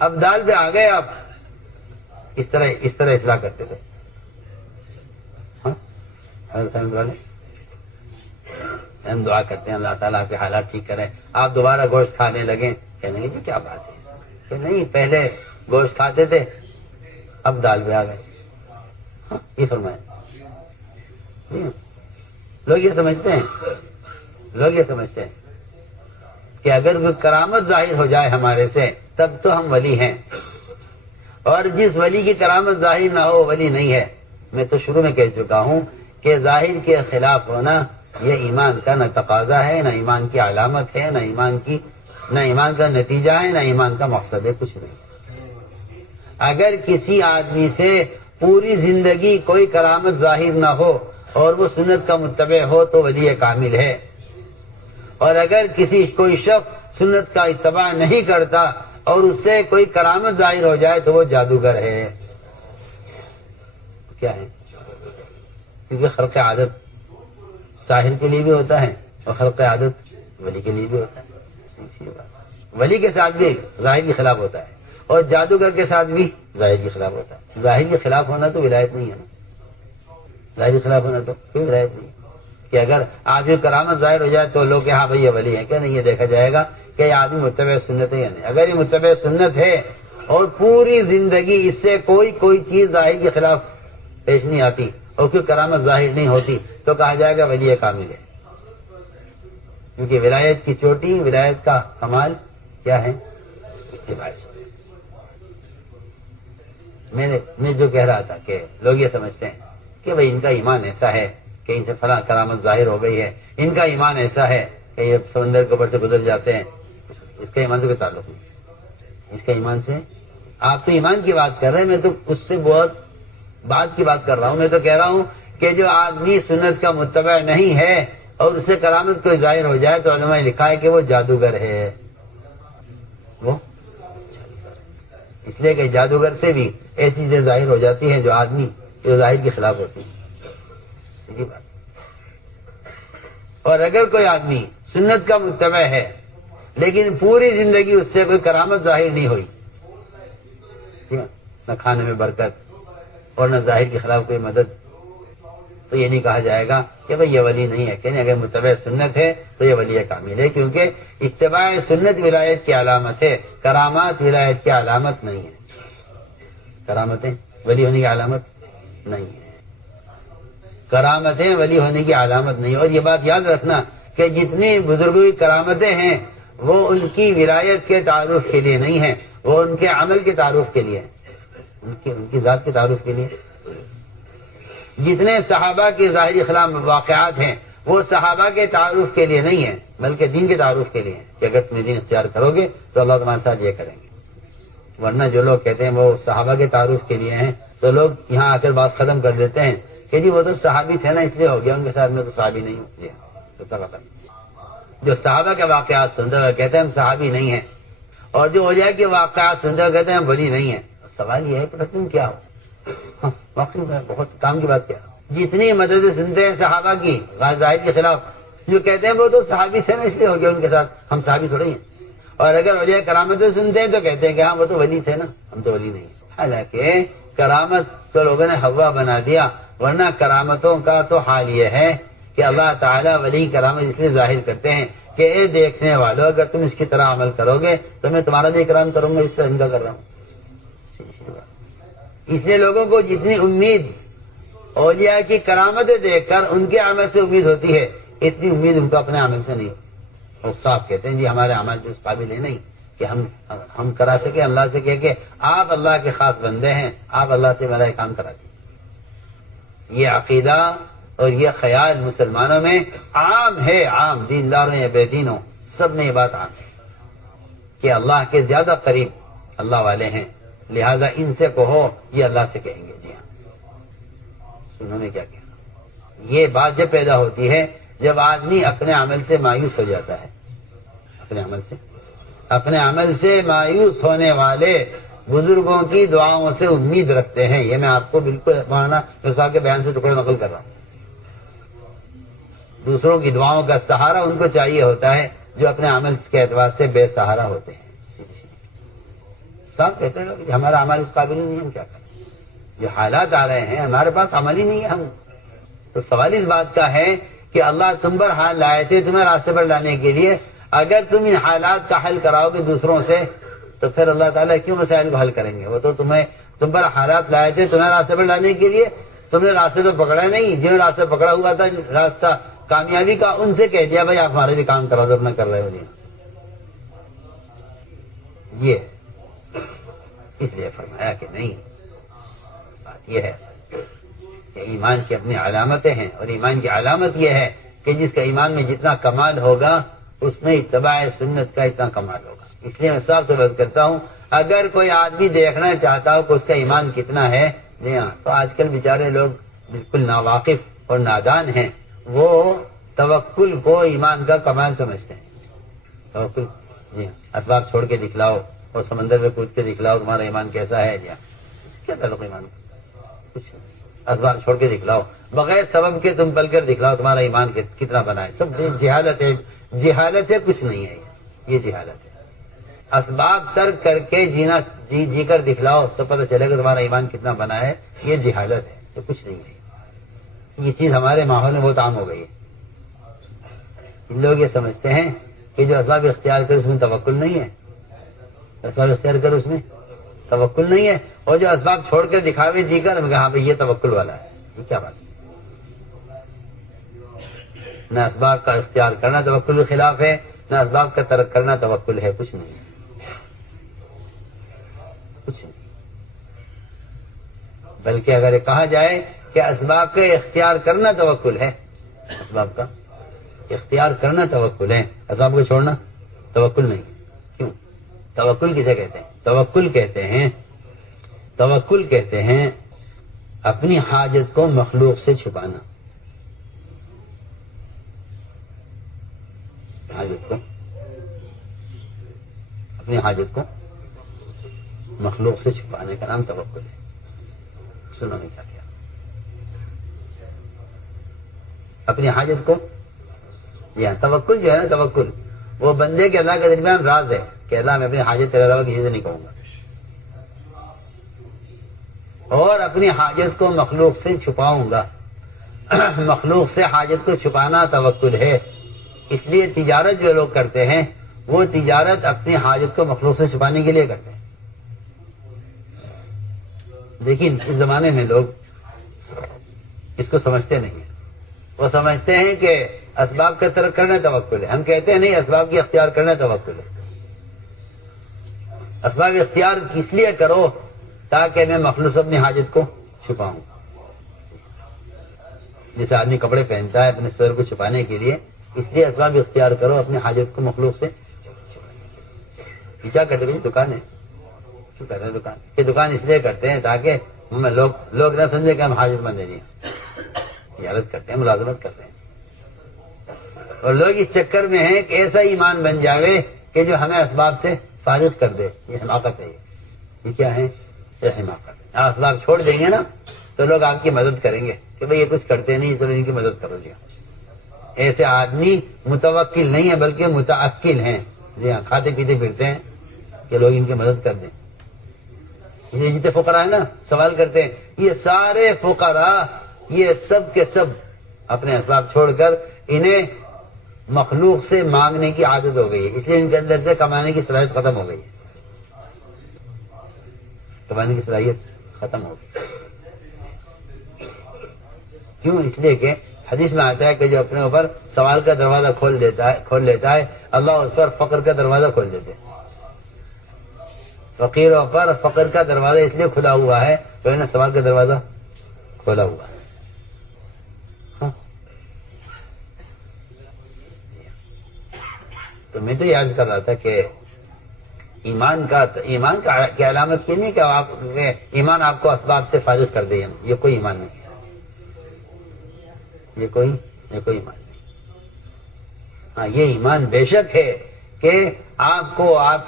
اب دال پہ آ گئے. آپ اس طرح اصلاح کرتے تھے. ہاں ہم دعا کرتے ہیں اللہ تعالیٰ آپ کے حالات ٹھیک کریں، آپ دوبارہ گوشت کھانے لگیں. کہنے لگے جی کیا بات ہے کہ نہیں پہلے گوشت کھاتے تھے اب دال پہ آ گئے. ہاں یہ فرمائیں. لوگ یہ سمجھتے ہیں کہ اگر وہ کرامت ظاہر ہو جائے ہمارے سے تب تو ہم ولی ہیں، اور جس ولی کی کرامت ظاہر نہ ہو ولی نہیں ہے. میں تو شروع میں کہہ چکا ہوں کہ ظاہر کے خلاف ہونا یہ ایمان کا نہ تقاضا ہے، نہ ایمان کی علامت ہے، نہ ایمان کا نتیجہ ہے، نہ ایمان کا مقصد ہے، کچھ نہیں. اگر کسی آدمی سے پوری زندگی کوئی کرامت ظاہر نہ ہو اور وہ سنت کا متبع ہو تو ولی کامل ہے، اور اگر کوئی شخص سنت کا اتباع نہیں کرتا اور اس سے کوئی کرامت ظاہر ہو جائے تو وہ جادوگر ہے. کیا ہے؟ کیونکہ خرق عادت ساحر کے لیے بھی ہوتا ہے اور خرق عادت ولی کے لیے بھی ہوتا ہے. ولی کے ساتھ بھی ظاہر کے خلاف ہوتا ہے اور جادوگر کے ساتھ بھی ظاہر کے خلاف ہوتا ہے. ظاہر کے خلاف ہونا تو ولایت نہیں ہے نا. ظاہر کے خلاف ہونا تو کوئی ولایت نہیں کہ اگر آدمی کرامت ظاہر ہو جائے تو لوگ کہ ہاں بھائی یہ ولی ہے. کیا نہیں؟ یہ دیکھا جائے گا کہ یہ آدمی متبع سنت ہے یا نہیں. اگر یہ متبع سنت ہے اور پوری زندگی اس سے کوئی چیز ظاہر کے خلاف پیش نہیں آتی اور کوئی کرامت ظاہر نہیں ہوتی تو کہا جائے گا ولی کامل ہے. کیونکہ ولایت کی چوٹی، ولایت کا کمال کیا ہے؟ اتباع سنت. میں جو کہہ رہا تھا کہ لوگ یہ سمجھتے ہیں کہ بھئی ان کا ایمان ایسا ہے کہ ان سے فلاں کرامت ظاہر ہو گئی ہے، ان کا ایمان ایسا ہے کہ یہ سمندر کے اوپر سے گزر جاتے ہیں. اس کا ایمان سے کوئی تعلق نہیں. اس کا ایمان سے آپ تو ایمان کی بات کر رہے ہیں، میں تو اس سے بہت بات کی بات کر رہا ہوں. میں تو کہہ رہا ہوں کہ جو آدمی سنت کا متبع نہیں ہے اور اس سے کرامت کوئی ظاہر ہو جائے تو علماء نے لکھا ہے کہ وہ جادوگر ہے. وہ اس لیے کہ جادوگر سے بھی ایسی چیزیں ظاہر ہو جاتی ہیں جو ظاہر کے خلاف ہوتی ہیں. سیدھی بات. اور اگر کوئی آدمی سنت کا متبع ہے لیکن پوری زندگی اس سے کوئی کرامت ظاہر نہیں ہوئی، نہ کھانے میں برکت اور نہ ظاہر کے خلاف کوئی مدد، تو یہ نہیں کہا جائے گا کہ بھئی یہ ولی نہیں ہے. کہنے اگر متبع سنت ہے تو یہ ولی کامل ہے، کیونکہ اتباع سنت ولایت کی علامت ہے، کرامات ولایت کی علامت نہیں ہے. کرامتیں ولی ہونے کی علامت نہیں ہے. کرامتیں ولی ہونے کی علامت نہیں. اور یہ بات یاد رکھنا کہ جتنی بزرگوں کی کرامتیں ہیں وہ ان کی ولایت کے تعارف کے لیے نہیں ہیں، وہ ان کے عمل کے تعارف کے لیے، ان کی ذات کے تعارف کے لیے. جتنے صحابہ کے ظاہری خلاف واقعات ہیں وہ صحابہ کے تعارف کے لیے نہیں ہیں بلکہ دین کے تعارف کے لیے ہیں کہ اگر تم دین اختیار کرو گے تو اللہ تمہارے ساتھ یہ کریں گے. ورنہ جو لوگ کہتے ہیں وہ صحابہ کے تعارف کے لیے ہیں تو لوگ یہاں آ کر بات ختم کر دیتے ہیں کہ جی وہ تو صحابی تھے نا اس لیے ہو گیا، ان کے ساتھ میں تو صحابی نہیں ہوں. جی جو صحابہ کے واقعات سنتے ہوئے کہتے ہیں ہم صحابی نہیں ہیں، اور جو ہو جائے کہ واقعات سنتے ہوئے کہتے ہیں ہم ولی نہیں ہیں. سوال یہ ہے کہ تم کیا ہو؟ واقعی بہت کام کی بات کیا. جتنی مدد سنتے ہیں صحابہ کی ظاہر کے خلاف، جو کہتے ہیں وہ تو صحابی تھے نا اس لیے ہو گیا ان کے ساتھ، ہم صحابی تھوڑے ہیں. اور اگر وجہ کرامتیں سنتے ہیں تو کہتے ہیں کہ ہاں وہ تو ولی تھے نا، ہم تو ولی نہیں. حالانکہ کرامت تو لوگوں نے ہوا بنا دیا، ورنہ کرامتوں کا تو حال یہ ہے کہ اللہ تعالیٰ ولی کرامت اس لیے ظاہر کرتے ہیں کہ اے دیکھنے والوں اگر تم اس کی طرح عمل کرو گے تو میں تمہارا بھی اکرام کروں گا، اس سے عمدہ کر رہا ہوں. اس لیے لوگوں کو جتنی امید اولیاء کی کرامتیں دیکھ کر ان کے عمل سے امید ہوتی ہے اتنی امید ان کو اپنے عمل سے نہیں. اور صاحب کہتے ہیں جی ہمارے عمل اس قابل ہے نہیں کہ ہم کرا سکیں. اللہ سے کہہ کہ آپ اللہ کے خاص بندے ہیں، آپ اللہ سے میرا کام کرا دیں. یہ عقیدہ اور یہ خیال مسلمانوں میں عام ہے، عام دینداروں یا بے دینوں سب میں یہ بات عام ہے کہ اللہ کے زیادہ قریب اللہ والے ہیں، لہذا ان سے کہو یہ اللہ سے کہیں گے. جی ہاں، انہوں نے کیا کہا؟ یہ بات جب پیدا ہوتی ہے جب آدمی اپنے عمل سے مایوس ہو جاتا ہے، اپنے عمل سے اپنے عمل سے مایوس ہونے والے بزرگوں کی دعاؤں سے امید رکھتے ہیں. یہ میں آپ کو بالکل مولانا صاحب کے بیان سے ٹکڑا نقل کر رہا ہوں. دوسروں کی دعاؤں کا سہارا ان کو چاہیے ہوتا ہے جو اپنے عمل کے اعتبار سے بے سہارا ہوتے ہیں. صاحب کہتے ہیں کہ ہمارا عمل اس قابل نہیں، ہم کیا کریں؟ جو حالات آ رہے ہیں ہمارے پاس عمل ہی نہیں ہے. ہم تو سوال اس بات کا ہے کہ اللہ تم پر حال لائے تھے تمہیں راستے پر لانے کے لیے. اگر تم ان حالات کا حل کراؤ گے دوسروں سے تو پھر اللہ تعالیٰ کیوں مسائل کو حل کریں گے؟ وہ تو تم پر حالات لائے تھے تمہیں راستے پر لانے کے لیے. تم نے راستے تو پکڑا نہیں. جنہوں نے راستے پکڑا ہوا تھا راستہ کامیابی کا، ان سے کہہ دیا بھائی آپ ہمارے بھی کام کرا دو، اپنا کر رہے ہو نہیں. یہ اس لیے فرمایا کہ نہیں، بات یہ ہے کہ ایمان کی اپنی علامتیں ہیں، اور ایمان کی علامت یہ ہے کہ جس کا ایمان میں جتنا کمال ہوگا اس میں اتباع سنت کا اتنا کمال ہوگا. اس لیے میں صاحب سے بات کرتا ہوں، اگر کوئی آدمی دیکھنا چاہتا ہو کہ اس کا ایمان کتنا ہے، جی ہاں، تو آج کل بیچارے لوگ بالکل ناواقف اور نادان ہیں. وہ توکل کو ایمان کا کمال سمجھتے ہیں. توکل، جی ہاں، اسباب چھوڑ کے دکھلاؤ اور سمندر میں کود کے دکھلاؤ تمہارا ایمان کیسا ہے. جی ہاں، کیا تعلق ایمان کا؟ کچھ اسباب چھوڑ کے دکھلاؤ، بغیر سبب کے تم پل کر دکھلاؤ تمہارا ایمان کتنا بنا ہے. سب جہالت ہے. جہالت ہے، کچھ نہیں ہے. یہ جہالت ہے. اسباب ترک کر کے جینا، جی کر دکھلاؤ تو پتہ چلے گا تمہارا ایمان کتنا بنا ہے. یہ جہالت ہے، تو کچھ نہیں ہے. یہ چیز ہمارے ماحول میں بہت عام ہو گئی ہے. لوگ یہ سمجھتے ہیں کہ جو اسباب اختیار کرے اس میں توکل نہیں ہے. اسباب اختیار کرے اس میں توکل نہیں ہے، اور جو اسباب چھوڑ کر دکھاوے جی کر ہاں بھائی یہ توکل والا ہے. یہ کیا بات ہے؟ نہ اسباب کا اختیار کرنا توکل کے خلاف ہے، نہ اسباب کا ترک کرنا توکل ہے. کچھ نہیں، کچھ نہیں. بلکہ اگر یہ کہا جائے کہ اسباب کا اختیار کرنا توکل ہے، اسباب کا اختیار کرنا توکل ہے، اسباب کو چھوڑنا توکل نہیں. کیوں؟ توکل کسے کہتے ہیں؟ توکل کہتے ہیں اپنی حاجت کو مخلوق سے چھپانا. اپنی حاجت کو مخلوق سے چھپانے کا نام توکل ہے. سنو میں کیا کیا؟ اپنی حاجت کو، یہاں توکل جو ہے نا، توکل وہ بندے کے اللہ کے درمیان راز ہے کہ اللہ میں اپنی حاجت تیرے علاوہ کسی سے نہیں کہوں گا. اور اپنی حاجت کو مخلوق سے چھپاؤں گا. مخلوق سے حاجت کو چھپانا توکل ہے. اس لیے تجارت جو لوگ کرتے ہیں وہ تجارت اپنی حاجت کو مخلوق سے چھپانے کے لیے کرتے ہیں. لیکن اس زمانے میں لوگ اس کو سمجھتے نہیں ہیں. وہ سمجھتے ہیں کہ اسباب کا ترک کرنا توکل ہے. ہم کہتے ہیں نہیں، اسباب کی اختیار کرنا توکل ہے. اسباب اختیار اس لیے کرو تاکہ میں مخلوق اپنی حاجت کو چھپاؤں. جیسے آدمی کپڑے پہنتا ہے اپنے سر کو چھپانے کے لیے، اس لیے اسباب اختیار کرو اپنی حاجت کو مخلوق سے. یہ کیا کرتے ہیں؟ دکان ہے. کیوں کرتے ہیں دکان؟ یہ دکان اس لیے کرتے ہیں تاکہ لوگ نہ سمجھے کہ ہم حاجت مند ہیں. تجارت کرتے ہیں، ملازمت کرتے ہیں، اور لوگ اس چکر میں ہیں کہ ایسا ایمان بن جاوے کہ جو ہمیں اسباب سے فارغ کر دے. یہ حماقت ہے. یہ کیا ہے؟ یہ حماقت. اسباب چھوڑ دیں گے نا تو لوگ آپ کی مدد کریں گے کہ بھئی یہ کچھ کرتے نہیں، چلو ان کی مدد کرو. جی ایسے آدمی متوکل نہیں ہے بلکہ متعقل ہیں. جی ہاں، کھاتے پیتے پھرتے ہیں کہ لوگ ان کی مدد کر دیں. یہ جتنے فقراء ہیں نا سوال کرتے ہیں، یہ سارے فقراء یہ سب کے سب اپنے اسباب چھوڑ کر انہیں مخلوق سے مانگنے کی عادت ہو گئی ہے. اس لیے ان کے اندر سے کمانے کی صلاحیت ختم ہو گئی ہے. کمانے کی صلاحیت ختم ہو گئی. کیوں؟ اس لیے کہ حدیث میں آتا ہے کہ جو اپنے اوپر سوال کا دروازہ کھول لیتا ہے اللہ اس پر فقر کا دروازہ کھول دیتے ہیں. فقیروں پر فقر کا دروازہ اس لیے کھلا ہوا ہے تو انہیں سوال کا دروازہ کھولا ہوا ہے. تو میں تو یہ عرض کر رہا تھا کہ ایمان کا کی علامت یہ نہیں کہ ایمان آپ کو اسباب سے فارغ کر دے. یہ کوئی ایمان نہیں. یہ کوئی ایمان نہیں. ہاں، یہ ایمان بے شک ہے کہ آپ کو آپ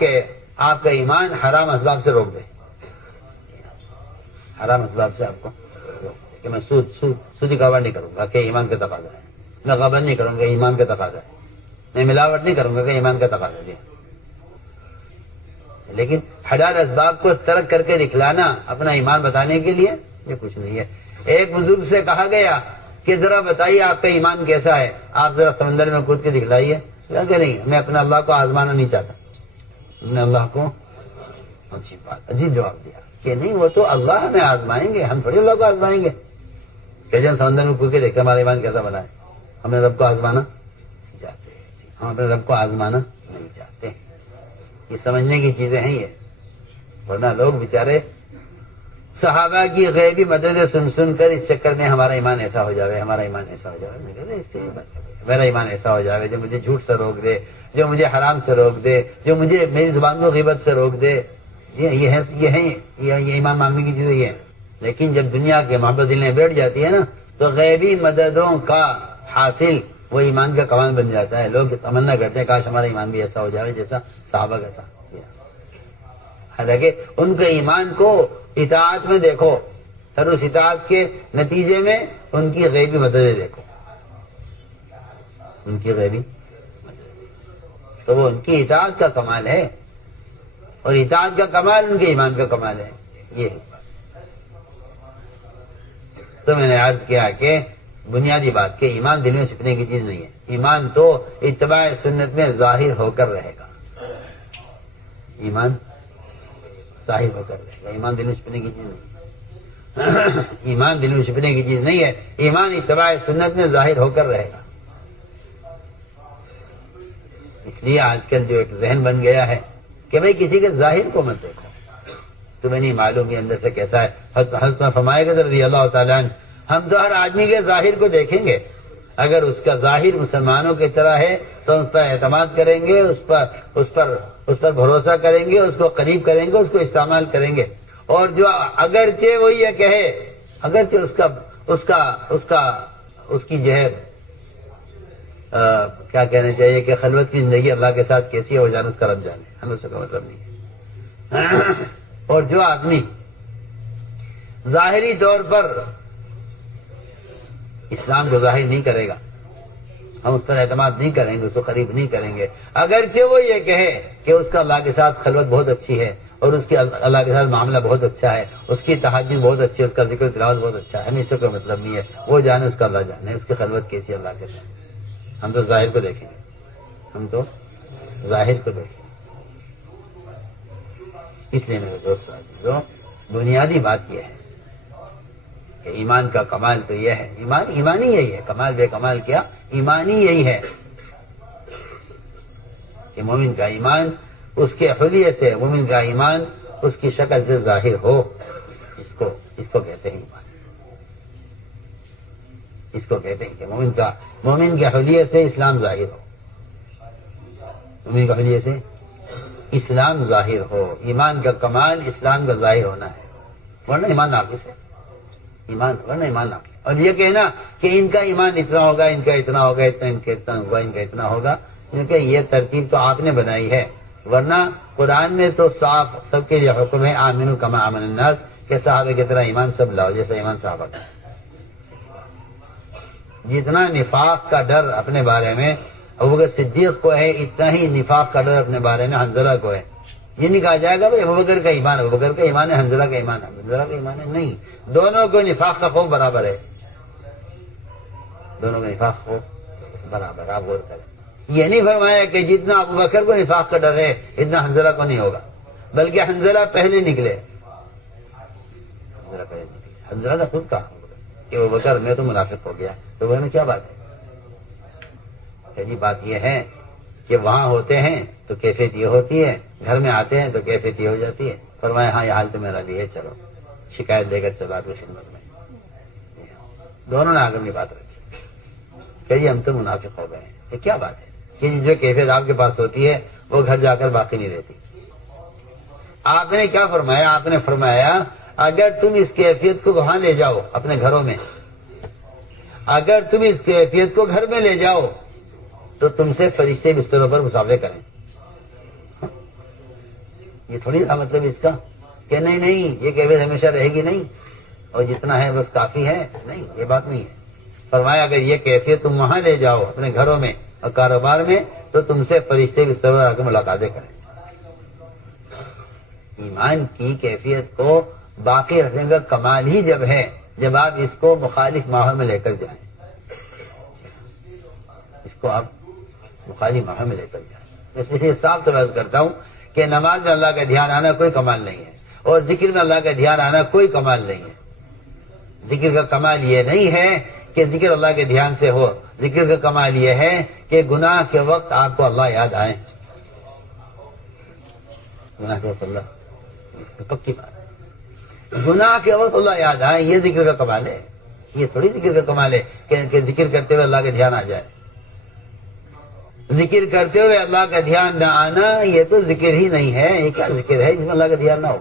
کا ایمان حرام اسباب سے روک دے. حرام اسباب سے آپ کو کہ میں سودی کاروبار نہیں کروں گا کہ ایمان کا تقاضا ہے. میں غبن نہیں کروں گا ایمان کا تقاضا ہے. میں ملاوٹ نہیں کروں گا کہ ایمان کا تقاضا ہے. لیکن حلال اسباب کو ترک کر کے دکھلانا اپنا ایمان بتانے کے لیے یہ کچھ نہیں ہے. ایک بزرگ سے کہا گیا کہ ذرا بتائیے آپ کا ایمان کیسا ہے, آپ ذرا سمندر میں کود کے دکھلائیے. کہ نہیں, میں اپنے اللہ کو آزمانا نہیں چاہتا. نے اللہ کو عجیب جواب دیا کہ نہیں, وہ تو اللہ ہمیں آزمائیں گے, ہم تھوڑی اللہ کو آزمائیں گے. کہ جن سمندر میں کود کے دیکھتے ہمارا ایمان کیسا بنا ہے. ہم نے رب کو آزمانا نہیں چاہتے, ہم اپنے رب کو آزمانا نہیں چاہتے. یہ سمجھنے کی چیزیں ہیں یہ. ورنہ لوگ بیچارے صحابہ کی غیبی مدد سن کر اس چکر میں ہمارا ایمان ایسا ہو جاوے, ہمارا ایمان ایسا ہو جاوے. میرا ایمان ایسا ہو جائے جو مجھے جھوٹ سے روک دے, جو مجھے حرام سے روک دے, جو مجھے میری زبان کو غیبت سے روک دے. یہ ایمان مانگنے کی چیزیں یہ ہیں. لیکن جب دنیا کے محبت دل میں بیٹھ جاتی ہے نا, تو غیبی مددوں کا حاصل وہ ایمان کا کمال بن جاتا ہے. لوگ تمنا کرتے ہیں کاش ہمارا ایمان بھی ایسا ہو جائے جیسا صحابہ کا تھا. حالانکہ ان کے ایمان کو اطاعت میں دیکھو, پھر اس اطاعت کے نتیجے میں ان کی غیبی مددیں دیکھو. ان کی غیبی تو وہ ان کی اطاعت کا کمال ہے, اور اطاعت کا کمال ان کے ایمان کا کمال ہے. یہ تو میں نے عرض کیا کہ بنیادی بات کہ ایمان دل میں چھپنے کی چیز نہیں ہے. ایمان تو اتباع سنت میں ظاہر ہو کر رہے گا. ایمان ظاہر ہو کر رہے گا. ایمان دل میں چھپنے کی چیز نہیں. ایمان دل میں چھپنے کی چیز نہیں ہے. ایمان اتباع سنت میں ظاہر ہو کر رہے گا. اس لیے آج کل جو ایک ذہن بن گیا ہے کہ بھئی کسی کے ظاہر کو مت دیکھو, تمہیں نہیں معلوم یہ اندر سے کیسا ہے. حضرت فرمائے گا رضی اللہ تعالیٰ عنہ, ہم تو ہر آدمی کے ظاہر کو دیکھیں گے. اگر اس کا ظاہر مسلمانوں کی طرح ہے تو اس پر اعتماد کریں گے, اس پر بھروسہ کریں گے, اس کو قریب کریں گے, اس کو استعمال کریں گے. اور جو اگرچہ وہ یہ کہے, اگرچہ اس کی جو ہے کیا کہنا چاہیے کہ خلوت کی زندگی اللہ کے ساتھ کیسی ہو جانا اس کا رب جانے, ہمیں اس کا مطلب نہیں ہے. اور جو آدمی ظاہری طور پر اسلام کو ظاہر نہیں کرے گا, ہم اس پر اعتماد نہیں کریں گے, اس کو قریب نہیں کریں گے. اگرچہ وہ یہ کہے کہ اس کا اللہ کے ساتھ خلوت بہت اچھی ہے, اور اس کی اللہ کے ساتھ معاملہ بہت اچھا ہے, اس کی تہجد بہت اچھی ہے, اس کا ذکر تلاوت بہت اچھا ہے, ہمیں اس سے کوئی مطلب نہیں ہے. وہ جانے, اس کا اللہ جانے, اس کی خلوت کیسی اللہ کے ساتھ. ہم تو ظاہر کو دیکھیں گے, ہم تو ظاہر کو دیکھیں گے. اس لیے میرے دوست عزیزو, بنیادی بات یہ ہے کہ ایمان کا کمال تو یہ ہے, ایمانی یہی ہے. کمال بے کمال کیا, ایمانی یہی ہے کہ مومن کا ایمان اس کے حلیے سے, مومن کا ایمان اس کی شکل سے ظاہر ہو. اس کو کہتے ہیں ایمان. اس کو کہتے ہیں کہ مومن کے حلیے سے اسلام ظاہر ہو. مومن کے حلیے سے اسلام ظاہر ہو. ایمان کا کمال اسلام کا ظاہر ہونا ہے, ورنہ ایمان ناقص ہے. ورنہ ایمان ناقص. اور یہ کہنا کہ ان کا ایمان اتنا ہوگا, ان کا اتنا ہوگا, ان کا اتنا ہوگا, ان کا اتنا ہوگا, کیونکہ یہ ترتیب تو آپ نے بنائی ہے. ورنہ قرآن میں تو صاف سب کے لیے حکم ہے آمنوا کما آمن الناس, کہ صحابہ کی طرح ایمان سب لاؤ جیسا ایمان صحابہ کا. جتنا نفاق کا ڈر اپنے بارے میں ابوبکر صدیق کو ہے, اتنا ہی نفاق کا ڈر اپنے بارے میں حنظلہ کو ہے. یہ نہیں کہا جائے گا بھائی ابوبکر کا ایمان ابوبکر کا ایمان ہے, حنظلہ کا ایمان حنظلہ کا ایمان ہے. نہیں, دونوں کو نفاق کا خوف برابر ہے. دونوں کا نفاق خوف برابر. آپ غور کریں, یہ نہیں فرمایا کہ جتنا ابوبکر کو نفاق کا ڈر ہے اتنا حنظلہ کو نہیں ہوگا, بلکہ حنظلہ پہلے نکلے. حنظلہ نے خود کہا کہ ابوبکر میں تو منافق ہو گیا. تو وہ میں کیا بات ہے؟ پہلی بات یہ ہے کہ وہاں ہوتے ہیں تو کیفیت یہ ہوتی ہے, گھر میں آتے ہیں تو کیفیت یہ ہو جاتی ہے. فرمایا ہاں یہ حال تو میرا بھی ہے, چلو شکایت دے کر چلو آپ کی خدمت میں. دونوں نے آگے بات رکھی کہ جی ہم تو منافق ہو گئے ہیں. یہ کیا بات ہے کہ جو کیفیت آپ کے پاس ہوتی ہے وہ گھر جا کر باقی نہیں رہتی. آپ نے کیا فرمایا؟ آپ نے فرمایا اگر تم اس کیفیت کو وہاں لے جاؤ اپنے گھروں میں, اگر تم اس کیفیت کو گھر میں لے جاؤ تو تم سے فرشتے بستروں پر مسافر کریں. یہ تھوڑی تھا مطلب اس کا کہ نہیں یہ کیفیت ہمیشہ رہے گی نہیں اور جتنا ہے بس کافی ہے، نہیں، یہ بات نہیں ہے۔ فرمایا اگر یہ کیفیت تم وہاں لے جاؤ اپنے گھروں میں اور کاروبار میں تو تم سے فرشتے بستر پر آ کے ملاقاتیں کریں۔ ایمان کی کیفیت کو باقی رکھنے کا کمال ہی جب ہے جب آپ اس کو مخالف ماحول میں لے کر جائیں، اس کو آپ مخالف ماحول میں لے کر جائیں۔ اس لیے صاف طور کرتا ہوں کہ نماز میں اللہ کا دھیان آنا کوئی کمال نہیں ہے اور ذکر میں اللہ کا دھیان آنا کوئی کمال نہیں ہے۔ ذکر کا کمال یہ نہیں ہے کہ ذکر اللہ کے دھیان سے ہو، ذکر کا کمال یہ ہے کہ گناہ کے وقت آپ کو اللہ یاد آئے۔ گناہ کے وقت اللہ، پکی بات، گناہ کے وقت اللہ یاد آئے، یہ ذکر کا کمال ہے۔ یہ تھوڑی ذکر کا کمال ہے کہ ذکر کرتے ہوئے اللہ کا دھیان آ جائے۔ ذکر کرتے ہوئے اللہ کا دھیان نہ آنا یہ تو ذکر ہی نہیں ہے۔ یہ کیا ذکر ہے جس میں اللہ کا دھیان نہ ہو؟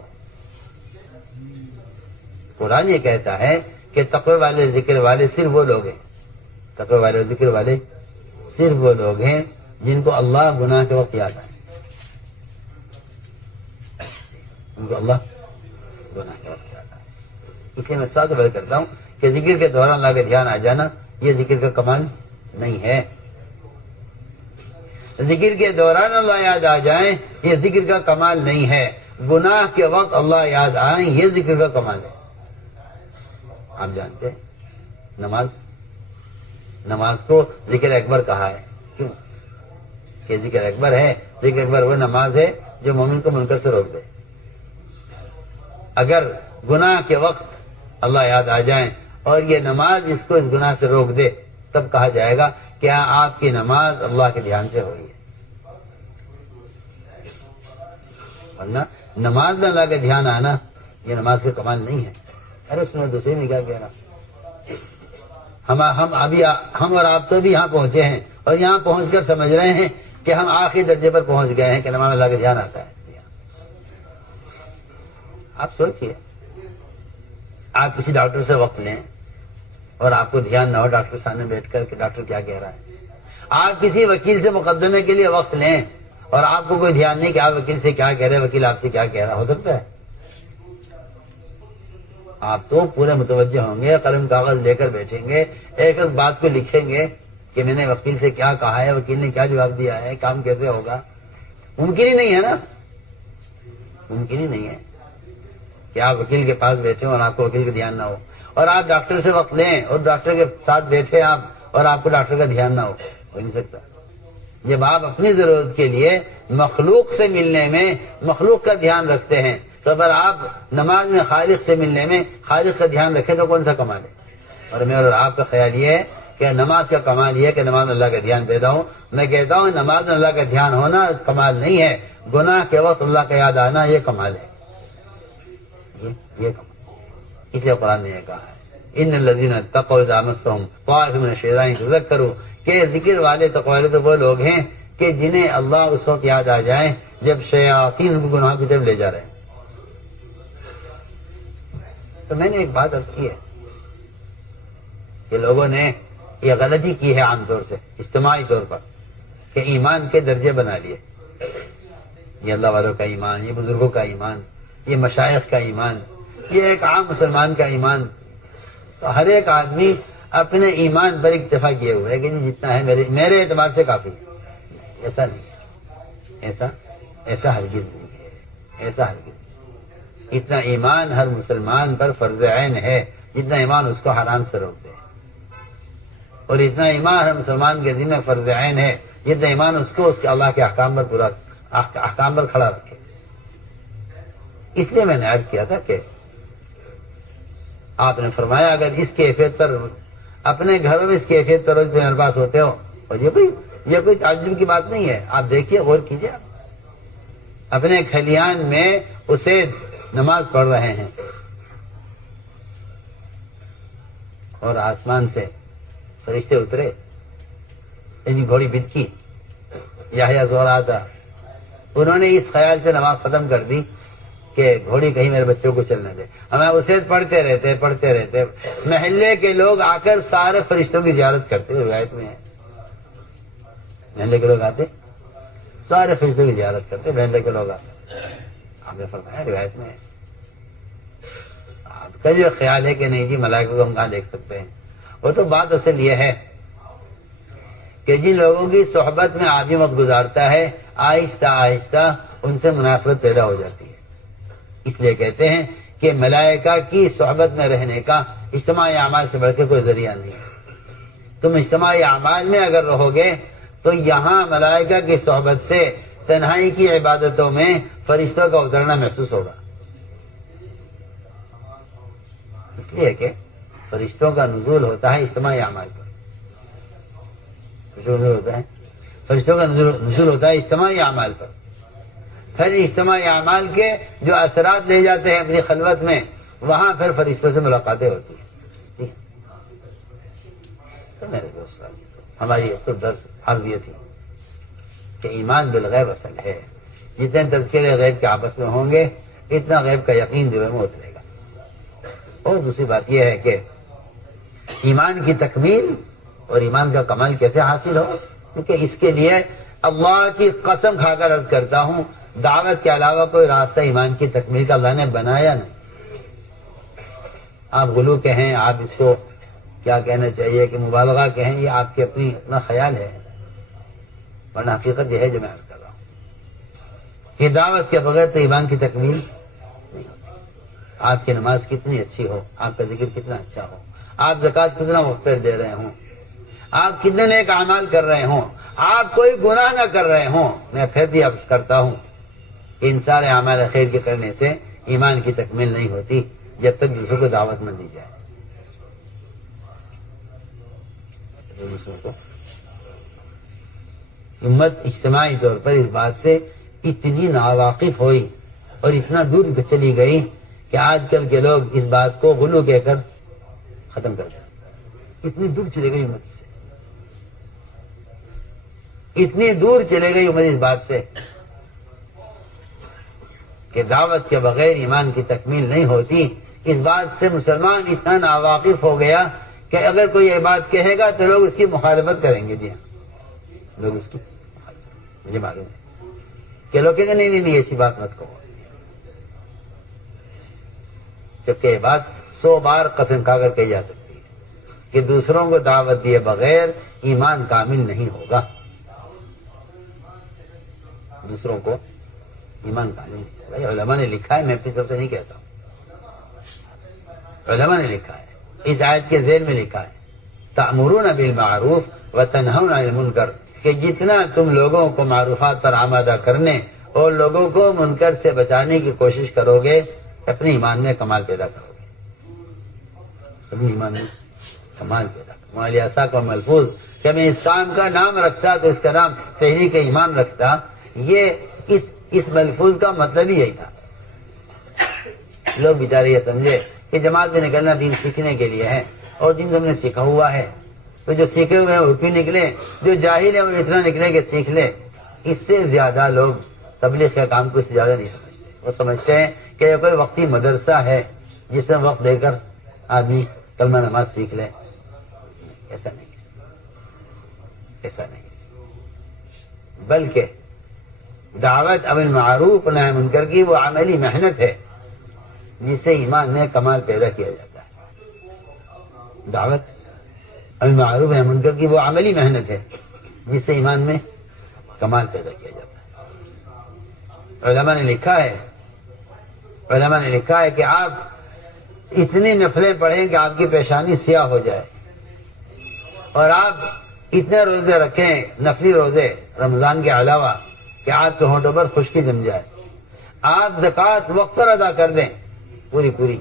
قرآن یہ کہتا ہے کہ تقوی والے ذکر والے صرف وہ لوگ ہیں، تقوی والے ذکر والے صرف وہ لوگ ہیں جن کو اللہ گناہ کے وقت یاد آئے، ان کو اللہ گناہ کے وقت یاد آئے۔ اس لیے میں ساتھ بات کرتا ہوں کہ ذکر کے دوران اللہ کا دھیان آ جانا یہ ذکر کا کمال نہیں ہے۔ ذکر کے دوران اللہ یاد آ جائیں یہ ذکر کا کمال نہیں ہے۔ گناہ کے وقت اللہ یاد آئیں یہ ذکر کا کمال ہے۔ آپ جانتے ہیں نماز کو ذکر اکبر کہا ہے، کیوں؟ کہ ذکر اکبر ہے، ذکر اکبر وہ نماز ہے جو مومن کو منکر سے روک دے۔ اگر گناہ کے وقت اللہ یاد آ جائیں اور یہ نماز اس کو اس گناہ سے روک دے تب کہا جائے گا کیا آپ کی نماز اللہ کے دھیان سے ہوئی ہے؟ ورنہ نماز میں اللہ کا دھیان آنا یہ نماز کا کمال نہیں ہے۔ ارے سنو دوسرے میں کیا کہہ رہا، ہم اور آپ تو بھی یہاں پہنچے ہیں اور یہاں پہنچ کر سمجھ رہے ہیں کہ ہم آخری درجے پر پہنچ گئے ہیں کہ نماز میں اللہ کا دھیان آتا ہے۔ آپ سوچئے، آپ کسی ڈاکٹر سے وقت لیں اور آپ کو دھیان نہ ہو ڈاکٹر سامنے بیٹھ کر کہ ڈاکٹر کیا کہہ رہا ہے۔ آپ کسی وکیل سے مقدمے کے لیے وقت لیں اور آپ کو کوئی دھیان نہیں کہ آپ وکیل سے کیا کہہ رہے ہیں، وکیل آپ سے کیا کہہ رہا، ہو سکتا ہے؟ آپ تو پورے متوجہ ہوں گے، قلم کاغذ لے کر بیٹھیں گے، ایک ایک بات کو لکھیں گے کہ میں نے وکیل سے کیا کہا ہے، وکیل نے کیا جواب دیا ہے، کام کیسے ہوگا۔ ممکن ہی نہیں ہے نا، ممکن ہی نہیں ہے کہ آپ وکیل کے پاس بیٹھے اور آپ کو وکیل کا دھیان نہ ہو، اور آپ ڈاکٹر سے وقت لیں اور ڈاکٹر کے ساتھ بیٹھے آپ اور آپ کو ڈاکٹر کا دھیان نہ ہو نہیں سکتا۔ جب آپ اپنی ضرورت کے لیے مخلوق سے ملنے میں مخلوق کا دھیان رکھتے ہیں تو اگر آپ نماز میں خالق سے ملنے میں خالق کا دھیان رکھیں تو کون سا کمال ہے؟ اور میرا اور آپ کا خیال یہ ہے کہ نماز کا کمال یہ ہے کہ نماز میں اللہ کا دھیان پیدا ہو۔ میں کہتا ہوں نماز میں اللہ کا دھیان ہونا کمال نہیں ہے، گناہ کے وقت اللہ کا یاد آنا یہ کمال ہے، یہ کمال۔ اس لیے قرآن نے یہ کہا ہے ان الذین اتقوا اذا مسهم طائف من الشیطان تذکروا، کہ ذکر والے تقوی والے تو وہ لوگ ہیں کہ جنہیں اللہ اس وقت یاد آ جائیں جب شیاطین ان کو گناہ کی طرف لے جا رہے ہیں۔ تو میں نے ایک بات عرض کی ہے کہ لوگوں نے یہ غلطی کی ہے عام طور سے اجتماعی طور پر کہ ایمان کے درجے بنا لیے، یہ اللہ والوں کا ایمان، یہ بزرگوں کا ایمان، یہ مشائخ کا ایمان، یہ ایک عام مسلمان کا ایمان۔ تو ہر ایک آدمی اپنے ایمان پر اکتفا کیے ہوئے ہے کہ جتنا ہے میرے اعتبار سے کافی ہے۔ ایسا نہیں، ایسا ہرگز نہیں ہے، ایسا ہرگز نہیں۔ اتنا ایمان ہر مسلمان پر فرض عین ہے جتنا ایمان اس کو حرام سے روک دے، اور اتنا ایمان ہر مسلمان کے ذمہ فرض عین ہے جتنا ایمان اس کو اس کے اللہ کے احکام پر کھڑا رکھے۔ اس لیے میں نے عرض کیا تھا کہ آپ نے فرمایا اگر اس کیفیت پر اپنے گھروں میں اس کیفیت پر میرے پاس ہوتے ہو، اور یہ کوئی تعجب کی بات نہیں ہے۔ آپ دیکھیے، غور کیجیے، اپنے کھلیان میں اسے نماز پڑھ رہے ہیں اور آسمان سے فرشتے اترے، ان گھوڑی بدکی، یحییٰ سو رہا تھا، انہوں نے اس خیال سے نماز ختم کر دی کہ گھوڑی کہیں میرے بچوں کو چلنے دے، ہمیں اسے پڑھتے رہتے محلے کے لوگ آ کر سارے فرشتوں کی زیارت کرتے، روایت میں ہے محلے کے لوگ آتے سارے فرشتوں کی زیارت کرتے، محلے کے لوگ آتے آپ نے فرمایا روایت میں آپ کا جو خیال ہے کہ نہیں جی ملائکہ کو ہم کہاں دیکھ سکتے ہیں، وہ تو بات اصل یہ ہے کہ جن لوگوں کی صحبت میں آدمی وقت گزارتا ہے آہستہ آہستہ ان سے مناسبت پیدا ہو جاتی ہے. اس لیے کہتے ہیں کہ ملائکہ کی صحبت میں رہنے کا اجتماعی اعمال سے بڑھ کے کوئی ذریعہ نہیں ہے. تم اجتماعی اعمال میں اگر رہو گے تو یہاں ملائکہ کی صحبت سے تنہائی کی عبادتوں میں فرشتوں کا اترنا محسوس ہوگا. اس لیے کہ فرشتوں کا نزول ہوتا ہے اجتماعی اعمال پر. فرشتوں کا نزول ہوتا ہے اجتماعی اعمال پر. پھر اجتماعی اعمال کے جو اثرات لے جاتے ہیں اپنی خلوت میں وہاں پھر فرشتوں سے ملاقاتیں ہوتی ہیں. تو میرے دوست ہماری خود درس عرض یہ تھی کہ ایمان بالغیب اصل ہے. جتنے تذکرے غیب کے آپس میں ہوں گے اتنا غیب کا یقین دلوں میں اترے گا. اور دوسری بات یہ ہے کہ ایمان کی تکمیل اور ایمان کا کمال کیسے حاصل ہو، کیونکہ اس کے لیے اللہ کی قسم کھا کر عرض کرتا ہوں دعوت کے علاوہ کوئی راستہ ایمان کی تکمیل کا اللہ نے بنایا نہیں. آپ غلو کہیں، آپ اس کو کیا کہنا چاہیے کہ مبالغہ کہیں، یہ آپ کے اپنا خیال ہے، ورنہ حقیقت یہ ہے جو میں عرض کر رہا ہوں کہ دعوت کے بغیر تو ایمان کی تکمیل نہیں ہوتی. آپ کی نماز کتنی اچھی ہو، آپ کا ذکر کتنا اچھا ہو، آپ زکوٰۃ کتنا وقت پر دے رہے ہوں، آپ کتنے نیک اعمال کر رہے ہوں، آپ کوئی گناہ نہ کر رہے ہوں، میں پھر بھی عرض کرتا ہوں کہ ان سارے اعمال خیر کے کرنے سے ایمان کی تکمیل نہیں ہوتی جب تک دوسروں کو دعوت نہ دی جائے. دوسروں کو امت اجتماعی طور پر اس بات سے اتنی ناواقف ہوئی اور اتنا دور چلی گئی کہ آج کل کے لوگ اس بات کو غلو کہہ کر ختم کر دیں. اتنی دور چلے گئی امت سے، اتنی دور چلے گئی امت اس بات سے کہ دعوت کے بغیر ایمان کی تکمیل نہیں ہوتی. اس بات سے مسلمان اتنا ناواقف ہو گیا کہ اگر کوئی یہ بات کہے گا تو لوگ اس کی مخالفت کریں گے. جی ہاں، لوگ اس کی مخالفت، مجھے معلوم ہے کہ لوگ کہیں گے نہیں ایسی بات مت کہو، جبکہ یہ بات 100 بار قسم کھا کر کہی جا سکتی ہے کہ دوسروں کو دعوت دیے بغیر ایمان کامل نہیں ہوگا. دوسروں کو ایمان کامل نہیں ہوگا. علماء نے لکھا ہے، میں اپنی طرف سے نہیں کہتا ہوں، علماء نے لکھا ہے. اس آیت کے ذیل میں لکھا ہے تأمرون بالمعروف وتنہون عن المنکر، کہ جتنا تم لوگوں کو معروفات پر آمادہ کرنے اور لوگوں کو منکر سے بچانے کی کوشش کرو گے اپنے ایمان میں کمال پیدا کرو گے. اپنے ایمان میں کمال پیدا کرو. مالی ایسا کا ملفوظ کہ میں اس کام کا نام رکھتا تو اس کا نام تحریک ایمان رکھتا، یہ اس ملفوظ کا مطلب ہی یہی تھا. لوگ بیچارے یہ سمجھے کہ جماعت میں نکلنا دین سیکھنے کے لیے ہے اور دین تم نے سیکھا ہوا ہے تو جو سیکھے ہوئے ہیں وہ بھی نکلے، جو جاہل ہے وہ اتنا نکلے کہ سیکھ لے. اس سے زیادہ لوگ تبلیغ کے کام کو اس سے زیادہ نہیں سمجھتے. وہ سمجھتے ہیں کہ یہ کوئی وقتی مدرسہ ہے جس میں وقت دے کر آدمی کلمہ نماز سیکھ لے. ایسا نہیں، ایسا نہیں، بلکہ دعوت امر معروف نہی منکر کی وہ عملی محنت ہے جس سے ایمان میں کمال پیدا کیا جاتا ہے. دعوت امر معروف نہی منکر کی وہ عملی محنت ہے جس سے ایمان میں کمال پیدا کیا جاتا ہے. علماء نے لکھا ہے کہ آپ اتنی نفلیں پڑھیں کہ آپ کی پیشانی سیاہ ہو جائے، اور آپ اتنے روزے رکھیں نفلی روزے رمضان کے علاوہ کہ آپ کے ہونٹوں پر خشکی جم جائے، آپ زکوٰۃ وقت پر ادا کر دیں پوری.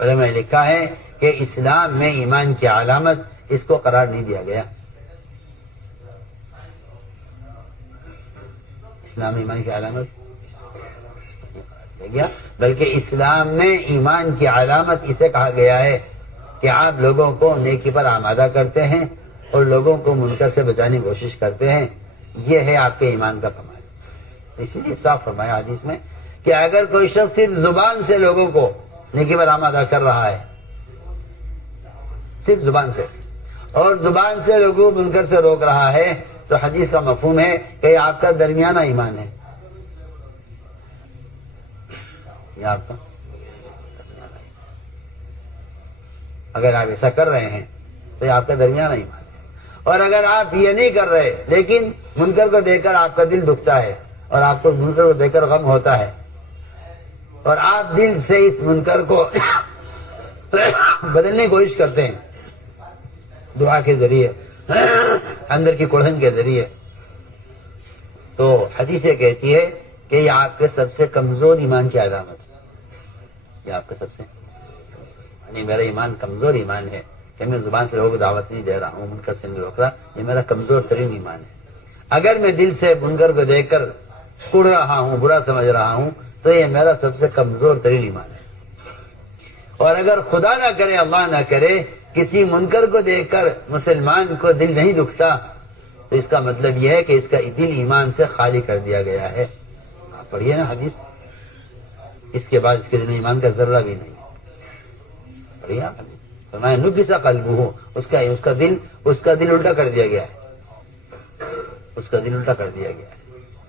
علماء نے لکھا ہے کہ اسلام میں ایمان کی علامت اس کو قرار نہیں دیا گیا. اسلام میں ایمان کی علامت گیا، بلکہ اسلام میں ایمان کی علامت اسے کہا گیا ہے کہ آپ لوگوں کو نیکی پر آمادہ کرتے ہیں اور لوگوں کو منکر سے بچانے کی کوشش کرتے ہیں. یہ ہے آپ کے ایمان کا کمال. اسی لیے صاف فرمایا حدیث میں کہ اگر کوئی شخص صرف زبان سے لوگوں کو نیکی پر آمادہ کر رہا ہے، صرف زبان سے، اور زبان سے لوگوں کو منکر سے روک رہا ہے، تو حدیث کا مفہوم ہے کہ یہ آپ کا درمیانہ ایمان ہے. یہ آپ کا اگر آپ ایسا کر رہے ہیں تو یہ آپ کا درمیانہ ایمان ہے. اور اگر آپ یہ نہیں کر رہے لیکن منکر کو دیکھ کر آپ کا دل دکھتا ہے اور آپ کو منکر کو دیکھ کر غم ہوتا ہے اور آپ دل سے اس منکر کو بدلنے کی کوشش کرتے ہیں دعا کے ذریعے, اندر کی کڑھن کے ذریعے, تو حدیث یہ کہتی ہے کہ یہ آپ کے سب سے کمزور ایمان کی علامت ہے. یہ آپ کا سب سے یعنی میرا ایمان کمزور ایمان ہے کہ میں زبان سے لوگوں کو دعوت نہیں دے رہا ہوں, منکر سے نہیں روک رہا, یہ میرا کمزور ترین ایمان ہے. اگر میں دل سے منکر کو دیکھ کر کڑ رہا ہوں, برا سمجھ رہا ہوں, تو یہ میرا سب سے کمزور ترین ایمان ہے. اور اگر خدا نہ کرے, اللہ نہ کرے, کسی منکر کو دیکھ کر مسلمان کو دل نہیں دکھتا تو اس کا مطلب یہ ہے کہ اس کا دل ایمان سے خالی کر دیا گیا ہے. آپ پڑھیے نا حدیث, اس کے بعد اس کے دل میں ایمان کا ذرہ بھی نہیں. پڑھیے آپ حدیث, فرمایا نکسا قلبہ, اس کا دل الٹا کر دیا گیا ہے, اس کا دل الٹا کر دیا گیا ہے.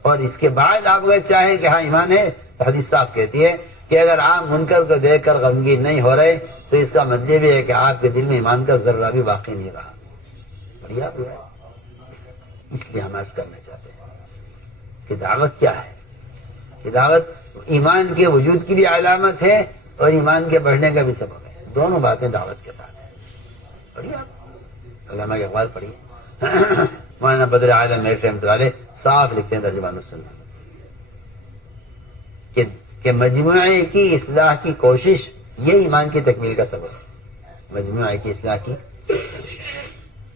اور اس کے بعد آپ اگر چاہیں کہ ہاں ایمان ہے تو حدیث صاحب کہتی ہے کہ اگر آپ منکر کو دیکھ کر غمگین نہیں ہو رہے تو اس کا مطلب یہ ہے کہ آپ کے دل میں ایمان کا ذرہ بھی باقی نہیں رہا. بڑھیا ہے. اس لیے ہم عرض کرنا چاہتے ہیں کہ دعوت کیا ہے. کہ دعوت ایمان کے وجود کی بھی علامت ہے اور ایمان کے بڑھنے کا بھی سبب ہے. دونوں باتیں دعوت کے ساتھ ہیں. بڑھیا. علامہ کے اقوال پڑھیے. مولانا بدر عالم رحمۃ اللہ علیہ صاف لکھتے ہیں ترجمان السنہ کہ مجموعے کی اصلاح کی کوشش یہ ایمان کی تکمیل کا سبب ہے. مجموعے کی اصلاح کی,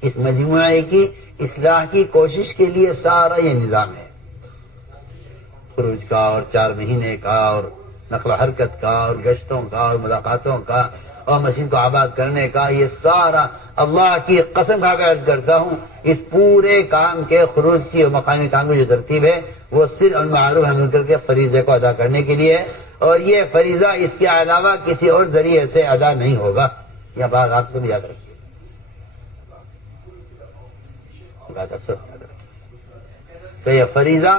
اس مجموعے کی اصلاح کی کوشش کے لیے سارا یہ نظام ہے, خروج کا اور 4 مہینے کا اور نقل و حرکت کا اور گشتوں کا اور ملاقاتوں کا اور مسجد کو آباد کرنے کا. یہ سارا اللہ کی قسم کھا کر عرض کرتا ہوں, اس پورے کام کے خروج کی اور مقامی کام کی جو ترتیب ہے وہ صرف المعروف و منکر کے فریضے کو ادا کرنے کے لیے ہے. اور یہ فریضہ اس کے علاوہ کسی اور ذریعے سے ادا نہیں ہوگا. یہ بات آپ سب یاد رکھیے. تو یہ فریضہ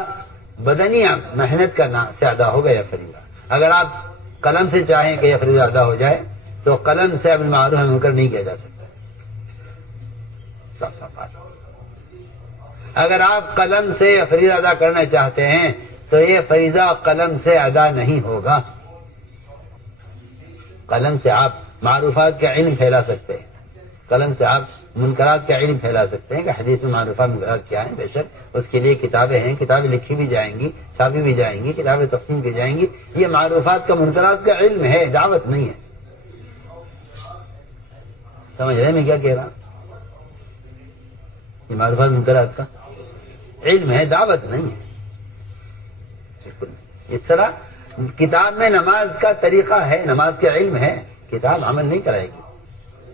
بدنی محنت کا سے ادا ہوگا. یہ فریضہ اگر آپ قلم سے چاہیں کہ یہ فریضہ ادا ہو جائے تو قلم سے امر معروف و منکر نہیں کیا جا سکتا. صاف صاف بات. اگر آپ قلم سے فریضہ ادا کرنا چاہتے ہیں تو یہ فریضہ قلم سے ادا نہیں ہوگا. قلم سے آپ معروفات کا علم پھیلا سکتے ہیں, قلم سے آپ منکرات کا علم پھیلا سکتے ہیں کہ حدیث میں معروفات منکرات کیا ہیں. بے شک اس کے لیے کتابیں ہیں, کتابیں لکھی بھی جائیں گی, چھاپی بھی جائیں گی, کتابیں تقسیم کی جائیں گی. یہ معروفات کا منکرات کا علم ہے, دعوت نہیں ہے. سمجھ رہے میں کیا کہہ رہا ہوں؟ یہ معروفات منکرات کا علم ہے, دعوت نہیں ہے. اس طرح کتاب میں نماز کا طریقہ ہے, نماز کا علم ہے, کتاب عمل نہیں کرائے گی.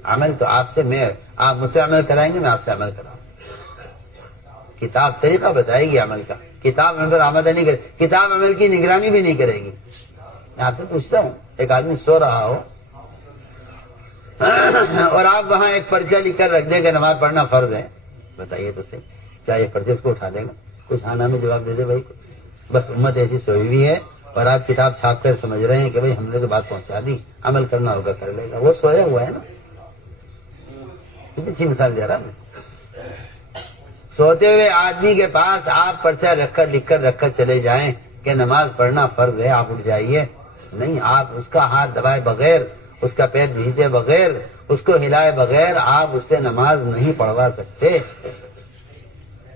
عمل تو آپ مجھ سے عمل کرائیں گے, میں آپ سے عمل کراؤں. کتاب طریقہ بتائے گی عمل کا, کتاب عمل پر آمدہ نہیں کرے, کتاب عمل کی نگرانی بھی نہیں کرے گی. میں آپ سے پوچھتا ہوں, ایک آدمی سو رہا ہو اور آپ وہاں ایک پرچہ لکھ کر رکھ دیں کہ نماز پڑھنا فرض ہے, بتائیے تو صحیح, کیا یہ پرچے اس کو اٹھا دے گا؟ کچھ ہاں میں جواب دے دے بھائی. بس امت ایسی سوئی ہوئی ہے اور آپ کتاب چھاپ کر سمجھ رہے ہیں کہ بھائی ہم نے تو بات پہنچا دی, عمل کرنا ہوگا کر لے گا. وہ سویا ہوا ہے نا. کتنی اچھی مثال دے رہا میں. سوتے ہوئے آدمی کے پاس آپ پرچہ لکھ کر چلے جائیں کہ نماز پڑھنا فرض ہے, آپ اٹھ جائیے. نہیں, آپ اس کا ہاتھ دبائے بغیر, اس کا پیر بھیجے بغیر, اس کو ہلائے بغیر آپ اس سے نماز نہیں پڑھوا سکتے.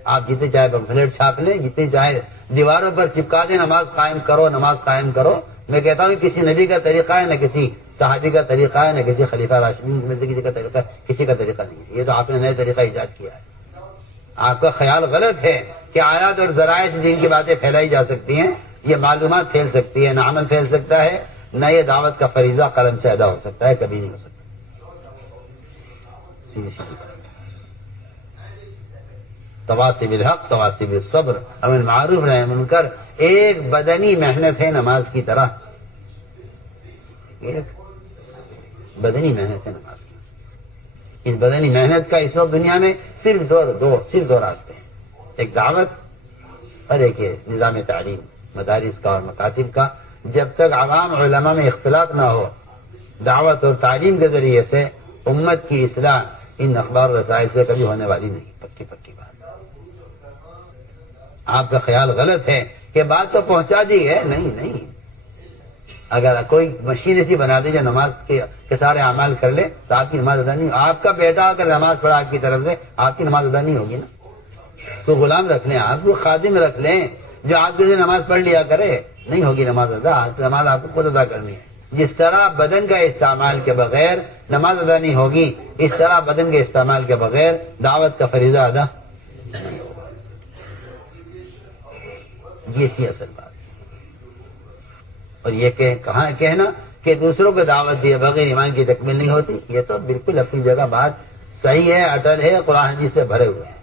آپ جتنے چاہے پمفلیٹ چھاپ لیں, جتنے چاہے دیواروں پر چپکا دیں, نماز قائم کرو, نماز قائم کرو. میں کہتا ہوں کسی نبی کا طریقہ ہے, نہ کسی صحابی کا طریقہ ہے, نہ کسی خلیفہ راشدین میں سے کسی کا طریقہ نہیں ہے. یہ تو آپ نے نئے طریقہ ایجاد کیا ہے. آپ کا خیال غلط ہے کہ آیات اور ذرائع سے دین کی باتیں پھیلائی جا سکتی ہیں. یہ معلومات پھیل سکتی ہے, نہ عمل پھیل سکتا ہے, نہ یہ دعوت کا فریضہ قلم سے ادا ہو سکتا ہے, کبھی نہیں ہو سکتا. تواصی بالحق, تواصی بالصبر, امر معروف نہی عن منکر ایک بدنی محنت ہے نماز کی طرح. ایک بدنی محنت ہے نماز کی. اس بدنی محنت کا اس وقت دنیا میں صرف دو راستے ہیں. ایک دعوت اور ایک نظام تعلیم, مدارس کا اور مکاتب کا. جب تک عوام علماء میں اختلاف نہ ہو، دعوت اور تعلیم کے ذریعے سے امت کی اصلاح ان اخبار و رسائل سے کبھی ہونے والی نہیں. پکی بات. آپ کا خیال غلط ہے کہ بات تو پہنچا دی ہے. نہیں. اگر کوئی مشین ایسی بنا دے جو نماز کے سارے اعمال کر لے تو آپ کی نماز ادا نہیں. آپ کا بیٹا اگر نماز پڑھا آپ کی طرف سے، آپ کی نماز ادا نہیں ہوگی نا. تو غلام رکھ لیں، آپ کو خادم رکھ لیں جو آپ کے لیے نماز پڑھ لیا کرے. نہیں ہوگی نماز ادا. نماز آپ کو خود ادا کرنی ہے. جس طرح بدن کا استعمال کے بغیر نماز ادا نہیں ہوگی، اس طرح بدن کے استعمال کے بغیر دعوت کا فریضہ ادا نہیں ہوگا. یہ تھی اصل بات. اور یہ کہاں کہنا کہ دوسروں کو دعوت دیے بغیر ایمان کی تکمیل نہیں ہوتی، یہ تو بالکل اپنی جگہ بات صحیح ہے، اٹل ہے، قرآن حدیث سے بھرے ہوئے ہیں.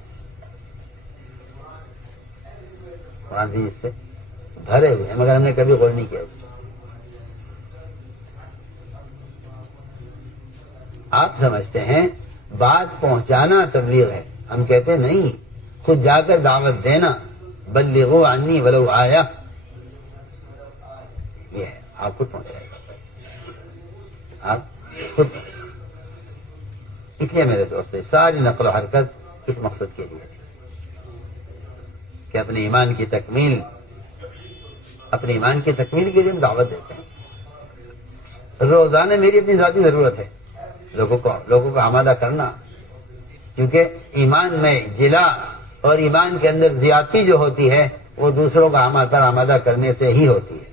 قرآن حدیث سے بھرے ہوئے ہیں، مگر ہم نے کبھی غور نہیں کیا. آپ سمجھتے ہیں بات پہنچانا تبلیغ ہے، ہم کہتے ہیں نہیں، خود جا کر دعوت دینا. بلغوا عنی ولو آیا، یہ ہے. آپ خود پہنچائے گا، آپ خود. اس لیے میرے دوست ساری نقل و حرکت اس مقصد کے لیے تھی کہ اپنے ایمان کی تکمیل کے لیے ہم دعوت دیتے ہیں. روزانہ میری اپنی ذاتی ضرورت ہے لوگوں کو آمادہ کرنا، کیونکہ ایمان میں جلا اور ایمان کے اندر زیادتی جو ہوتی ہے وہ دوسروں کا آمادہ کرنے سے ہی ہوتی ہے.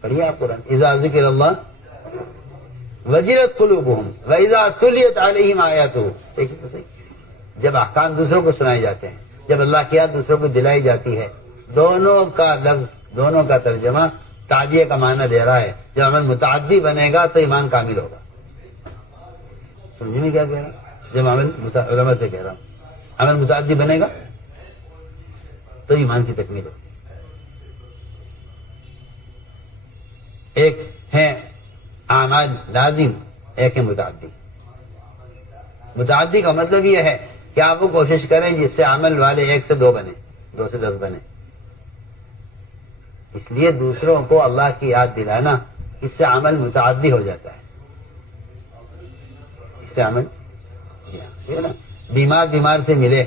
پڑھیے آپ قرآن. اذا ذکر اللہ وجلت قلوبہم واذا تلیت علیہم آیاتہ. دیکھیے تو صحیح، جب احکام دوسروں کو سنائے جاتے ہیں، جب اللہ کی یاد دوسروں کو دلائی جاتی ہے، دونوں کا لفظ، دونوں کا ترجمہ تعدیہ کا معنی دے رہا ہے. جب عمل متعدی بنے گا تو ایمان کامل ہوگا. سمجھے میں کیا کہہ رہا ہوں؟ جب علماء سے کہہ رہا ہوں عمل متعدی بنے گا تو ایمان کی تکمیل ہوگی. ایک ہے اعمال لازم، ایک ہے متعدی. متعدی کا مطلب یہ ہے کہ آپ وہ کوشش کریں جس سے عمل والے 1 سے 2 بنے، 2 سے 10 بنے. اس لیے دوسروں کو اللہ کی یاد دلانا، اس سے عمل متعدی ہو جاتا ہے. اس سے عمل بیمار سے ملے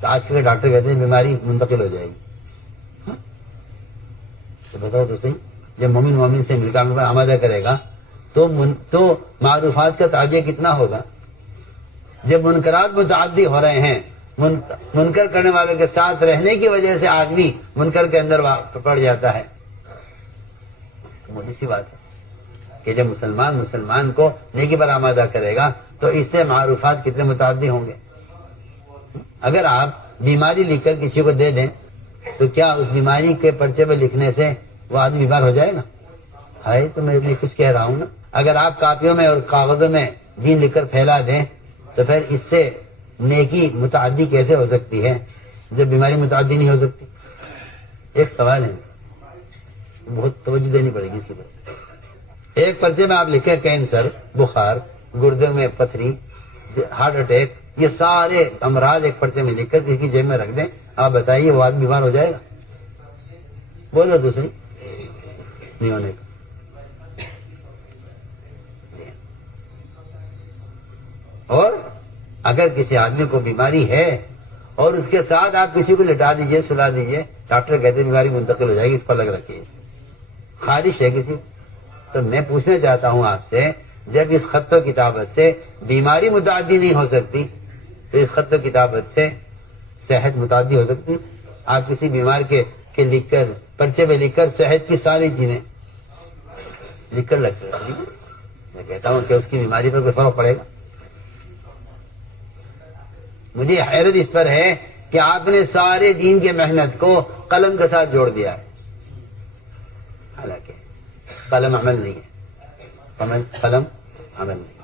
تو آج کل ڈاکٹر کہتے ہیں بیماری منتقل ہو جائے گی. تو بتاؤ تو صحیح، جب مومن سے مل کر آمادہ کرے گا تو معروفات کا تعدیہ کتنا ہوگا. جب منکرات متعدی ہو رہے ہیں، منکر کرنے والوں کے ساتھ رہنے کی وجہ سے آدمی منکر کے اندر پڑ جاتا ہے. موٹی سی بات ہے کہ جب مسلمان کو نیکی پر آمادہ کرے گا تو اس سے معروفات کتنے متعدی ہوں گے. اگر آپ بیماری لکھ کر کسی کو دے دیں تو کیا اس بیماری کے پرچے پر لکھنے سے وہ آدمی بیمار ہو جائے گا؟ ہے تو میں بھی کچھ کہہ رہا ہوں نا. اگر آپ کاپیوں میں اور کاغذوں میں دین لکھ کر پھیلا دیں تو پھر اس سے نیکی متعدی کیسے ہو سکتی ہے جب بیماری متعدی نہیں ہو سکتی؟ ایک سوال ہے، بہت توجہ دینی پڑے گی اس کی طرف. ایک پرچے میں آپ لکھیں کینسر، بخار، گردے میں پتھری، ہارٹ اٹیک، یہ سارے امراض ایک پرچے میں لکھ کر کسی کی جیب میں رکھ دیں. آپ بتائیے وہ آدمی بیمار ہو جائے گا؟ بولو دوسری نہیں ہونے کا. اور اگر کسی آدمی کو بیماری ہے اور اس کے ساتھ آپ کسی کو لٹا دیجئے، سلا دیجئے، ڈاکٹر کہتے ہیں بیماری منتقل ہو جائے گی، اس پر لگ رکھیے، خارش ہے کسی. تو میں پوچھنا چاہتا ہوں آپ سے، جب اس خط و کتابت سے بیماری متعدی نہیں ہو سکتی تو اس خط و کتابت سے صحت متعدی ہو سکتی؟ آپ کسی بیمار کے لکھ کر پرچے پہ لکھ کر صحت کی ساری چیزیں لکھ کر رکھ رہے، میں کہتا ہوں کہ اس کی بیماری پر کوئی فرق پڑے گا؟ مجھے حیرت اس پر ہے کہ آپ نے سارے دین کی محنت کو قلم کے ساتھ جوڑ دیا ہے. حالانکہ قلم عمل نہیں ہے، قلم عمل نہیں،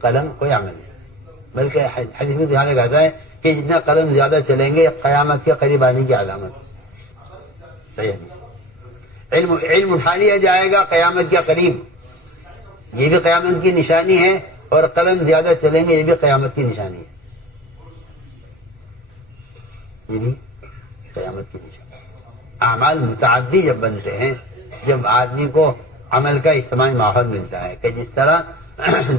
قلم کوئی عمل نہیں، بلکہ حدیث میں دھیان رکھتا ہے کہ جتنا قلم زیادہ چلیں گے قیامت کے قریب آنے کی علامت. صحیح حدیث. علم اٹھا لیا جائے گا قیامت کے قریب، یہ بھی قیامت کی نشانی ہے، اور قلم زیادہ چلیں گے یہ بھی قیامت کی نشانی ہے. یہ بھی قیامت کی نشانی. اعمال متعدی جب بنتے ہیں جب آدمی کو عمل کا اجتماعی ماحول ملتا ہے کہ جس طرح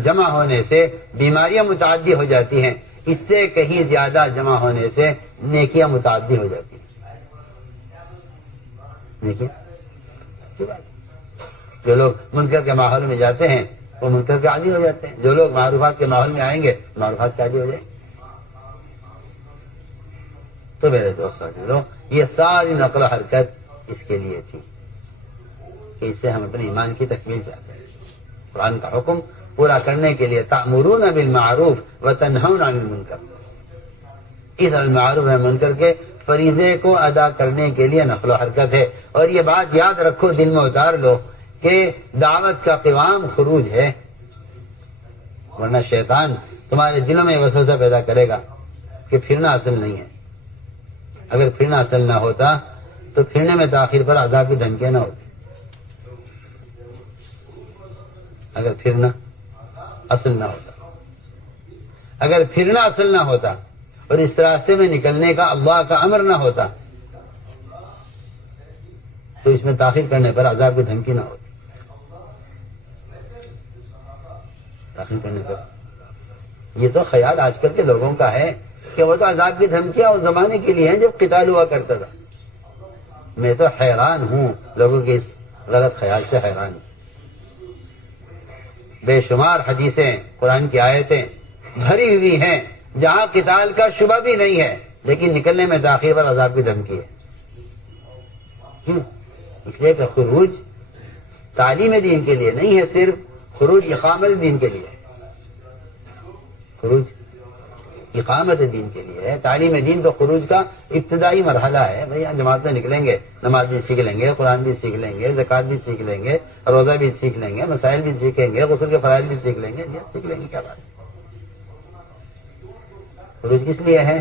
جمع ہونے سے بیماریاں متعدی ہو جاتی ہیں، اس سے کہیں زیادہ جمع ہونے سے نیکیاں متعدی ہو جاتی ہیں. جو لوگ منکر کے ماحول میں جاتے ہیں وہ منکر کے عادی ہو جاتے ہیں، جو لوگ معروفات کے ماحول میں آئیں گے معروفات کے عادی ہو جائیں گے. تو میرے دوست ساتھیو، یہ ساری نقل و حرکت اس کے لیے تھی کہ اس سے ہم اپنے ایمان کی تکمیل چاہتے ہیں. قرآن کا حکم پورا کرنے کے لیے تأمرون بالمعروف وتنہون عن المنکر، اس المعروف و منکر کے فریضے کو ادا کرنے کے لیے نقل و حرکت ہے. اور یہ بات یاد رکھو، دل میں اتار لو کہ دعوت کا قوام خروج ہے، ورنہ شیطان تمہارے دلوں میں وسوسہ پیدا کرے گا کہ پھرنا اصل نہیں ہے. اگر پھرنا اصل نہ ہوتا تو پھرنے میں تاخیر پر عذاب کی دھمکیاں نہ ہوتی. اگر پھرنا اصل نہ ہوتا، اگر پھرنا اصل نہ ہوتا اور اس راستے میں نکلنے کا اللہ کا امر نہ ہوتا تو اس میں تاخیر کرنے پر عذاب کی دھمکی نہ ہوتی. تاخیر کرنے پر یہ تو خیال آج کل کے لوگوں کا ہے کہ وہ تو عذاب کی دھمکیاں اس زمانے کے لیے ہیں جب قتال ہوا کرتا تھا. میں تو حیران ہوں لوگوں کے اس غلط خیال سے حیران ہوں. بے شمار حدیثیں، قرآن کی آیتیں بھری ہوئی ہیں جہاں قتال کا شبہ بھی نہیں ہے لیکن نکلنے میں تاخیر پر عذاب کی دھمکی ہے. کیوں؟ اس لیے کہ خروج تعلیم دین کے لیے نہیں ہے، صرف خروج اقامت دین کے لیے ہے. خروج اقامت دین کے لیے ہے. تعلیم دین تو خروج کا ابتدائی مرحلہ ہے. بھئی جماعت میں نکلیں گے، نماز بھی سیکھ لیں گے، قرآن بھی سیکھ لیں گے، زکوٰۃ بھی سیکھ لیں گے، روزہ بھی سیکھ لیں گے، مسائل بھی سیکھیں گے، غسل کے فرائض بھی سیکھ لیں گے. سیکھ لیں گے، کیا بات ہے. خروج کس لیے ہے؟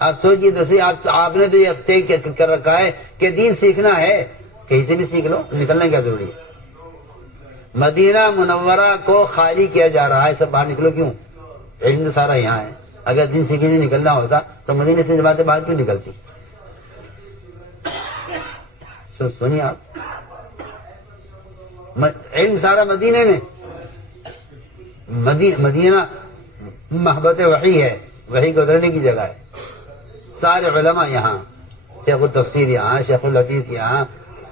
آپ سوچیے تو صحیح، آپ نے تو یہ طے کر رکھا ہے کہ دین سیکھنا ہے، کہیں سے بھی سیکھ لو، نکلنا کیا ضروری ہے. مدینہ منورہ کو خالی کیا جا رہا ہے، سب باہر نکلو. کیوں؟ علم تو سارا یہاں ہے. اگر دین سیکھنے نہیں نکلنا ہوتا تو مدینے سے جماعتیں باہر کیوں نکلتی؟ سنیے آپ، علم سارا مدینے میں. مدینہ محبت وحی ہے، وحی کو اترنے کی جگہ ہے. سارے علماء یہاں، شیخ التفسیر یہاں، شیخ الحدیث یہاں،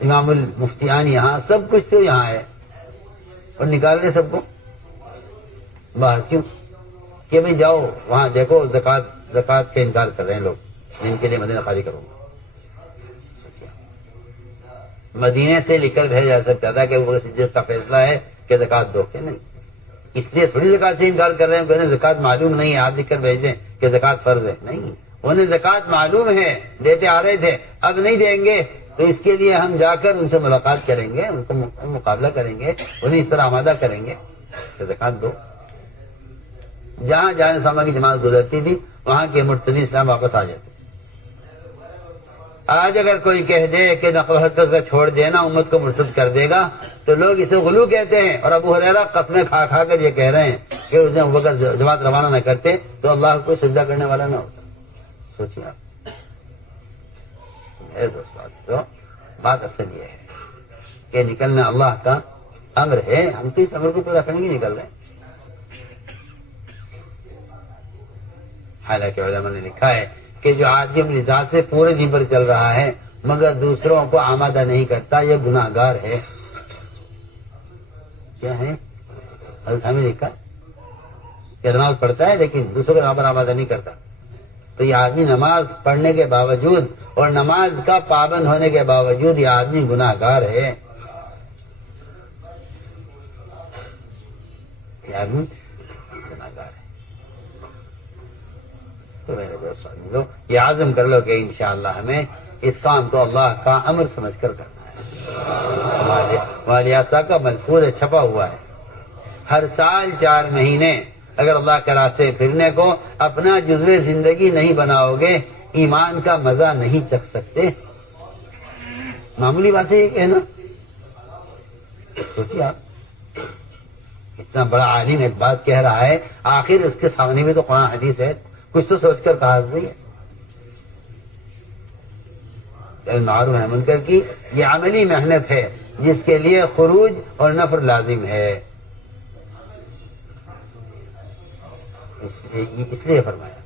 امام المفتیان یہاں، سب کچھ تو یہاں ہے. اور نکال رہے سب کو باہر. کیوں؟ کہ بھئی جاؤ وہاں دیکھو زکوٰۃ کا انکار کر رہے ہیں لوگ، جن کے لیے مدینہ خالی کروں گا. مدینے سے لکھ کر بھیجا جا سکتا تھا کہ وہ سجدت کا فیصلہ ہے کہ زکوٰۃ دو، کہ نہیں. اس لیے تھوڑی زکوٰۃ سے انکار کر رہے ہیں کہ انہیں زکوٰۃ معلوم نہیں ہے، آپ لکھ کر بھیج دیں کہ زکوٰۃ فرض ہے. نہیں، انہیں زکوٰۃ معلوم ہے، دیتے آ رہے تھے، اب نہیں دیں گے تو اس کے لیے ہم جا کر ان سے ملاقات کریں گے، ان کو مقابلہ کریں گے، انہیں اس طرح آمادہ کریں گے کہ زکوٰۃ دو. جہاں جہاں اسلام کی جماعت گزرتی تھی وہاں کے مرتدی اسلام واپس آ جاتے. آج اگر کوئی کہہ دے کہ نقل و حرکت کا چھوڑ دینا امت کو مرتد کر دے گا تو لوگ اسے غلو کہتے ہیں. اور ابو ہریرہ قسمیں کھا کھا کر یہ کہہ رہے ہیں کہ اس نے ابوبکر جماعت روانہ نہ کرتے تو اللہ کو سجدہ کرنے والا نہ ہوتا. سوچیے آپ میرے دوستوں، بات اصل یہ ہے کہ نکلنا اللہ کا امر ہے، ہم تو اس امر کو پورا کرنے کی نکل رہے ہیں. حالانکہ علماء نے لکھا ہے کہ جو آدمی اپنی ذات سے پورے دین پر چل رہا ہے مگر دوسروں کو آمادہ نہیں کرتا، یہ گناہ گار ہے. کیا ہے؟ حضرت ہمیں لکھا کہ نماز پڑھتا ہے لیکن دوسروں کو برابر آمادہ نہیں کرتا. تو یہ آدمی نماز پڑھنے کے باوجود اور نماز کا پابند ہونے کے باوجود یہ آدمی گناہ گار ہے. یہ آدمی گناہ گار ہے. تو میرے دوستوں، یہ عزم کر لو کہ انشاءاللہ ہمیں اس کام کو اللہ کا امر سمجھ کر کرنا ہے. والیاسا کا ملفوظ چھپا ہوا ہے. ہر سال 4 مہینے اگر اللہ کے راستے پھرنے کو اپنا جزو زندگی نہیں بناؤ گے ایمان کا مزہ نہیں چکھ سکتے. معمولی بات ہے یہ کہنا. سوچیے آپ، اتنا بڑا عالم ایک بات کہہ رہا ہے، آخر اس کے سامنے بھی تو قرآن حدیث ہے، کچھ تو سوچ کر کہا نہیں ہے. معروف ہے منکر کی یہ عملی محنت ہے. جس کے لیے خروج اور نفر لازم ہے. اس لیے فرمایا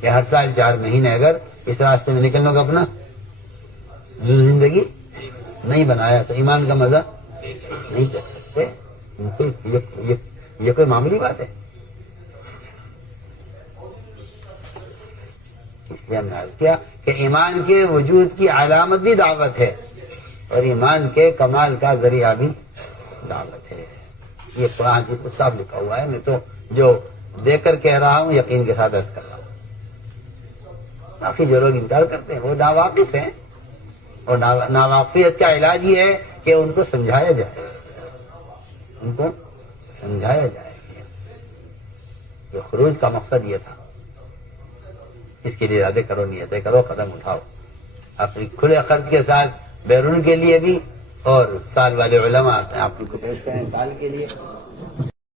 کہ ہر سال 4 مہینے اگر اس راستے میں نکلنے کا اپنا جو زندگی نہیں بنایا تو ایمان کا مزہ نہیں چکھ سکتے. یہ کوئی معمولی بات ہے. اس لیے ہم نے عرض کیا کہ ایمان کے وجود کی علامت بھی دعوت ہے اور ایمان کے کمال کا ذریعہ بھی دعوت ہے. یہ قرآن جس میں صاف لکھا ہوا ہے. میں تو جو دیکھ کر کہہ رہا ہوں یقین کے ساتھ عرض کر رہا ہوں. باقی جو لوگ انکار کرتے ہیں وہ ناواقف ہیں اور ناواقفیت کا علاج یہ ہے کہ ان کو سمجھایا جائے. ان کو سمجھایا جائے کہ خروج کا مقصد یہ تھا. اس کے لیے ارادے کرو, نیتیں کرو, قدم اٹھاؤ اپنی کھلے خرچ کے ساتھ بیرون کے لیے بھی. اور سال والے علماء آتے ہیں آپ کو پیش کریں سال کے لیے